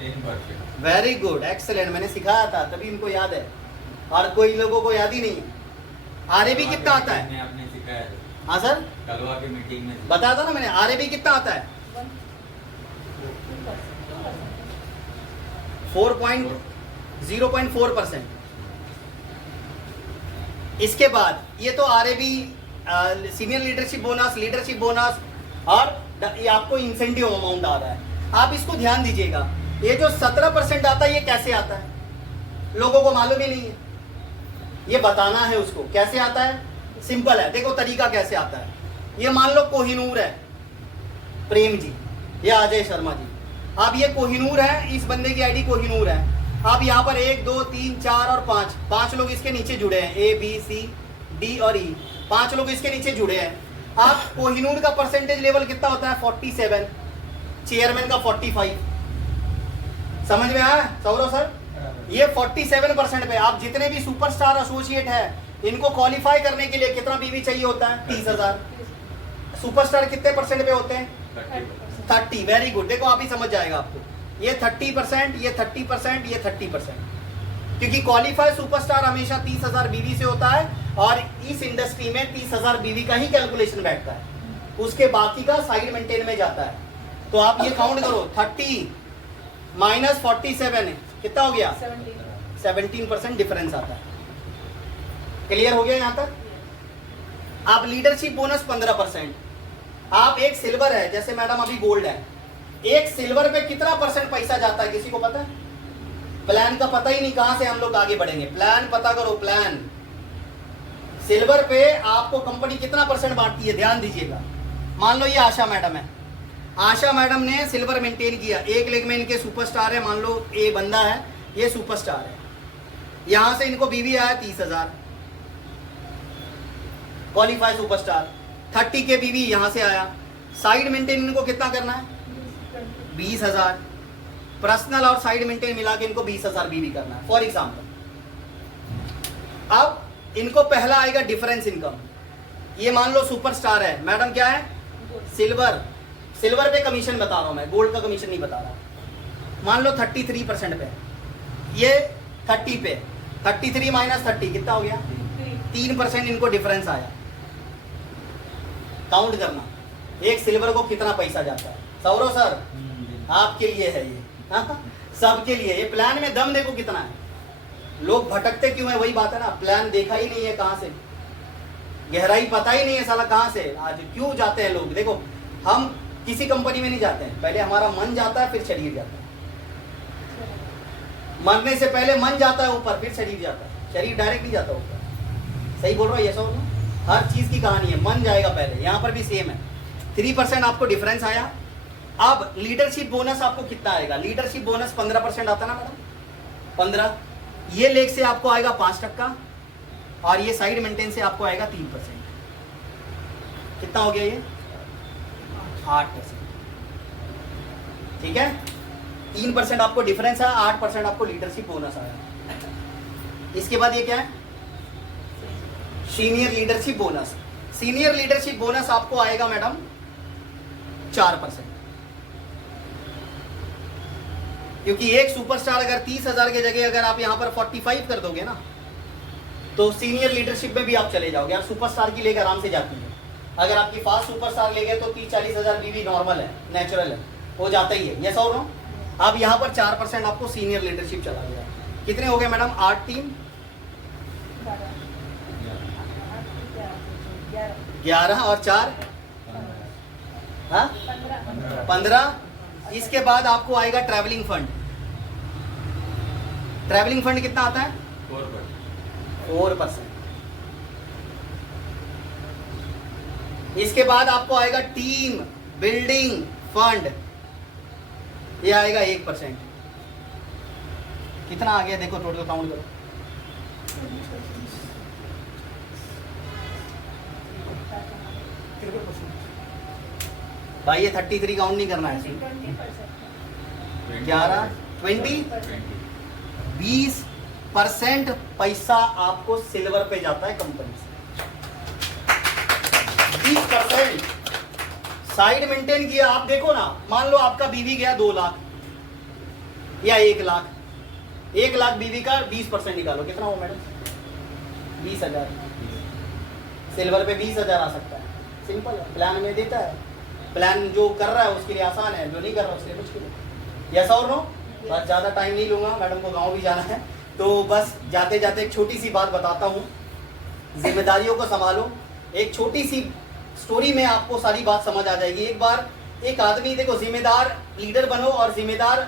3%. Very good, excellent. मैंने सिखाया था तभी इनको याद है, और कोई लोगों को याद ही नहीं है. आरएबी कितना आता है? आपने सिखाया. हाँ सर कलवा की मीटिंग में बताया था ना मैंने. आरएबी कितना आता है? 0.4%. इसके बाद ये तो आरएबी, सीनियर लीडरशिप बोनस और ये आपको इंसेंटिव अमाउंट आ रहा है. आप इसको ध्यान दीजिएगा. ये जो 17% आता है, ये कैसे आता है? लोगों को मालूम ही नहीं है. ये बताना है उसको कैसे आता है. सिंपल है, देखो तरीका कैसे आता है. ये मान लो कोहिनूर है, प्रेम जी, ये अजय शर्मा जी. अब ये कोहिनूर है, इस बंदे की आईडी कोहिनूर है. अब यहाँ पर 1 2 3 4 और 5 लोग इसके नीचे जुड़े हैं. A B C D और E, 5 लोग इसके नीचे जुड़े हैं. अब कोहिनूर का परसेंटेज लेवल कितना होता है? 47. चेयरमैन का 45. समझ में आया सौरव सर? ये 47% पे. आप जितने भी सुपरस्टार एसोसिएट है, इनको क्वालिफाई करने के लिए कितना बीवी चाहिए होता है? 30,000. सुपरस्टार कितने परसेंट पे होते हैं? 30. Very good. देखो आप ही समझ जाएगा आपको. ये 30%, ये 30%, ये 30%. क्योंकि क्वालिफाई सुपरस्टार हमेशा 30,000 बीवी से होता है, और इस इंडस्ट्री में 30,000 बीवी का ही कैलकुलेशन बैठता है. उसके बाकी का साइड मेंटेन में जाता है. तो आप ये काउंट करो, 30 माइनस 47 कितना हो गया? 17% डिफरेंस आता है. क्लियर हो गया यहाँ तक? आप लीडरशिप बोनस 15%. आप एक सिल्वर है, जैसे मैडम अभी गोल्ड है, एक सिल्वर पे कितना परसेंट पैसा जाता है किसी को पता है? प्लान का पता ही नहीं, कहां से हम लोग आगे बढ़ेंगे. प्लान पता करो. प्लान सिल्वर पे आपको कंपनी कितना परसेंट बांटती है, ध्यान दीजिएगा. मान लो ये आशा मैडम है, आशा मैडम ने सिल्वर मेंटेन किया, 1 लेग में इनके सुपरस्टार है, मान लो ये बंदा है, ये सुपरस्टार है, यहाँ से इनको बीवी आया 30,000 क्वालिफाई सुपरस्टार, 30 के बीवी यहाँ से आया, साइड मेंटेन इनको कितना करना है 20,000, पर्सनल और साइड मेंटेन मिला के इनको 20,000 बीवी करना है फॉर एग्जाम्पल। अब इनको पहला आएगा डिफरेंस इनकम, ये मान लो सुपरस्टार है, मैडम क्या है सिल्वर, सिल्वर पे कमीशन बता रहा हूं मैं, गोल्ड का कमीशन नहीं बता रहा, मान लो 33% पे, ये 30 पे, 33 माइनस 30 कितना हो गया 3% इनको डिफरेंस आया। काउंट करना एक सिल्वर को कितना पैसा जाता है। सौरव सर आपके लिए है ये, हाँ? सबके लिए ये प्लान में दम देखो कितना है। लोग भटकते क्यों है, वही बात है ना, प्लान देखा ही नहीं है कहाँ से, गहराई पता ही नहीं है साला कहाँ से, आज क्यों जाते हैं लोग। देखो हम किसी कंपनी में नहीं जाते हैं, पहले हमारा मन जाता है फिर शरीर जाता है, मरने से पहले मन जाता है ऊपर फिर शरीर जाता है, शरीर डायरेक्ट नहीं जाता ऊपर। सही बोल रहा हूँ ये सब, हर चीज की कहानी है, मन जाएगा पहले, यहाँ पर भी सेम है। 3% आपको डिफरेंस आया। अब लीडरशिप बोनस आपको कितना आएगा, लीडरशिप बोनस 15% आता ना मैडम, 15, ये लेग से आपको आएगा 5% और ये साइड मेंटेन से आपको आएगा 3%, कितना हो गया ये 8%, ठीक है। 3% आपको डिफरेंस है, 8% आपको लीडरशिप बोनस आया। इसके बाद ये क्या है senior leadership bonus, senior leadership bonus आपको आएगा मैडम 4%, क्योंकि एक सुपरस्टार अगर 30,000 की जगह अगर आप यहां पर 45 कर दोगे ना तो सीनियर लीडरशिप में भी आप चले जाओगे। आप सुपरस्टार की लेकर आराम से जाती है, अगर आपकी फास्ट सुपरस्टार ले गए तो 30-40 हज़ार बीवी नॉर्मल है, नेचुरल है, हो जाता ही है, यस और नो। अब यहाँ पर 4% आपको सीनियर लीडरशिप चला गया। कितने हो गए मैडम 8 टीम 11 और 4 हाँ 15। इसके बाद आपको आएगा ट्रैवलिंग फंड, ट्रैवलिंग फंड कितना आता है 4%। इसके बाद आपको आएगा टीम बिल्डिंग फंड, ये आएगा 1%। कितना आ गया देखो टोटल काउंट करो, भाई ये 33 काउंट नहीं करना है, 11 20% पैसा आपको सिल्वर पे जाता है कंपनी से, 20% साइड मेंटेन किया। आप देखो ना, मान लो आपका बीवी गया 2 लाख या 1 लाख, 1 लाख बीवी का 20% निकालो, कितना हो मैडम 20,000। सिल्वर पे 20,000 आ सकता है, सिंपल है, प्लान में देता है। प्लान जो कर रहा है उसके लिए आसान है, जो नहीं कर रहा उसके लिए मुश्किल है, यस और नो। बस ज़्यादा टाइम नहीं लूँगा, मैडम को गाँव भी जाना है, तो बस जाते जाते एक छोटी सी बात बताता हूँ, जिम्मेदारियों को संभालो। एक छोटी सी स्टोरी में आपको सारी बात समझ आ जाएगी। एक बार एक आदमी, देखो जिम्मेदार लीडर बनो और जिम्मेदार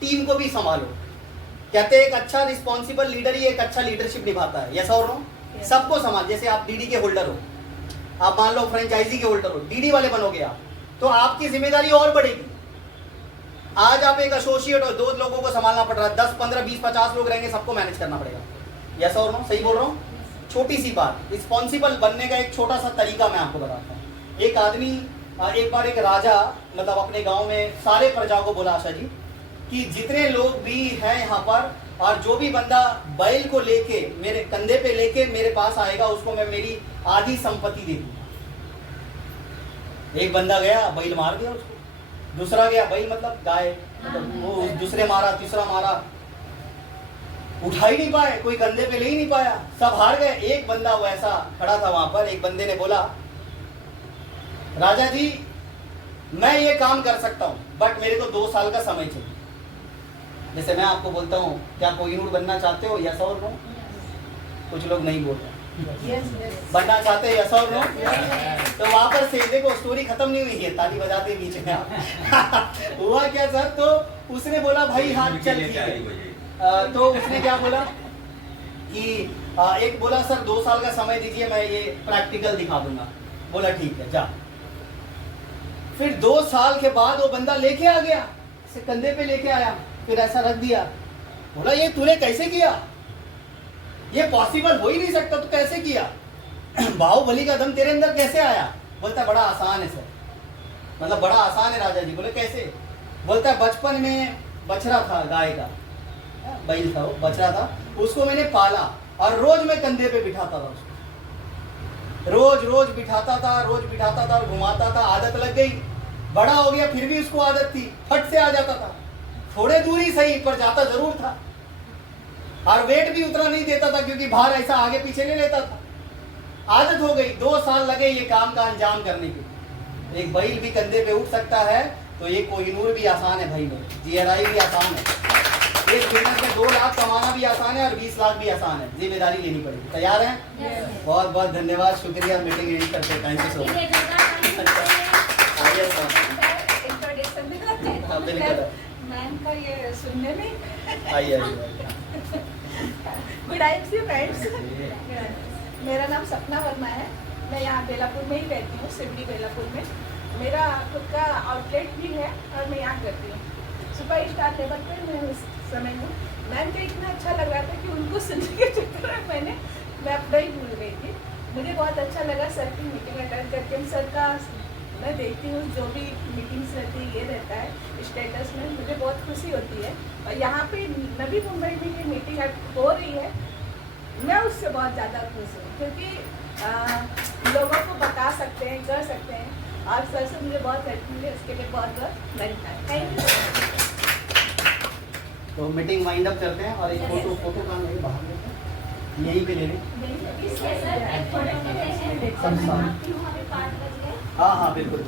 टीम को भी संभालो। कहते हैं एक अच्छा रिस्पॉन्सिबल लीडर ही एक अच्छा लीडरशिप निभाता है, यस और नो। सबको संभाल, जैसे आप डीडी के होल्डर हो, आप मान लो फ्रेंचाइजी के होल्डर हो, डीडी वाले बनोगे आप, तो आपकी जिम्मेदारी और बढ़ेगी। आज आप एक एसोसिएट हो, 2 लोगों को संभालना पड़ रहा है, 10, 15, 20, 50 लोग रहेंगे, सबको मैनेज करना पड़ेगा, यस और नो। सही बोल रहा हूँ। छोटी सी बात, रिस्पॉन्सिबल बनने का एक छोटा सा तरीका मैं आपको बताता हूँ। एक आदमी, एक बार एक राजा मतलब अपने गांव में सारे प्रजा को बोला, आशा जी कि जितने लोग भी हैं यहाँ पर, और जो भी बंदा बैल को लेके मेरे कंधे पे लेके मेरे पास आएगा उसको मैं मेरी आधी संपत्ति दे दूंगा। एक बंदा गया, बैल मार दिया उसको, दूसरा गया, बैल मतलब गाय, मतलब वो दूसरे मारा, तीसरा मारा, उठा ही नहीं पाए, कोई कंधे पे ले ही नहीं पाया, सब हार गए। एक बंदा वो ऐसा खड़ा था वहां पर, एक बंदे ने बोला राजा जी मैं ये काम कर सकता हूँ बट मेरे को 2 साल का समय चाहिए। जैसे मैं आपको बोलता हूँ क्या कोहिनूर बनना चाहते हो, यस और नो। कुछ लोग नहीं बोल रहे, बनना चाहते हैं, यस और नो। तो वहां पर से देखो स्टोरी खत्म नहीं हुई है, ताली बजाते बीच में आप हुआ क्या सर, तो उसने बोला भाई हाँ चल ठीक है। तो उसने क्या बोला कि एक बोला सर 2 साल का समय दीजिए, मैं ये प्रैक्टिकल दिखा दूंगा। बोला ठीक है जा। फिर 2 साल के बाद वो बंदा लेके आ गया, ऐसे कंधे पे लेके आया, फिर ऐसा रख दिया। बोला ये तूने कैसे किया, ये पॉसिबल हो ही नहीं सकता, तू कैसे किया, बाहुबली का दम तेरे अंदर कैसे आया? बोलता बड़ा आसान है सर, मतलब बड़ा आसान है राजा जी। बोले कैसे? बोलता बचपन में बछड़ा था, गाय का बैल था, वो बछड़ा था, उसको मैंने पाला और रोज मैं कंधे पे बिठाता था उसको, रोज रोज बिठाता था, रोज बिठाता था और घुमाता था। आदत लग गई, बड़ा हो गया फिर भी उसको आदत थी, फट से आ जाता था, थोड़े दूर ही सही पर जाता जरूर था, और वेट भी उतना नहीं देता था क्योंकि भार ऐसा आगे पीछे नहीं लेता था। आदत हो गई, 2 साल लगे ये काम का अंजाम करने के। एक बैल भी कंधे पे उठ सकता है तो ये कोहिनूर भी आसान है भाई मेरे, GRI भी आसान है, एक बिजनेस में 2 लाख कमाना भी आसान है और 20 लाख भी आसान है, जिम्मेदारी लेनी पड़ेगी। तैयार हैं? बहुत बहुत धन्यवाद, शुक्रिया, मीटिंग एंड करते हैं। Thank you so much. Ma'am का ये सुनने में आइए गुड आइडिया फ्रेंड्स। मेरा नाम सपना वर्मा है, मैं यहाँ बेलापुर में ही रहती हूँ, सिवनी बेलापुर में। मेरा खुद का आउटलेट भी है और मैं यहाँ करती हूँ। सुपर स्टार लेवल पर मैं उस समय हूँ। मैम को इतना अच्छा लग रहा था कि उनको सुनने के चक्कर में मैं अपना ही भूल गई थी। मुझे बहुत अच्छा लगा सर की मीटिंग अटेंड करके। सर का मैं देखती हूँ जो भी मीटिंग्स रहती है, ये रहता है स्टेटस में, मुझे बहुत खुशी होती है। और यहाँ पे नवी मुंबई में ये मीटिंग हो रही है, मैं उससे बहुत ज़्यादा खुश हूँ क्योंकि लोगों को बता सकते हैं, कर सकते हैं, और सर से मुझे बहुत हेल्प मिली, उसके लिए बहुत बहुत धन्यवाद। Thank you. तो मीटिंग वाइंड अप करते हैं और एक फोटो का नहीं बाहर लेते हैं, यहीं पे ले लें। हाँ हाँ बिल्कुल।